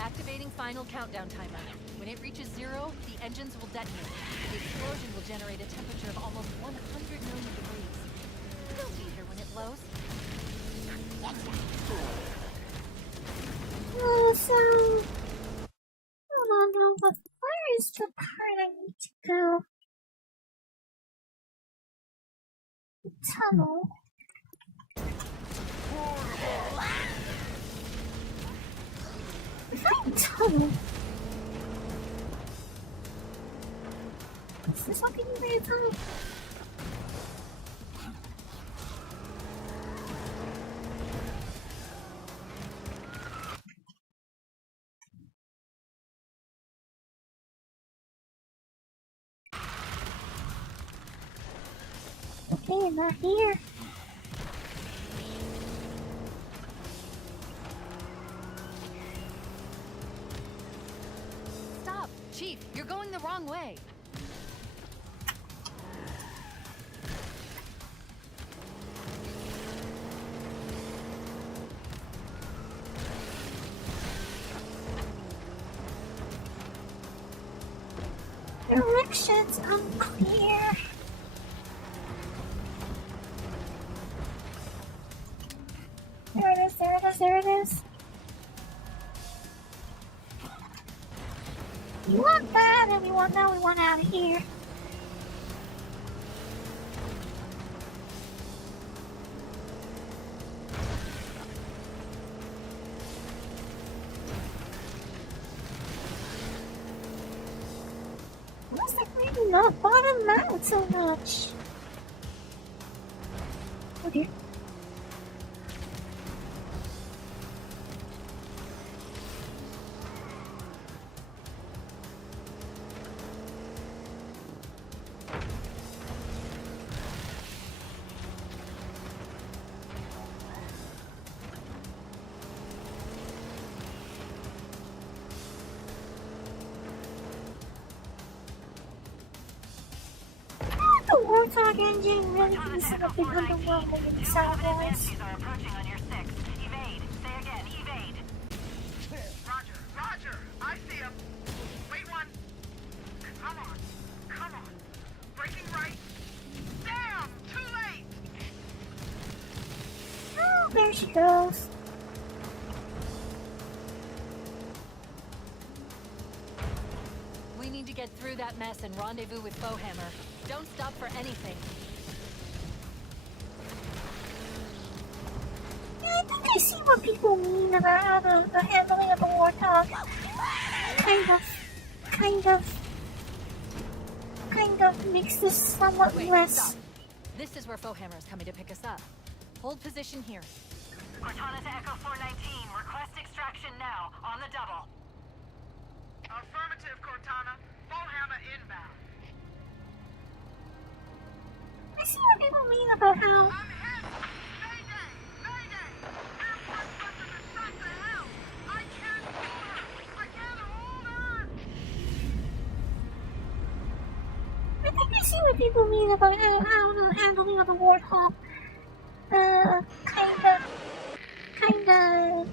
Activating final countdown timer. When it reaches 0, the engines will detonate. The explosion will generate a temperature of almost 100 million degrees. We'll be here when it blows. So... Hold on, but where is the part I need to go? The tunnel. Is that a tunnel? Is this something you made tunnel? Okay, not here. Stop! Chief, you're going the wrong way. Directions unclear. There it is, there it is, there it is. We want that, and we want out of here. was like maybe not bottom out so much. Oh dear. The Warthog engine really is a big underwhelming sound noise. Banshees are approaching on your 6. Evade. Say again, evade. Roger, Roger. I see him. Wait one. Come on. Come on. Breaking right. Damn! Too late! Oh, there she goes. We need to get through that mess and rendezvous with Bowhammer. Don't stop for anything. Yeah, I think I see what people mean about how the handling of the Warthog kind of makes this somewhat Wait, less. stop. This is where Bowhammer is coming to pick us up. Hold position here. Cortana to Echo 419. Request extraction now. On the double. Affirmative, Cortana. Bowhammer inbound. I see what people mean about how I'm hit! Mayday! Mayday! Aircraft is shot to hell! I can't hold her! I can't hold her! I think I see what people mean about how the handling of the Warthog kinda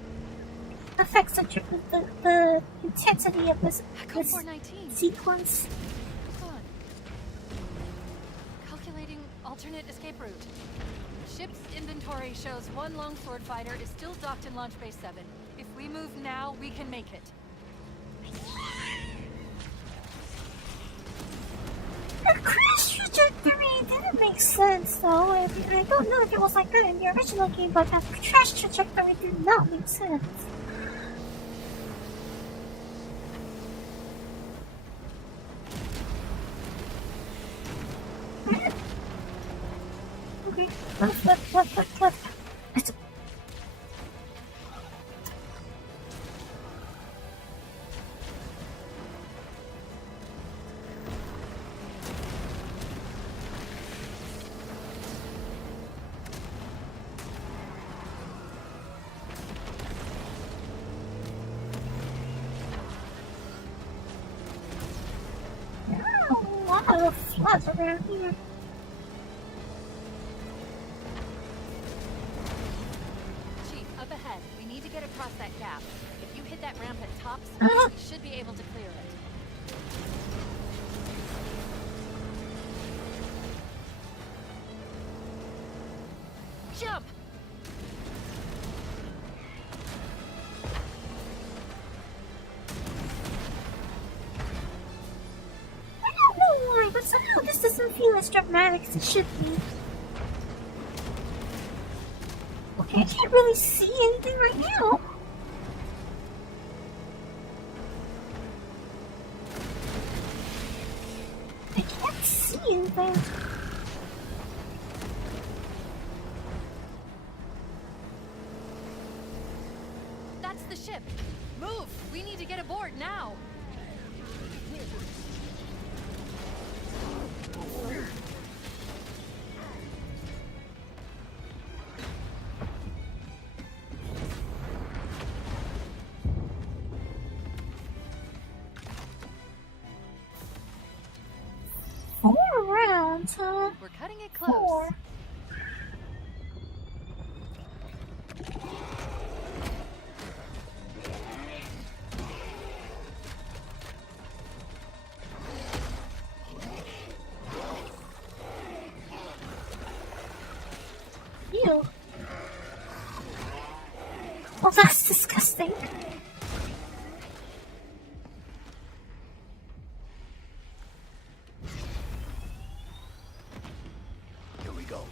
affects the intensity of this Echo 419. sequence. Hold on. Calculating alternate escape route. Ship's inventory shows one longsword fighter is still docked in Launch Base 7. If we move now, we can make it. The crash trajectory didn't make sense though. I don't know if it was like that in the original game, but the crash trajectory did not make sense. Okay, left. It's a lot of floods around here. Chief, up ahead. We need to get across that gap. If you hit that ramp at top speed, we should be able to clear it. Jump! I don't know why, but somehow this doesn't feel as dramatic as it should be. Okay, I can't really see anything right now. I can't see anything. That's the ship. Move! We need to get aboard now. Four rounds, huh? We're cutting it close. Four. Ew. Oh, that's disgusting. Here we go.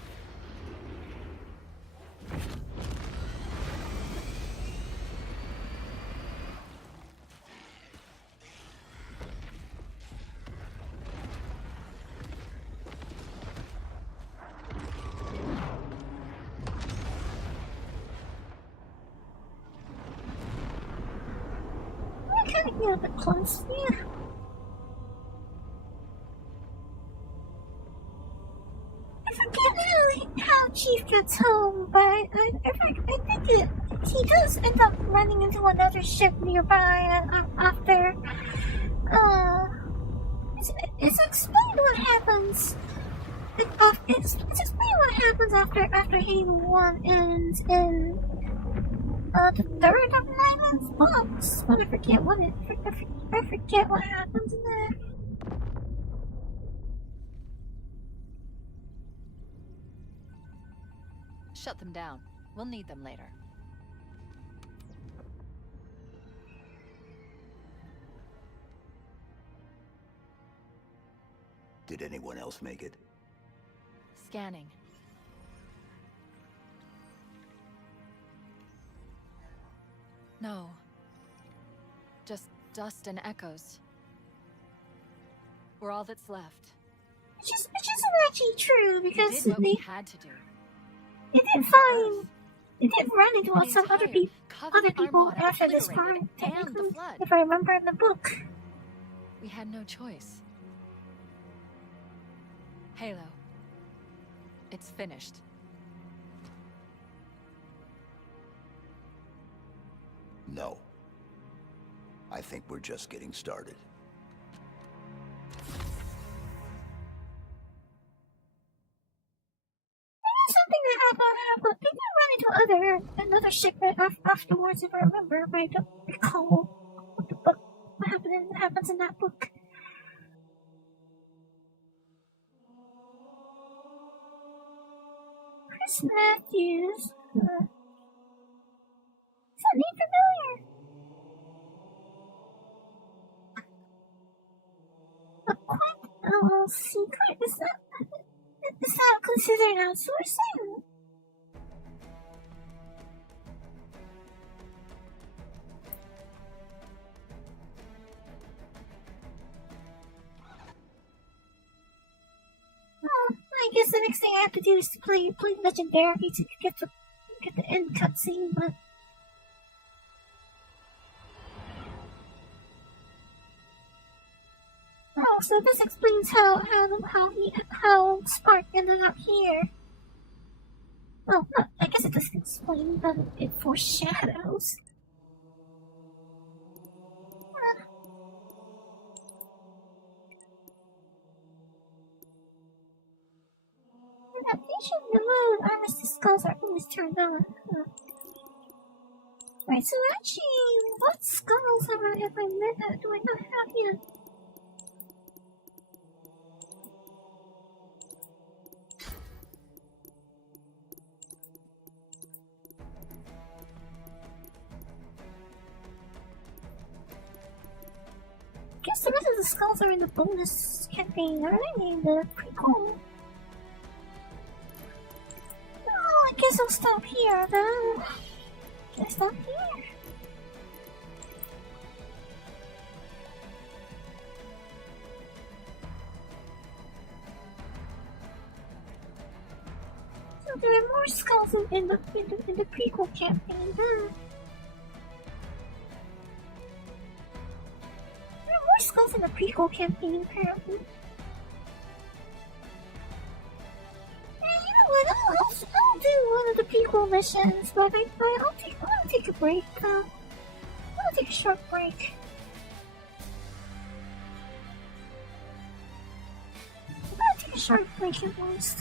little bit close, yeah. I forget really how Chief gets home, but I think he does end up running into another ship nearby after. It's explained what happens. It's explained what happens after Halo 1 ends in the third of 9 books. But I forget what happens in there. Shut them down. We'll need them later. Did anyone else make it? Scanning. No. Just dust and echoes. We're all that's left. Which isn't actually true We because did what we had to do. they did run into The some other entire other Covenant people Armada after this obliterated part. and the flood. If I remember in the book. We had no choice. Halo. It's finished. No. I think we're just getting started. Something that happened. They did run into another ship afterwards, if I remember, but I don't recall what happens in that book. Chris Matthews. Is that name familiar? A quite secret? Is that considered outsourcing? I guess the next thing I have to do is to play Legendary to get the end cutscene, but oh, so this explains how Spark ended up here. Well, no, I guess it doesn't explain, but it foreshadows. Adaptation of the moon, Armistice skulls are always turned on. Right, so actually, what skulls have I met? Do I not have yet? I guess the rest of the skulls are in the bonus campaign, aren't they? In the prequel. Oh, I guess I'll stop here then. Can I stop here? So there are more skulls in the prequel campaign, huh? There are more skulls in the prequel campaign, apparently. I'll do one of the prequel missions, but I'll take a break. I'll take a short break. I'll take a short break at least.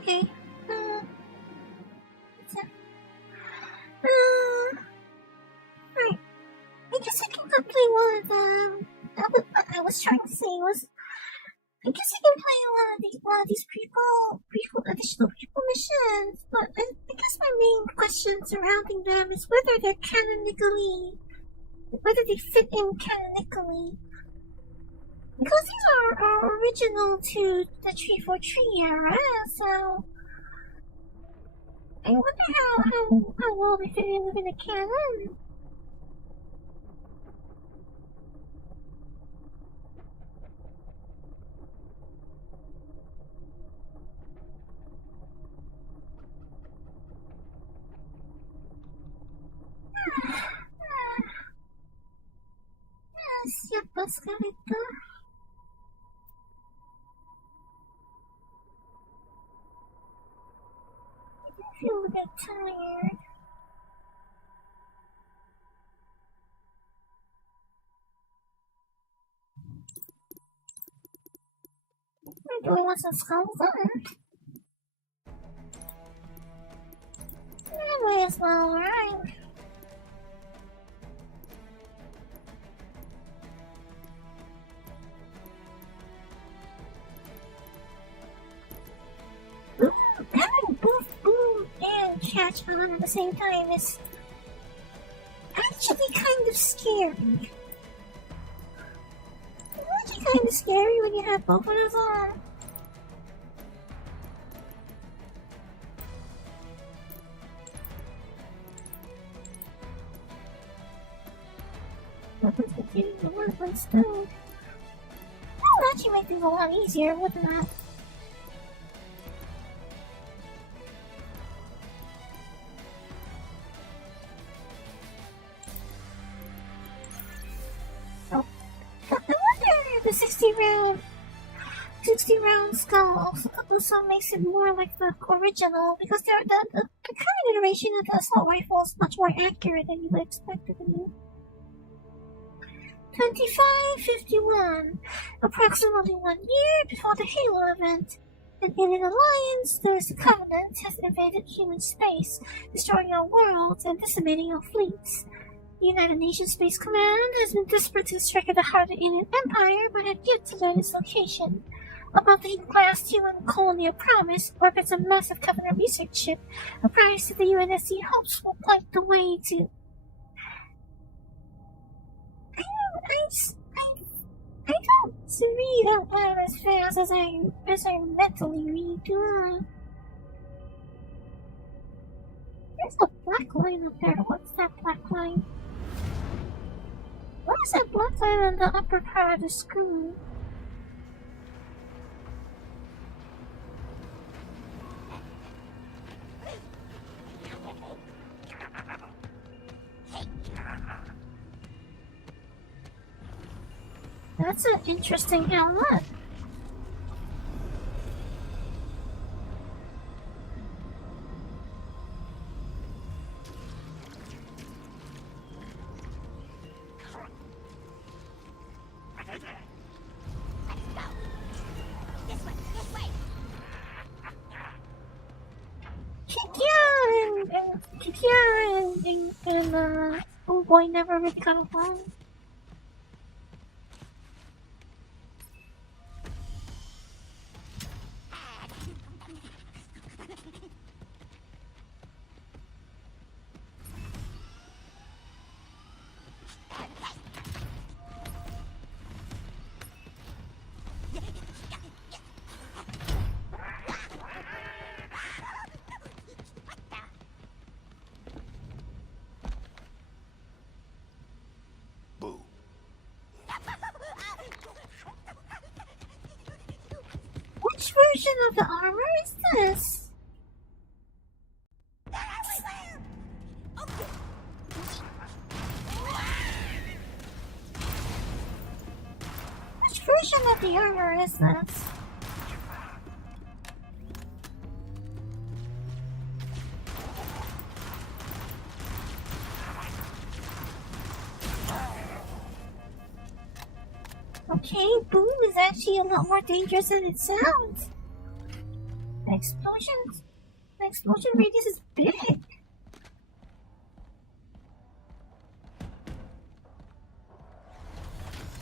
Okay. What's that? Right. I guess I can play one of them. What I was trying to say was, I guess I can play one of these additional people missions, but I guess my main question surrounding them is whether they fit in canonically. Because these are original to the 343 era, so I wonder how well they fit in within the canon. Siapa sekali tuh? I feel a bit tired. We're doing what's in skulls on. Anyway, it's well, right? Having both boom and catch on at the same time is actually kind of scary. It's actually kind of scary when you have both of those on. Weapons getting the weapons too. That would actually make things a lot easier, wouldn't that? The 60 round skull also makes it more like the original, because the current iteration of the assault rifle is much more accurate than you would expect it to be. 2551, approximately 1 year before the Halo event. An alien alliance, the Covenant, has invaded human space, destroying our worlds and decimating our fleets. The United Nations Space Command has been desperate to strike at the heart of the Alien Empire, but had yet to learn its location. Above the class human colony of Promise orbits a massive Covenant research ship, a prize that the UNSC hopes will point the way to. I don't read out loud as fast as I mentally read, do I? There's a black line up there. What's that black line? What is that black line on the upper part of the screen? That's an interesting helmet. Kikia and oh boy never really got along. Which version of the armor is this? Which version of the armor is this? Okay, boom is actually a lot more dangerous than it sounds. The explosion radius is big.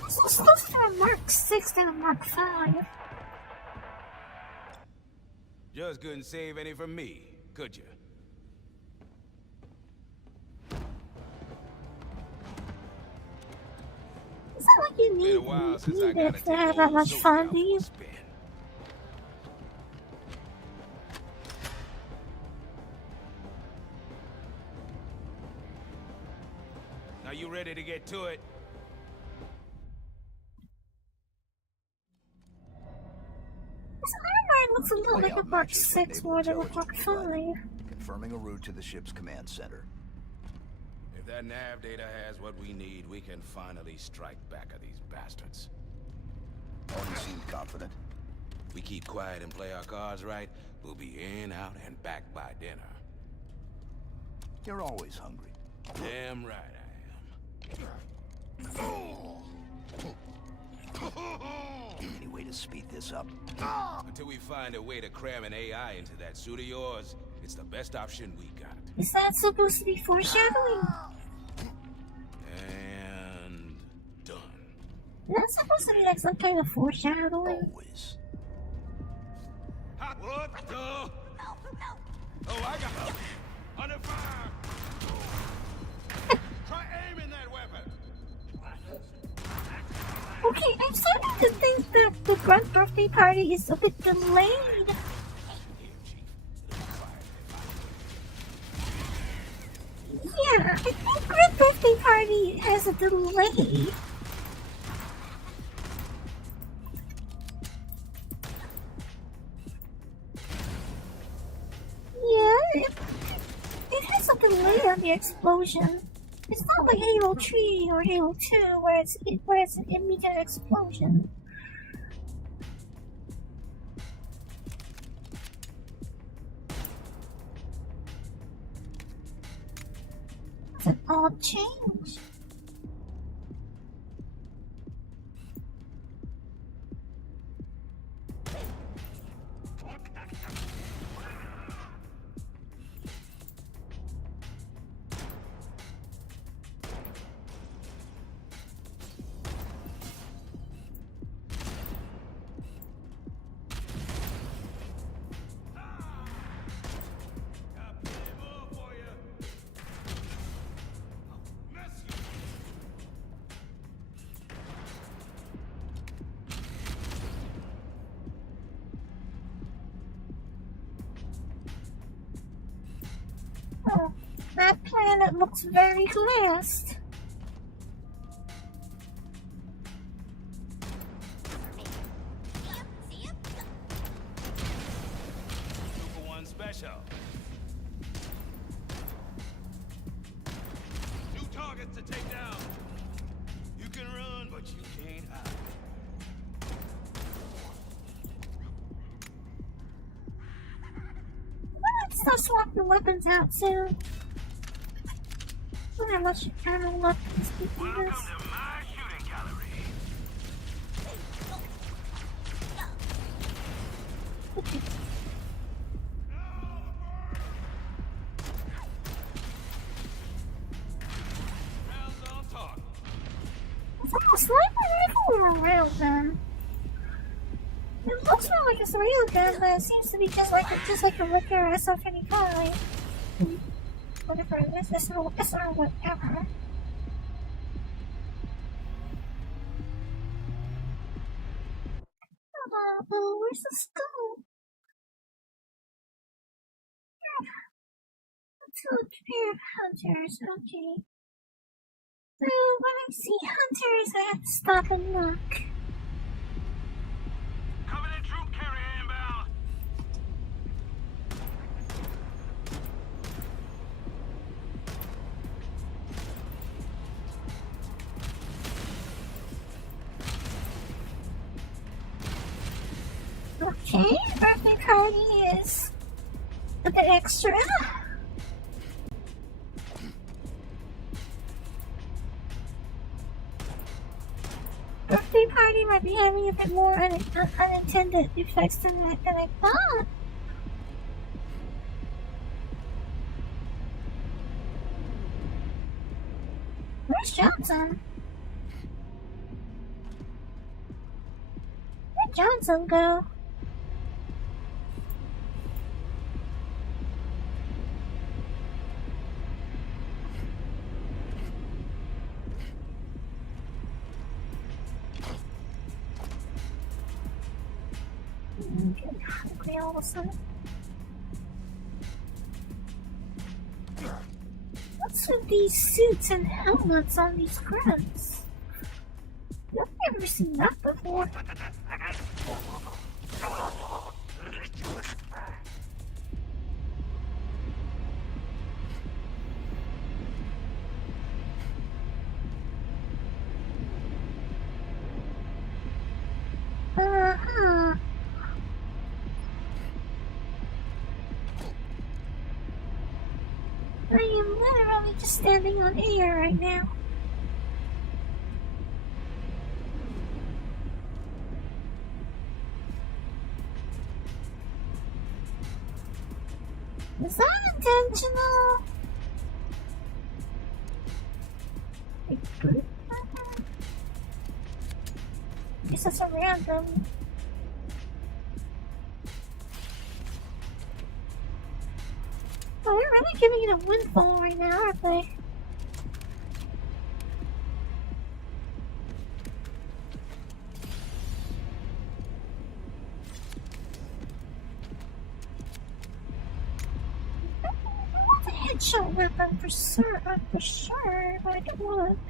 So it's closer to a Mark 6 than a Mark 5. Just couldn't save any from me, could you? It's not like you Been a while since I need got it to to take have that old much Sophie fun, out do for you? a spin. Now you ready to get to it? This armor looks a little like a Layout Mark matches 6 what more than a naval Mark intelligence 5. provided, confirming a route to the ship's command center. If that nav data has what we need, we can finally strike back at these bastards. Oni seemed confident. We keep quiet and play our cards right, we'll be in, out, and back by dinner. You're always hungry. Damn right I Any way to speed this up? am. Until we find a way to cram an AI into that suit of yours, it's the best option we got. Is that supposed to be foreshadowing? And done. That's supposed to be like some kind of foreshadowing. Always. What the? Oh, I got it. Under fire! Try aiming that weapon! Okay, I'm starting to think that the Grunt birthday party is a bit delayed. Yeah, I think Grunt birthday party has a delay. Yeah, it has a delay on the explosion. It's not like Halo 3 or Halo 2 where it's an immediate explosion. It's an odd change. Oh, that planet looks very blessed. Super one special. Two targets to take down. You can run, but you can't hide. Let's start swapping weapons out soon. Look how much ammo left in this Welcome to my shooting gallery. Rounds on target. Is that a sniper rifle or a railgun? It looks more like it's a railgun, but it seems to be just like a regular SR-25. Whatever it is, SR whatever. Oh, where's the skull? Let's look here, hunters, okay. So when I see hunters, I have to stop and look. Covenant troop carrier inbound. Okay, birthday party is a bit extra. Birthday party might be having a bit more unintended effects than I thought. Johnson? Where'd Johnson go? I'm getting hungry all of a sudden. What's with these suits and helmets on these grunts? I've never seen that before. Uh-huh. I am literally just standing on air right now. Is that intentional? Guess that's a random. Oh, they're really giving it a windfall right now, aren't they? I want the headshot weapon for sure, but I don't want to.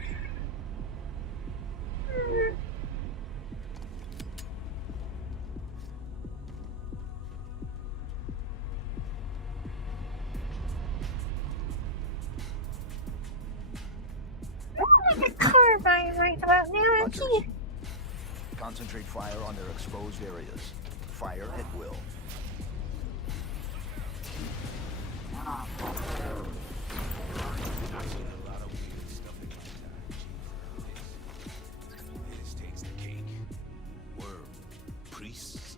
A carbine right about now, I can't. Concentrate fire on their exposed areas. Fire at will. I've seen a lot of weird stuff in my time. This takes the cake. Worm. Priests.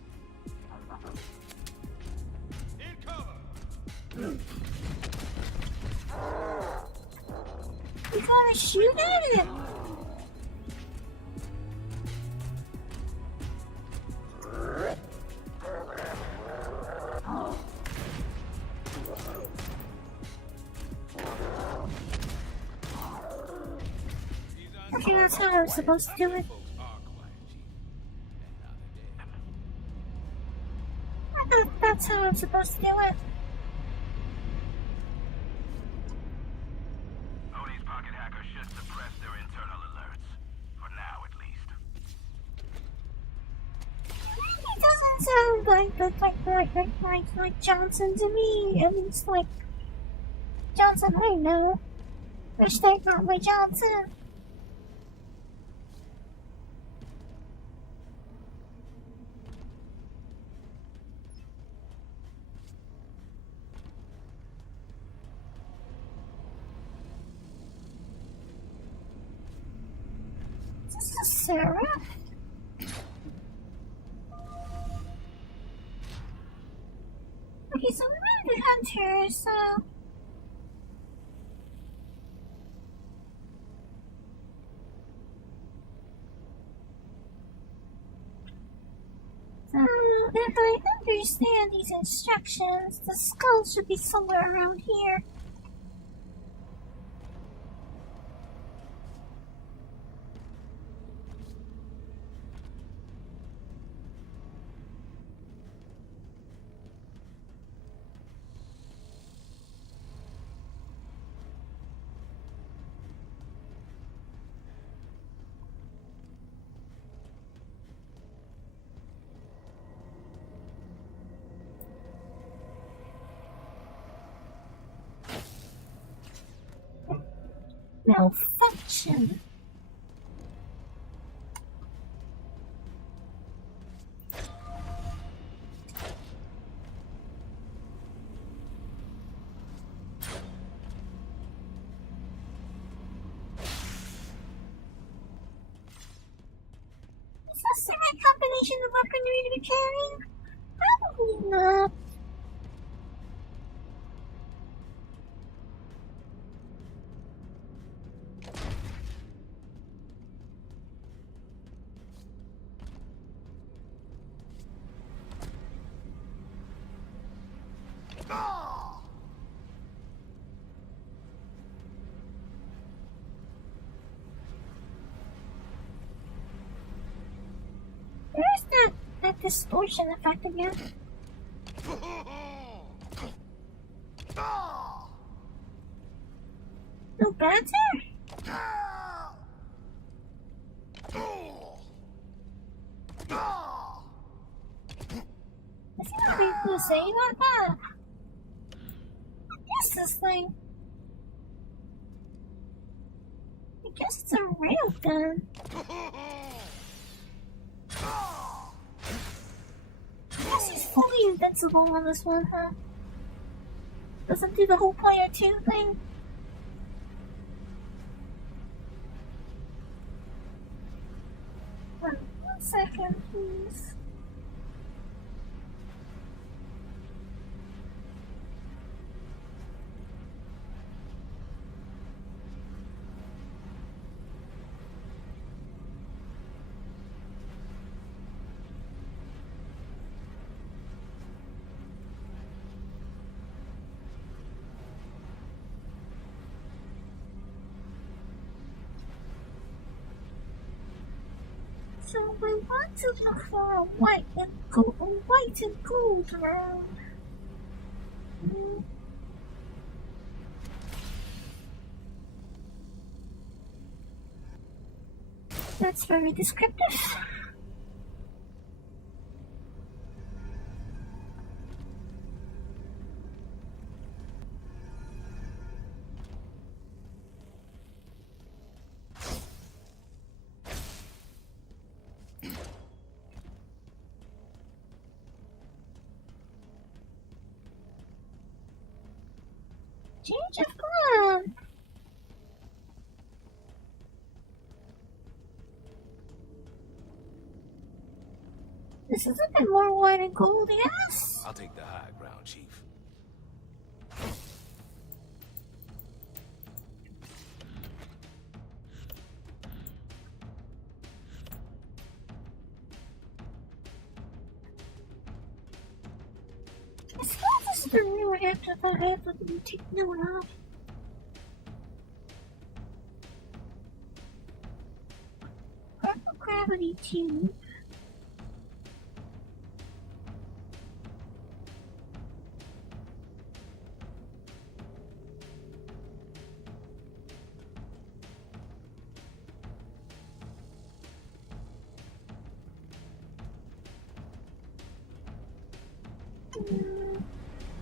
In cover! You gotta shoot at it! Okay, that's how I'm supposed to do it. I thought that's how I'm supposed to do it. Odie's pocket hacker should suppress their internal alerts. For now, at least. It doesn't sound like Johnson to me. At least like Johnson I know. Hashtag not my Johnson. Is this Sarah? Okay, so we're the hunter, so if I understand these instructions, the skull should be somewhere around here. Malfunction. Is this the right combination of weaponry to be carrying? Probably not. Where's that distortion effect again? No bats here? Is he not going to say about that? What is this thing? I guess it's a real gun. I guess he's fully invincible on this one, huh? Doesn't do the whole player 2 thing. One second, please. So we want to look for a white and gold round. That's very descriptive. Change of plan. This is a bit more white and gold, yes? I'll take the high ground, Chief. I suppose this is the real after that I have to take note of. Gravity tube.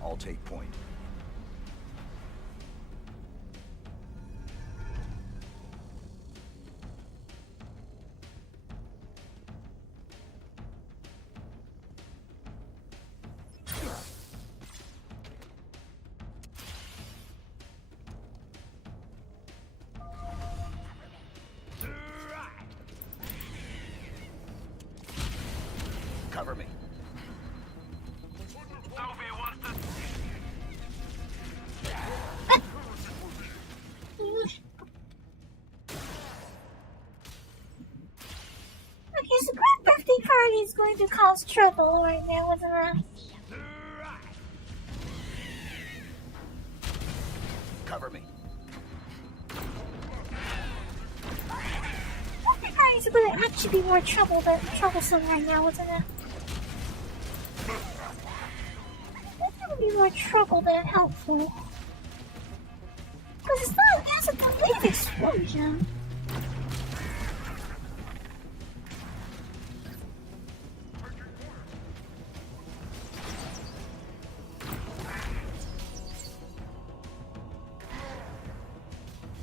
I'll take point. Cover me. Okay, so Grand Birthday Party is going to cause trouble right now, isn't it? Cover me. Birthday Party's going to actually be more troublesome right now, isn't it? It's going to be more trouble than helpful. Because it's not as a complete explosion.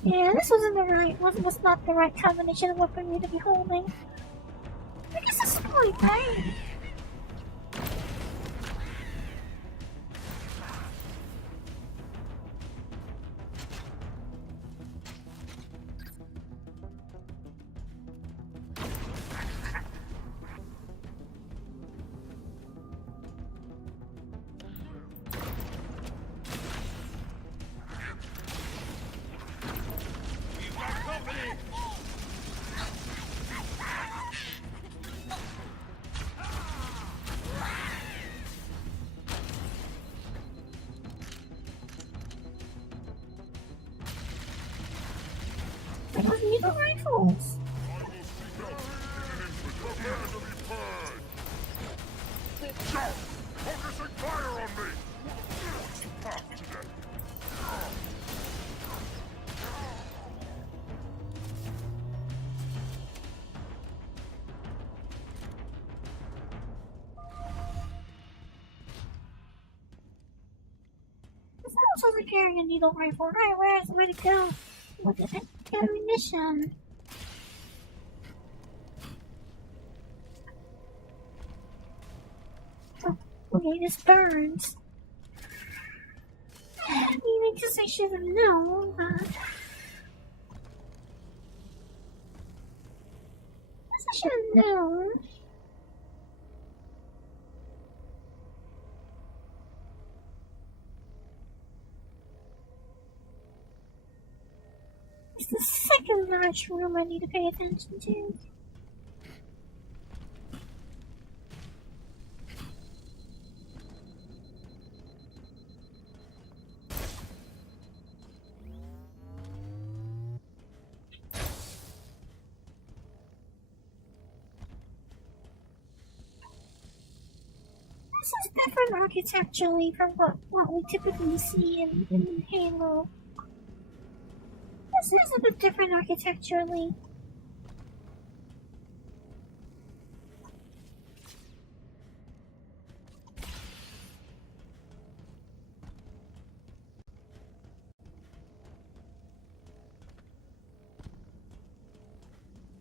Yeah, this was not the right combination of weaponry to be holding. I guess that's the point, right? needle rifles. I will seek out the prepare to be purged. Watch out! Focusing fire on me! Half today. This house wasn't carrying a needle rifle. Right, where'd it go? Look at that ammunition. Oh, okay, this burns. I mean, I guess I should have known, but... I should have known. It's the second large room I need to pay attention to. This is different architecturally from what we typically see in Halo. This is a bit different architecturally.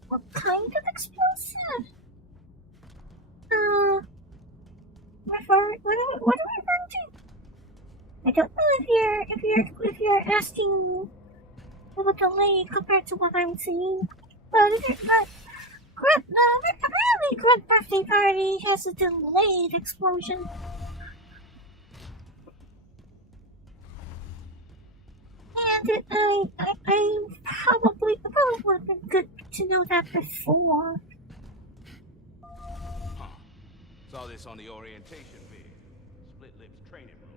What kind of explosive? What are we referring to? I don't know if you're asking with a delay compared to what I'm seeing. But apparently Grunt Birthday Party has a delayed explosion. And I probably would have been good to know that before. Huh. Saw this on the orientation vid. Split Lips training room.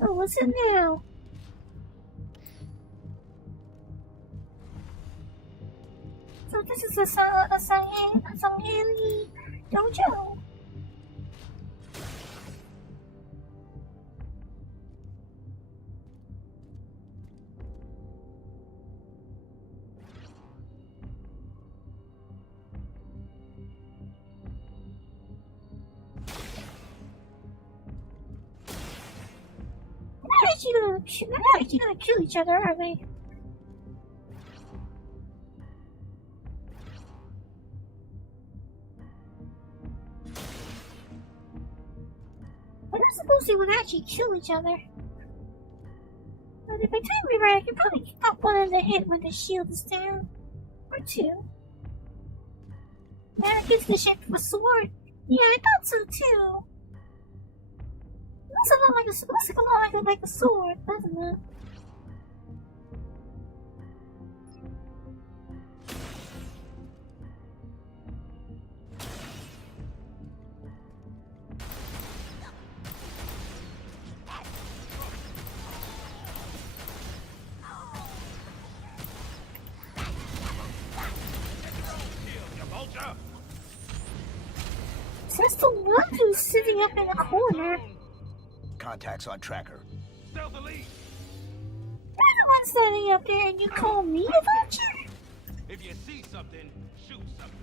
Oh, what's it now? So this is a Sangani dojo. They're not actually gonna kill each other, are they? I don't suppose they would actually kill each other. But if I time me right, I can probably pop one in the head when the shield is down. Or two. Yeah, I guess the ship with a sword. Yeah, I thought so too. Looks a lot like a sword, doesn't it? So that's the one who's sitting up in a corner. Contacts on tracker. Stealthily. You're the one standing up there and you call me a vulture? If you see something, shoot something.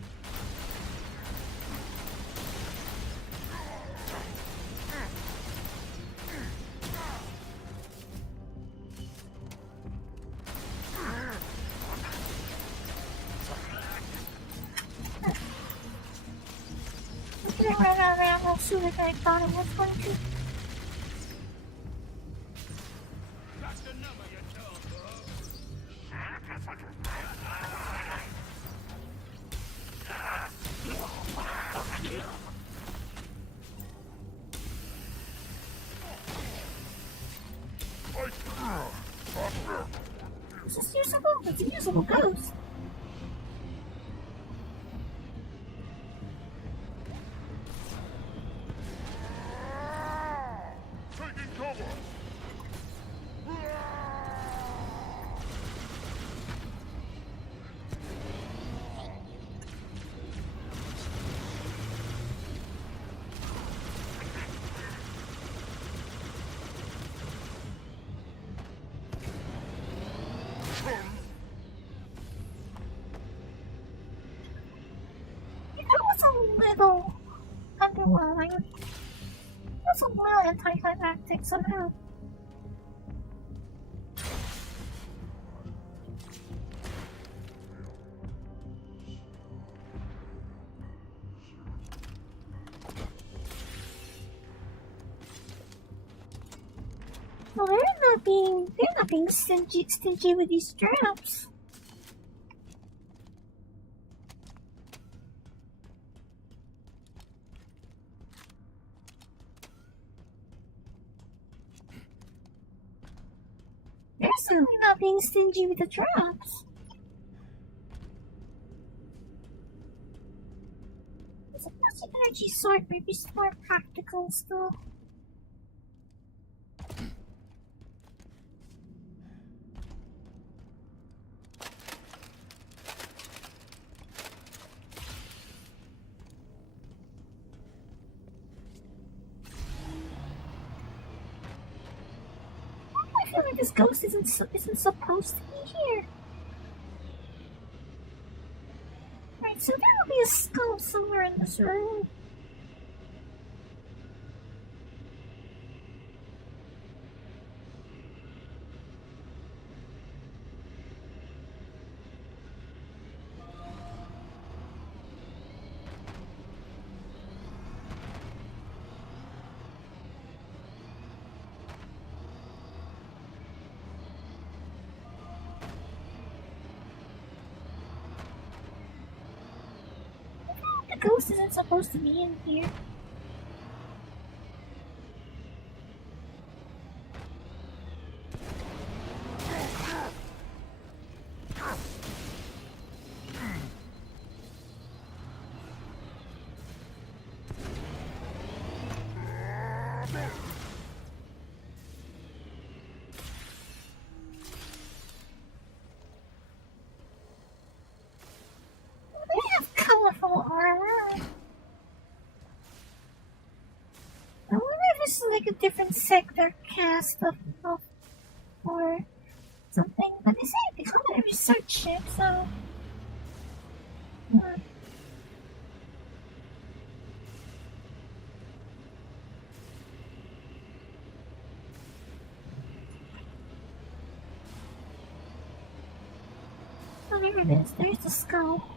It didn't run around as soon as I thought it was going to. It's a usable ghost. Taking cover! That's a little underwhelming. That's a little anticlimactic somehow. Well, they're not being stingy with these straps. They're certainly not being stingy with the traps. I suppose the energy sword may be more practical still. I feel like this ghost isn't supposed to be here. Right, so there will be a skull somewhere in this room. The ghost isn't supposed to be in here. They have colorful armor. I wonder if this is like a different sector cast of or something. But they say they call it a research ship, so. Oh, there it is. There's the skull.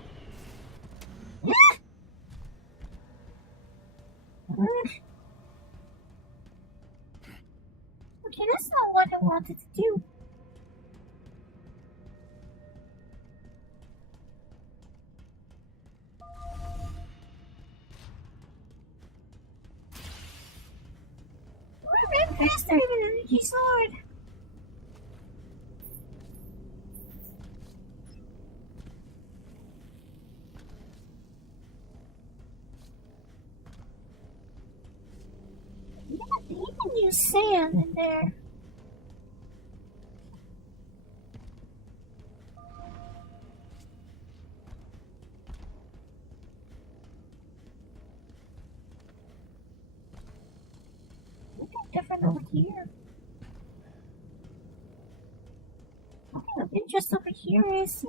Okay, that's not what I wanted to do. We're ran faster even an energy sword. You can use sand in there. Something different over here. Something of interest over here is.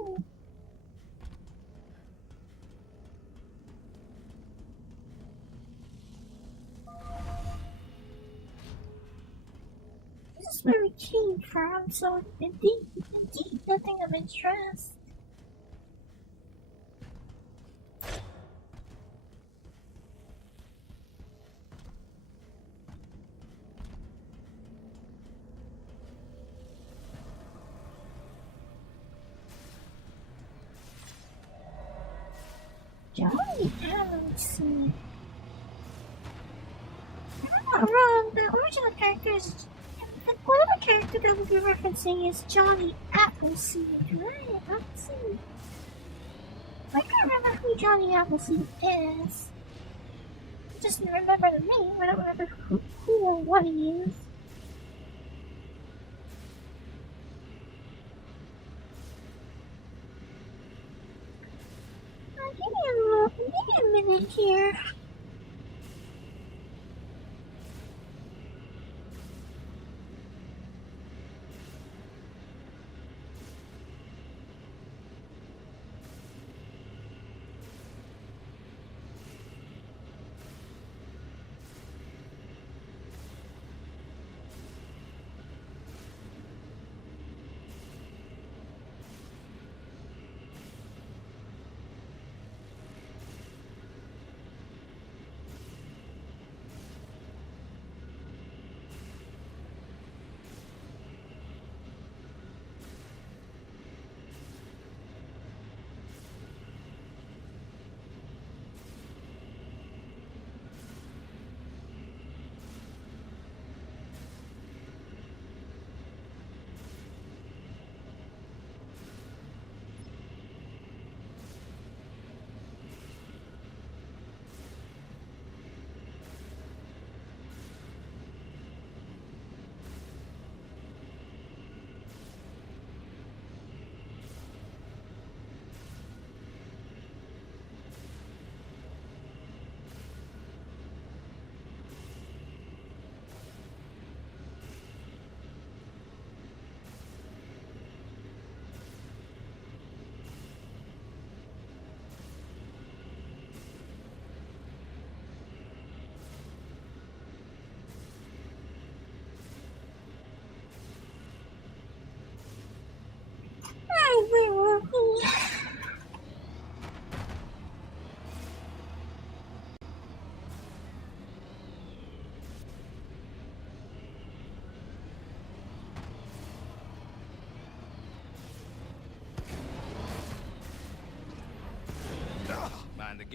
This is where we came from, so indeed, nothing of interest. Johnny Appleseed. If I'm not wrong, the original character is. One of the characters that we'll be referencing is Johnny Appleseed, right? Appleseed. I can't remember who Johnny Appleseed is. I just remember the name, I don't remember who or what he is. Give me a minute here.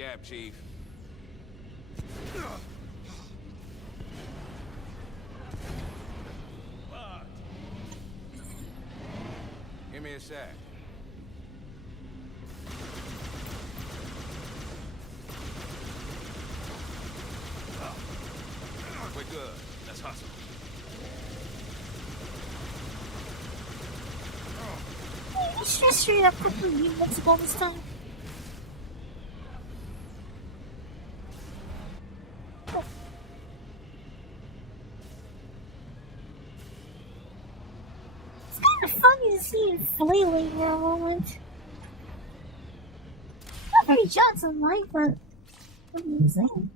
gap, Chief. Give me a sec. We're good. Let's hustle. Let's just straight up put the invincible this time. It's kind of funny to see him flailing for a moment. Not very Johnson-like, but amusing.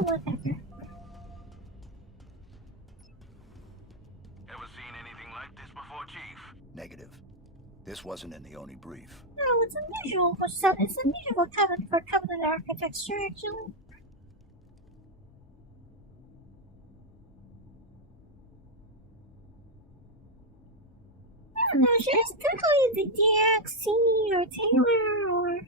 Whatever. Ever seen anything like this before, Chief? Negative. This wasn't in the Oni brief. No, it's unusual for Covenant architecture, actually. I'm not sure it's typically the DXC or Taylor or...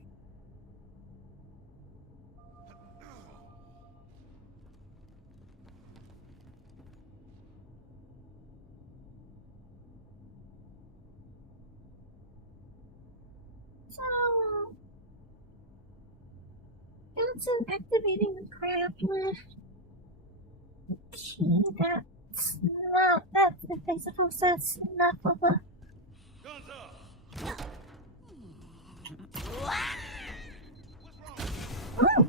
So... Johnson activating the craft lift. Okay, that's not... That's... I suppose that's enough of a... Oh.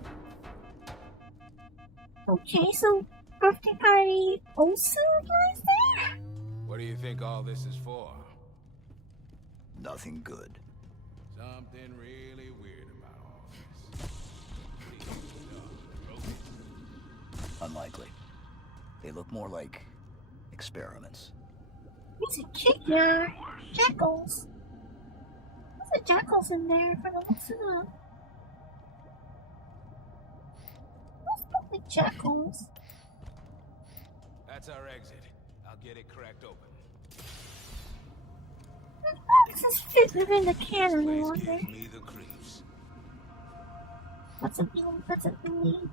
Okay, so birthday party also applies there? What do you think all this is for? Nothing good. Something really weird about all this. Unlikely. They look more like experiments. There's a kicker. Jackals. There's a jackals in there for the looks of them. Those look like jackals. That's our exit. I'll get it cracked open. How does this fit within the cannon, I Place wonder? gives me the creeps. What's it mean? What's it mean?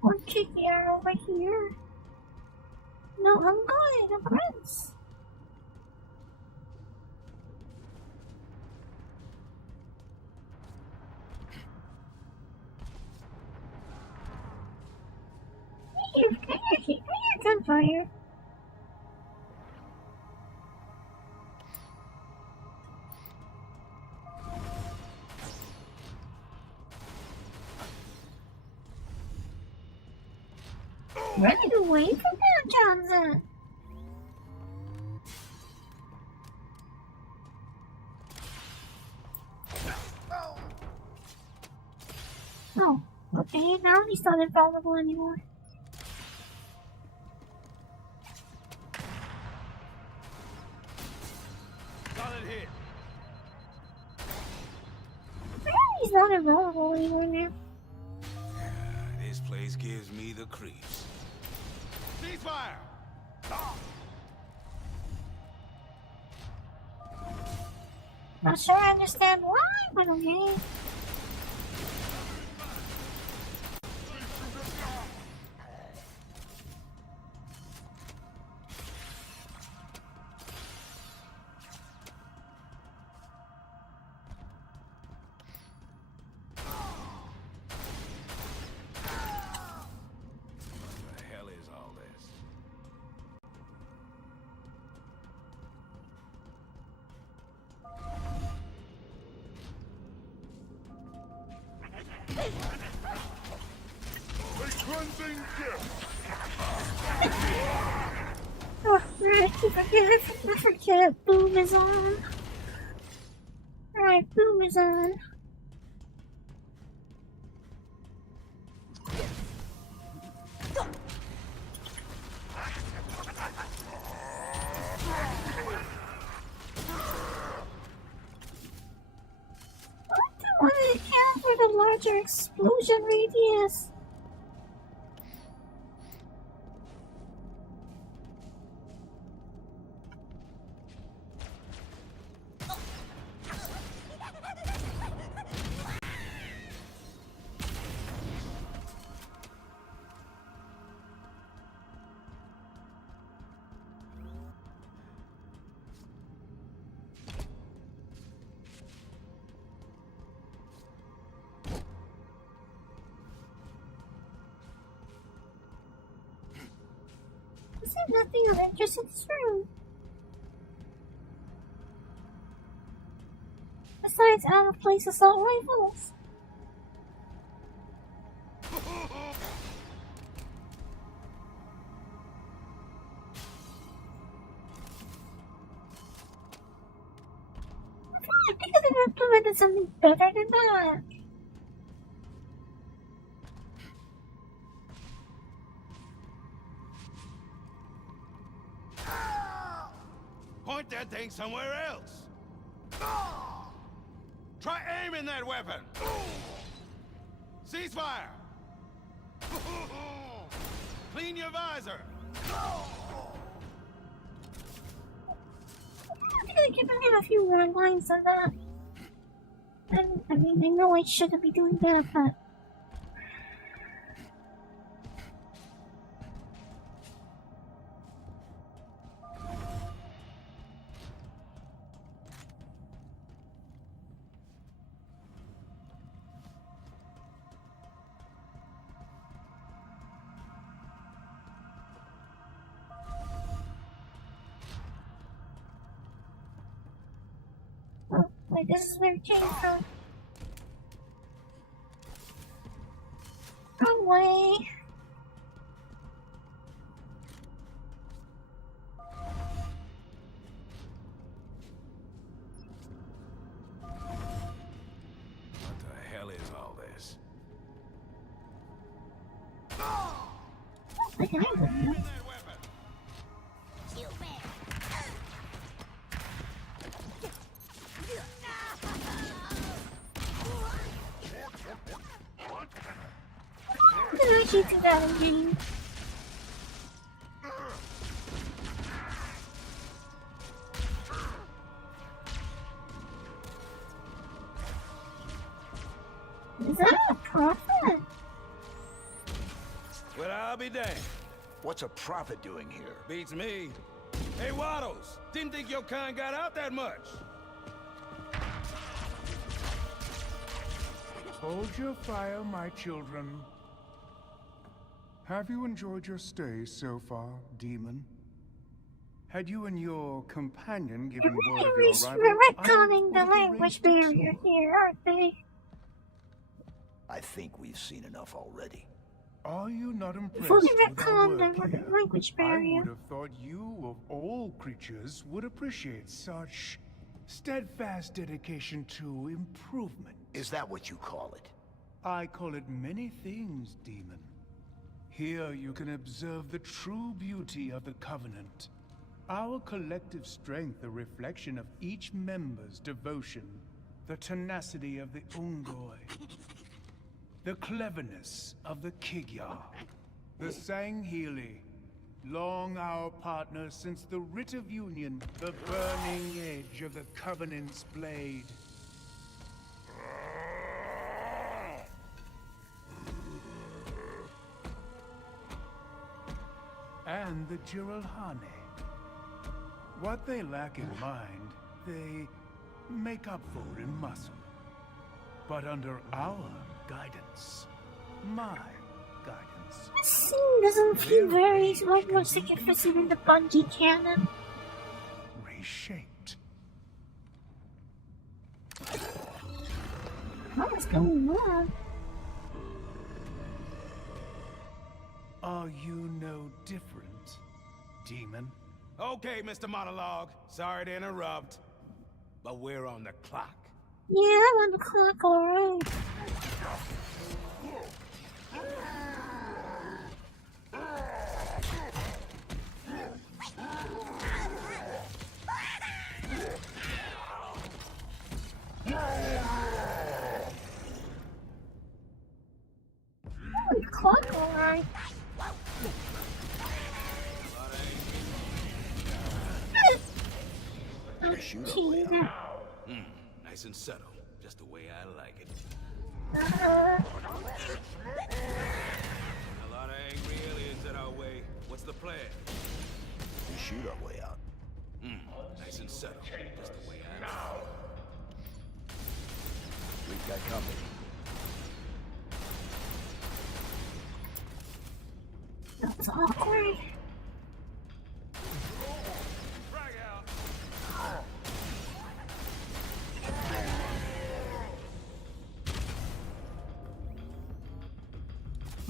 One kicky arrow over here. No, I'm going, I'm Prince. Come here, gunfire. Running away from that, Johnson. Oh, okay, now he's not invulnerable anymore. Solid hit. He's not invulnerable anymore now. This place gives me the creeps. Ceasefire! Not sure I understand why, but okay. What the hell is all this? A cleansing gift. Oh, right, I forget. Boom is on. Alright, boom is on. I want to account for the larger explosion radius. Is there nothing of interest in this room? Besides out-of-place assault rifles. I think I could have implemented something better than that. Point that thing somewhere else. Try aiming that weapon. Ceasefire. Clean your visor. I think I can have a few more lines on that. I mean, I know I shouldn't be doing that, but... Oh, wait, this is where it came from. Wrong way. What the hell is all this? Like, I don't know. Aiming that weapon. You bear. I can actually do that in game. Is that a prophet? Well, I'll be damned. What's a prophet doing here? Beats me. Hey, Waddles. Didn't think your kind got out that much. Hold your fire, my children. Have you enjoyed your stay so far, demon? Had you and your companion given word of your arrival? We're retconning the language barrier here, aren't they? I think we've seen enough already. Are you not impressed Fully with our retconned work the here? language I barrier. would have thought you, of all creatures, would appreciate such steadfast dedication to improvement. Is that what you call it? I call it many things, demon. Here you can observe the true beauty of the Covenant. Our collective strength a reflection of each member's devotion, the tenacity of the Ungoi, the cleverness of the Kigyar, the Sangheili, long our partner since the Writ of Union, the burning edge of the Covenant's blade. And the Jiralhane. What they lack in mind, they make up for in muscle. But under our guidance, my guidance, This scene doesn't feel very much like if it's in the Bungie canon. reshaped. What is going on? Are you no different, demon? Okay, Mr. Monologue. Sorry to interrupt. But we're on the clock. Yeah, I'm on the clock, alright. The clock, alright. Shoot our way out. Nice and subtle. Just the way I like it. A lot of angry aliens in our way. What's the plan? We shoot our way out. Nice and subtle. Just the way I like it. We've got company. That's awkward. Frag out.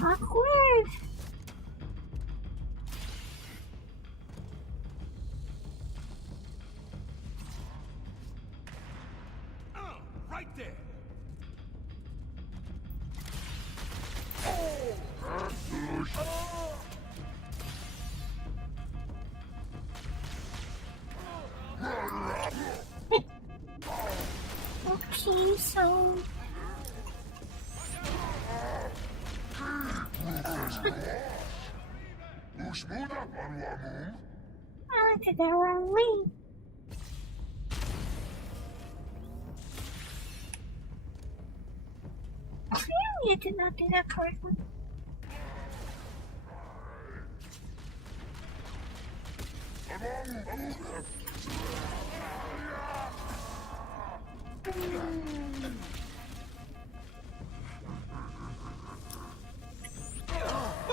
Awkward. Right there. Okay, so... I did that wrong way. Clearly I did not do that correctly.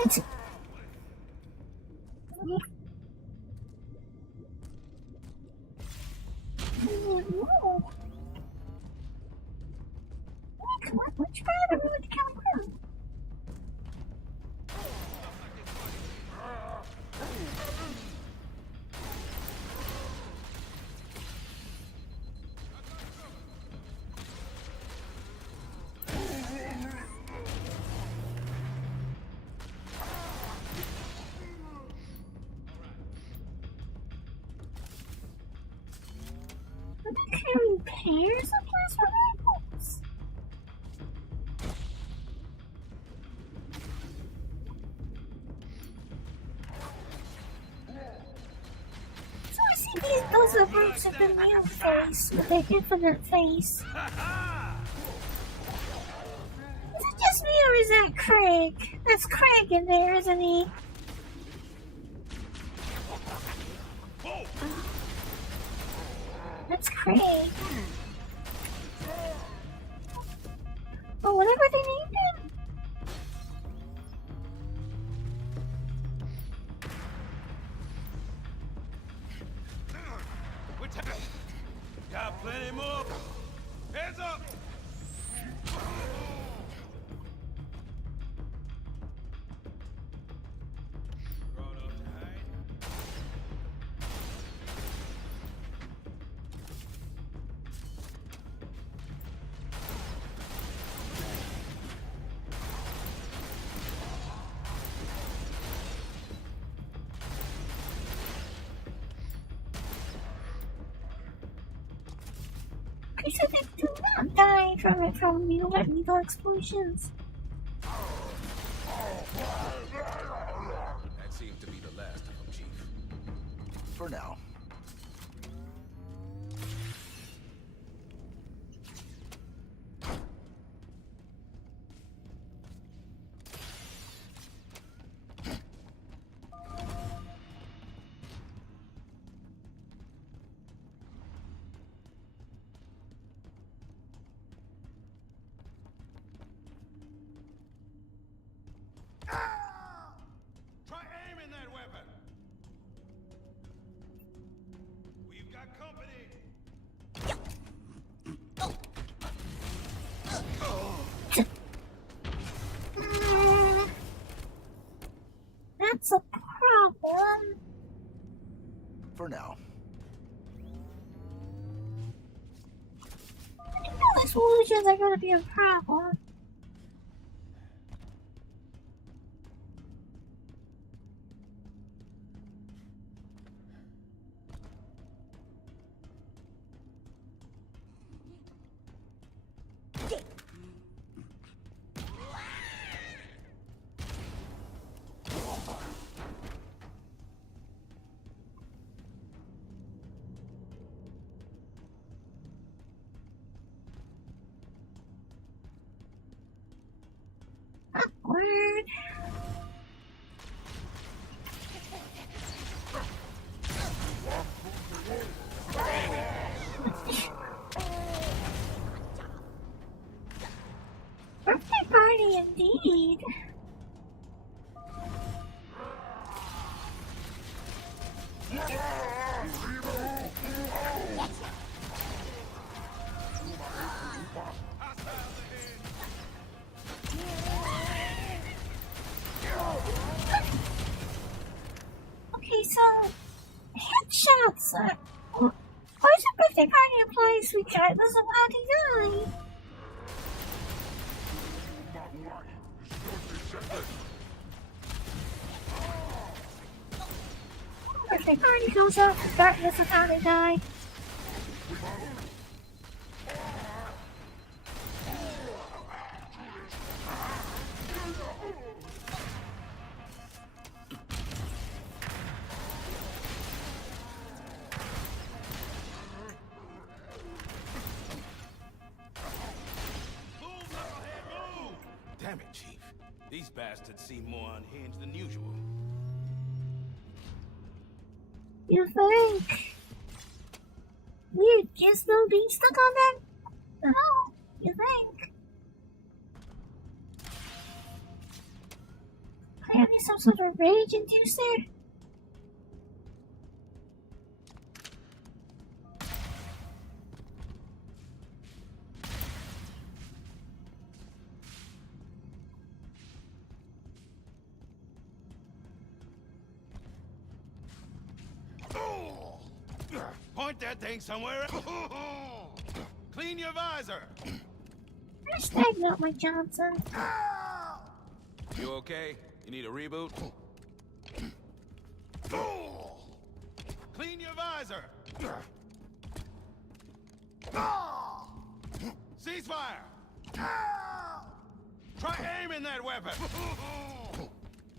It's... No. Come on, which way are we going to come from? Are they carrying pairs of plasma rifles? So I see those are groups of the male face with their infinite face. Is it just me or is that Craig? That's Craig in there, isn't he? That's Craig. Or whatever they named him. Got plenty more. Hands up. Okay, so they do not die from it from needle explosions. That seems to be the last of them, Chief. For now. Try aiming that weapon. explosions are gonna be a problem. Awkward. Birthday party indeed. Okay, so headshots. Where's a birthday party applies regardless of how they die? Birthday party goes up regardless of how they die. Damn it, Chief. These bastards seem more unhinged than usual. You think? Weird Gizmo being stuck on that? No, you think? Clearly some sort of rage inducer? Point that thing somewhere. Clean your visor. Hashtag not my Johnson. You okay? You need a reboot? Clean your visor. Ceasefire. Try aiming that weapon.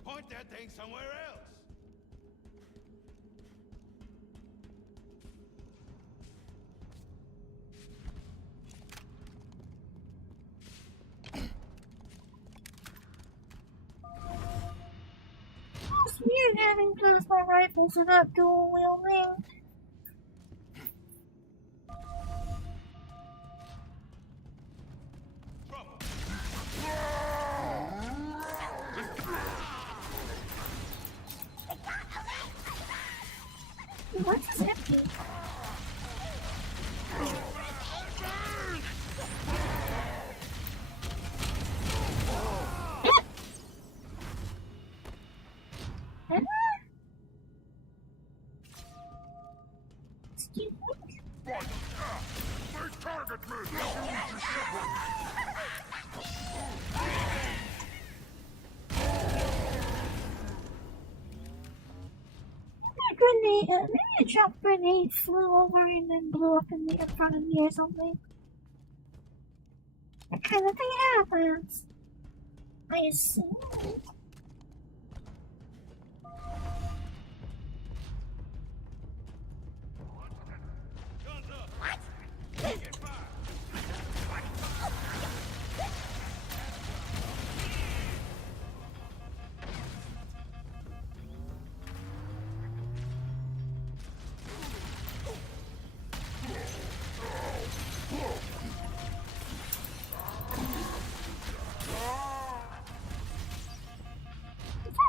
Point that thing somewhere else. It's weird having plasma rifles without dual wielding. What's this empty? Excuse me? They target me! A grenade, maybe a drop grenade flew over and then blew up in front of me or something. That kind of thing happens. I assume.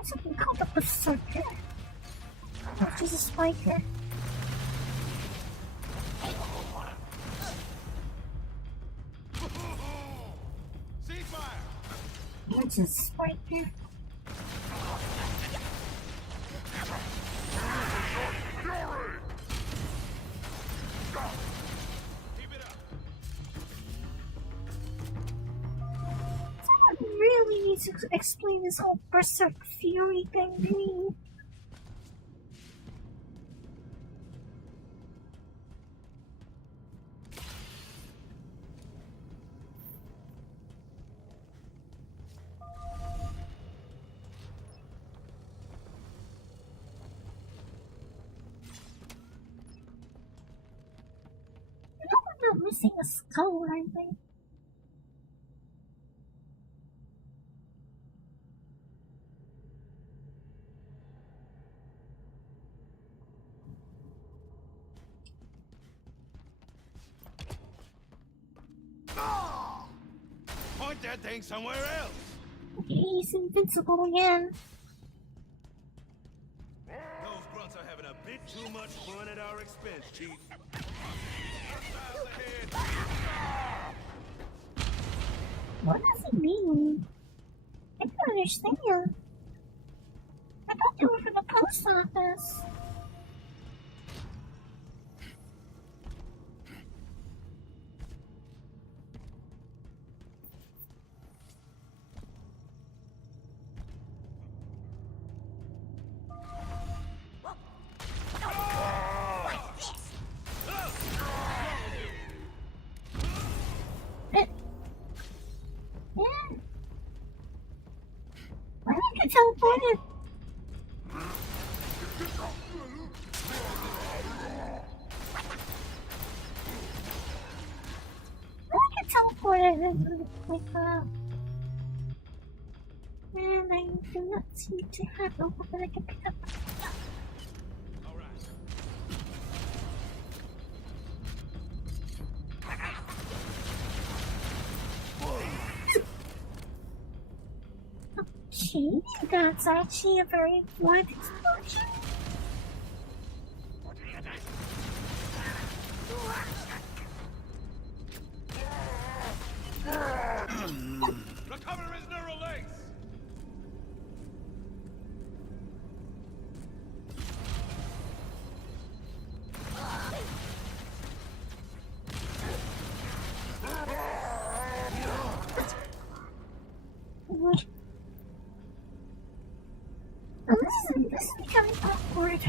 Something called a berserker, which is a spiker. Which is spiker. to explain this whole berserk fury thing to me. I hope I'm not missing a skull or anything. Point that thing somewhere else. He's invincible again. Those grunts are having a bit too much fun at our expense, Chief. Missiles ahead. What does it mean? I don't understand. I thought they were from the post office. Why did I get teleported? Why did I get teleported like that? And I do not seem to have a weapon that I can pick up. All right. Okay, that's actually a very blunt explosion. Recover his neural legs. This is becoming awkward.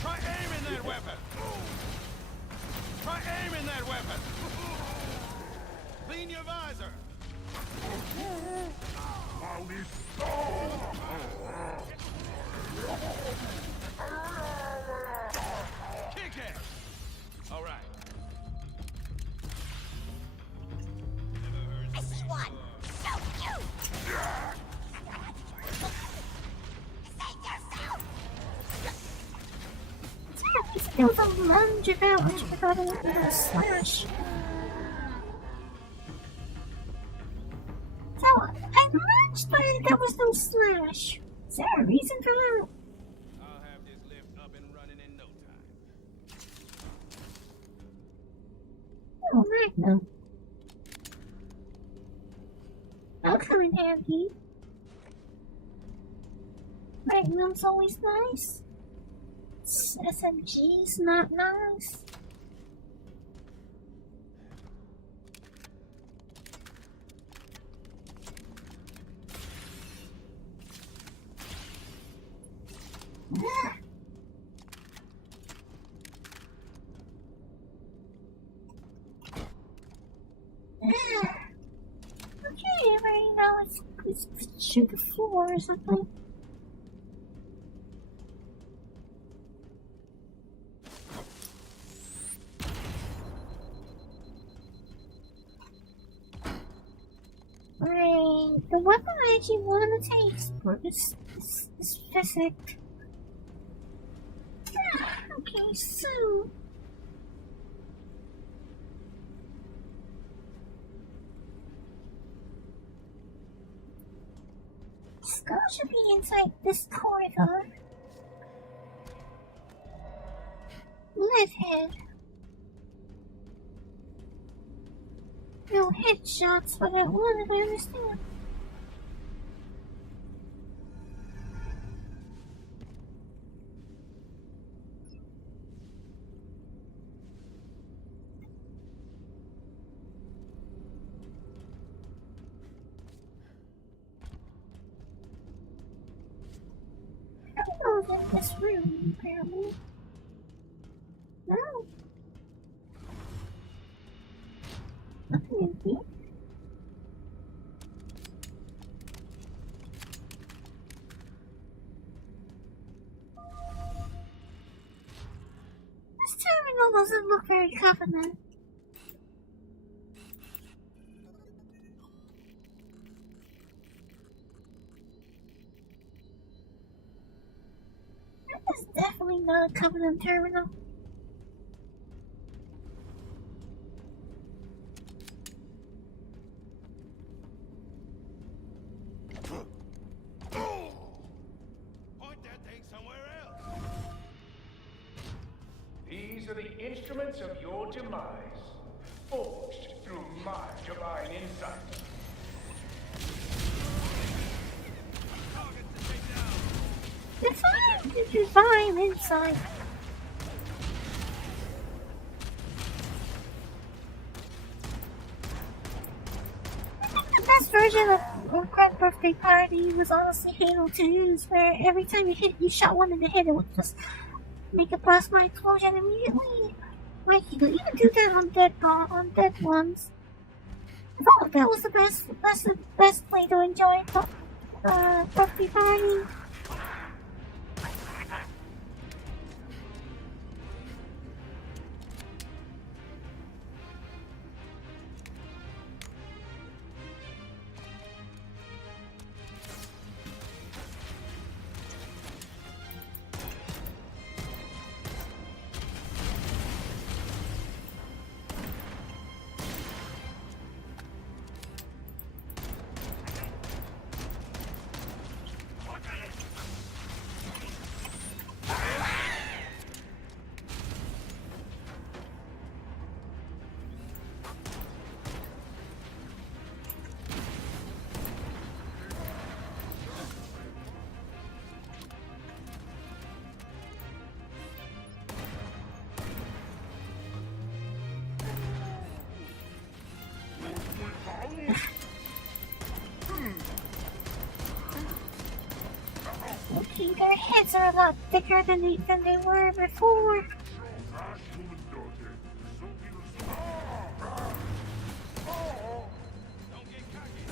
Try aiming that weapon. Try aiming that weapon. Clean your visor. Kick it. All right. I see one. So cute. Save yourself. There was a lunge about which I thought it was a slash. So, I lunged, but there was no slash. Is there a reason for that? I'll have this lift up and running in no time. Oh, Magnum. That'll come in handy. Magnum's always nice. SMG's not nice. Okay, right now let's shoot the floor or something. Right, the weapon I actually want to take is physic. Okay, so Skull should be inside this corridor. Live head. No headshots, but I understand. was in this room, apparently. No. Nothing in here. This terminal doesn't look very Covenant. That is definitely not a Covenant terminal. Point that thing somewhere else. These are the instruments of your demise, forged through my divine insight. Targets to take down. Define the divine insight. The best version of Grand Birthday Party was honestly Halo 2's, where every time you shot one in the head, it would just make a plasma explosion immediately. Like, you could even do that on dead ones. I thought that was the best way to enjoy Birthday Party. Okay, their heads are a lot thicker than they were before. Don't get cocky.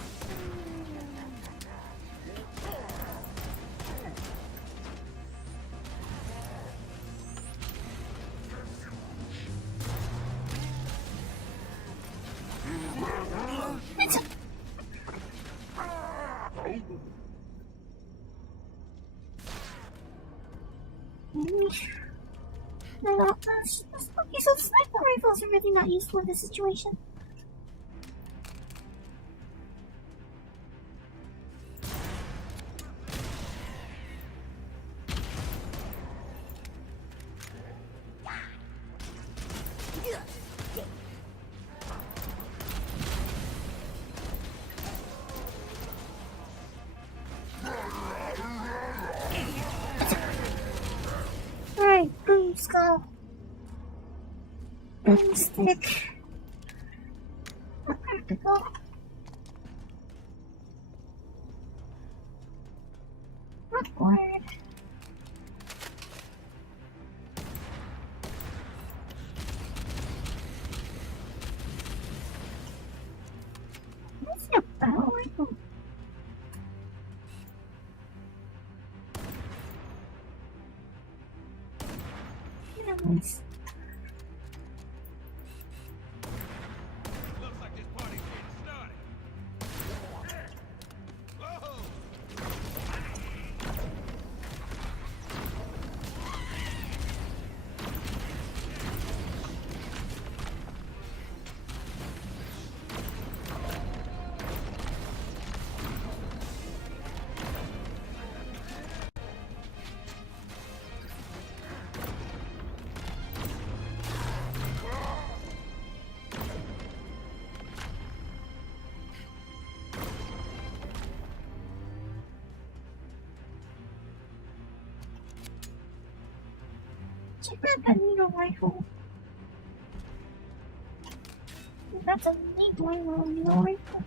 No, so sniper rifles are really not useful in this situation. Alright, boom skull. Boomstick. Not practical. Not required. What's your battle rifle? Nice. Looks like this party's getting started. Whoa! Check that needle rifle. That's a neat needle rifle.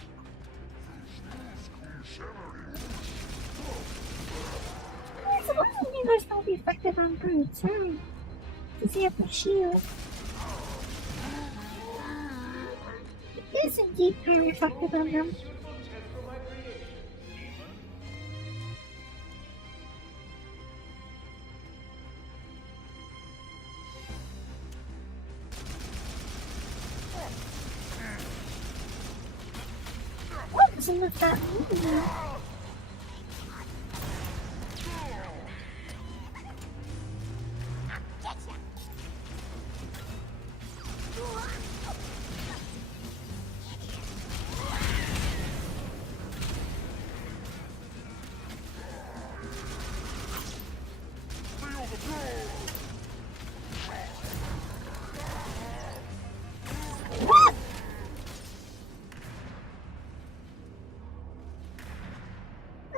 It's a lot of needles don't be effective on brutes, right? To see if the shield is indeed very effective on them. What doesn't look that mean now?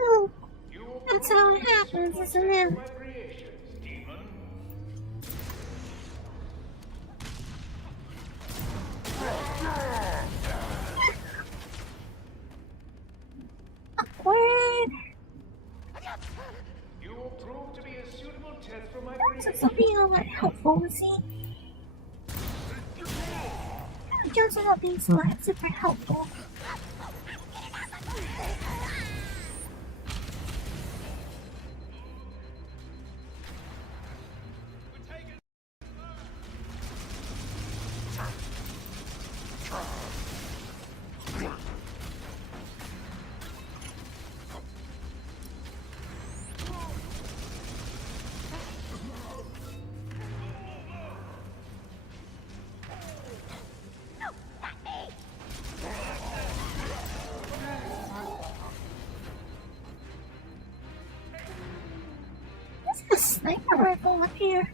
Oh, that's how it happens, isn't it? Awkward. You will prove to be a suitable test for my This will be all that helpful, is he? The jokes are not being smart, super helpful. There's a sniper rifle up here.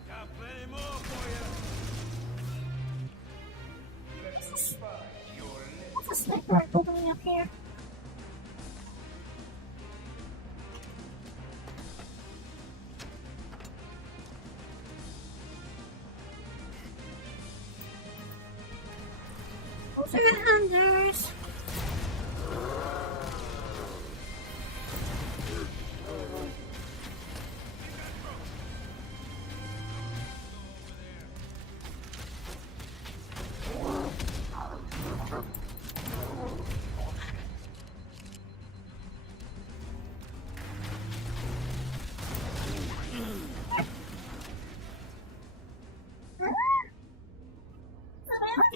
What's a sniper rifle doing up here? Those are the hunters.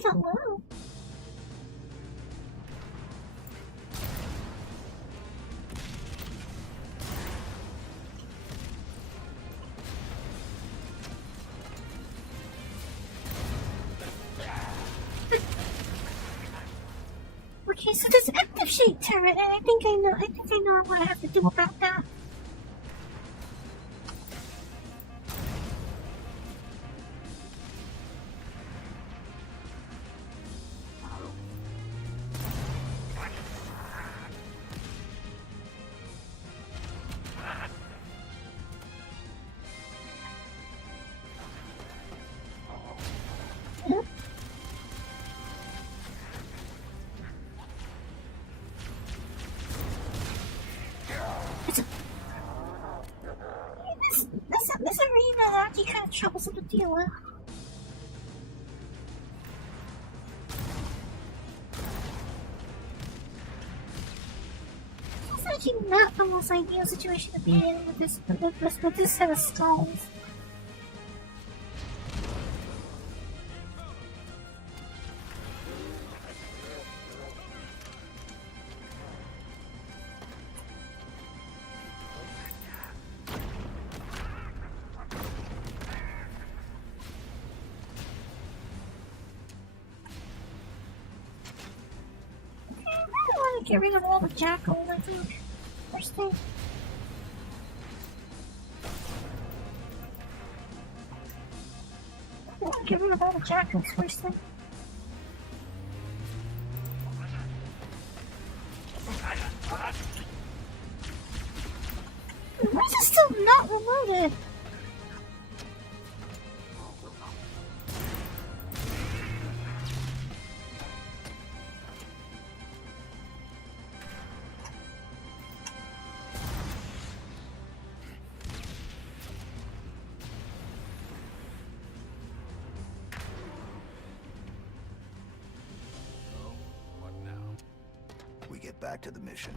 Hello. Okay, so this active shade turret, and I think I know what I have to do about that. This arena is actually kind of troublesome to deal with. It's actually not the most ideal situation to be in with this set of skulls. Get rid of all the jackals, I think. First thing. Get rid of all the jackals first thing. Why is it still not reloaded? Back to the mission.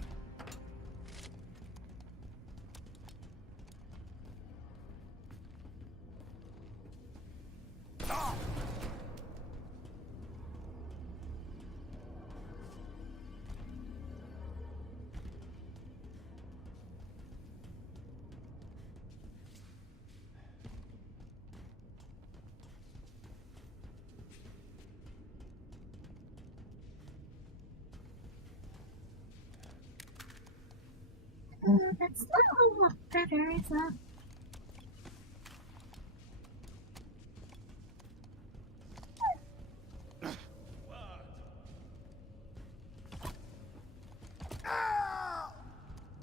That's not a lot better, is it?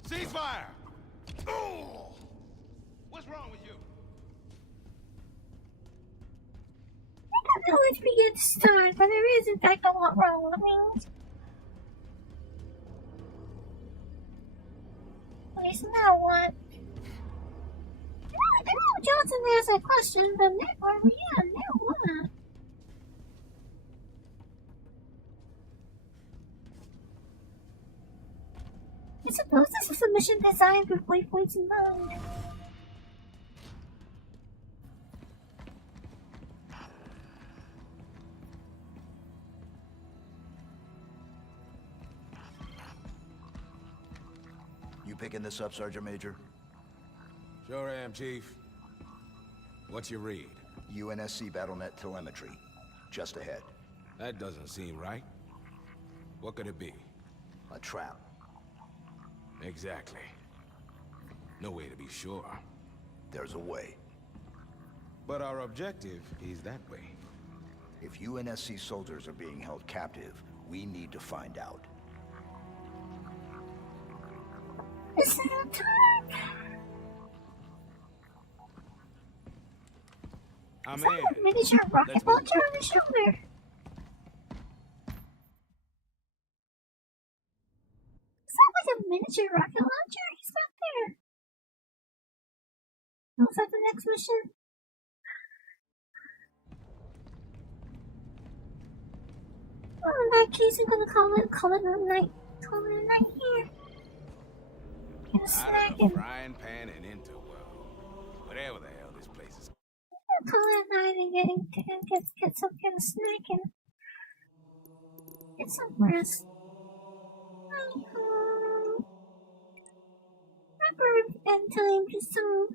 Ceasefire! Oh! What's wrong with you? I don't know which we get to start, but there is in fact a lot wrong with me. At least now what? I know Johnson asked that question, but now what? I suppose this is a mission designed with waypoints in mind. You picking this up, Sergeant Major? Sure am, Chief. What's your read? UNSC BattleNet telemetry. Just ahead. That doesn't seem right. What could it be? A trap. Exactly. No way to be sure. There's a way. But our objective is that way. If UNSC soldiers are being held captive, we need to find out. Is it a time? I'm Is that in. a miniature rocket Let's move. launcher on his shoulder? Is that like a miniature rocket launcher he's got there? Oh, is that the next mission? Well, in that case, I'm gonna call it a night. Call it a night here. Get a Out snack of the and frying pan and into, well, whatever the hell this place is. call it a night and get some kind of snack and get some rest. Hi, home. Remember bedtime to soon.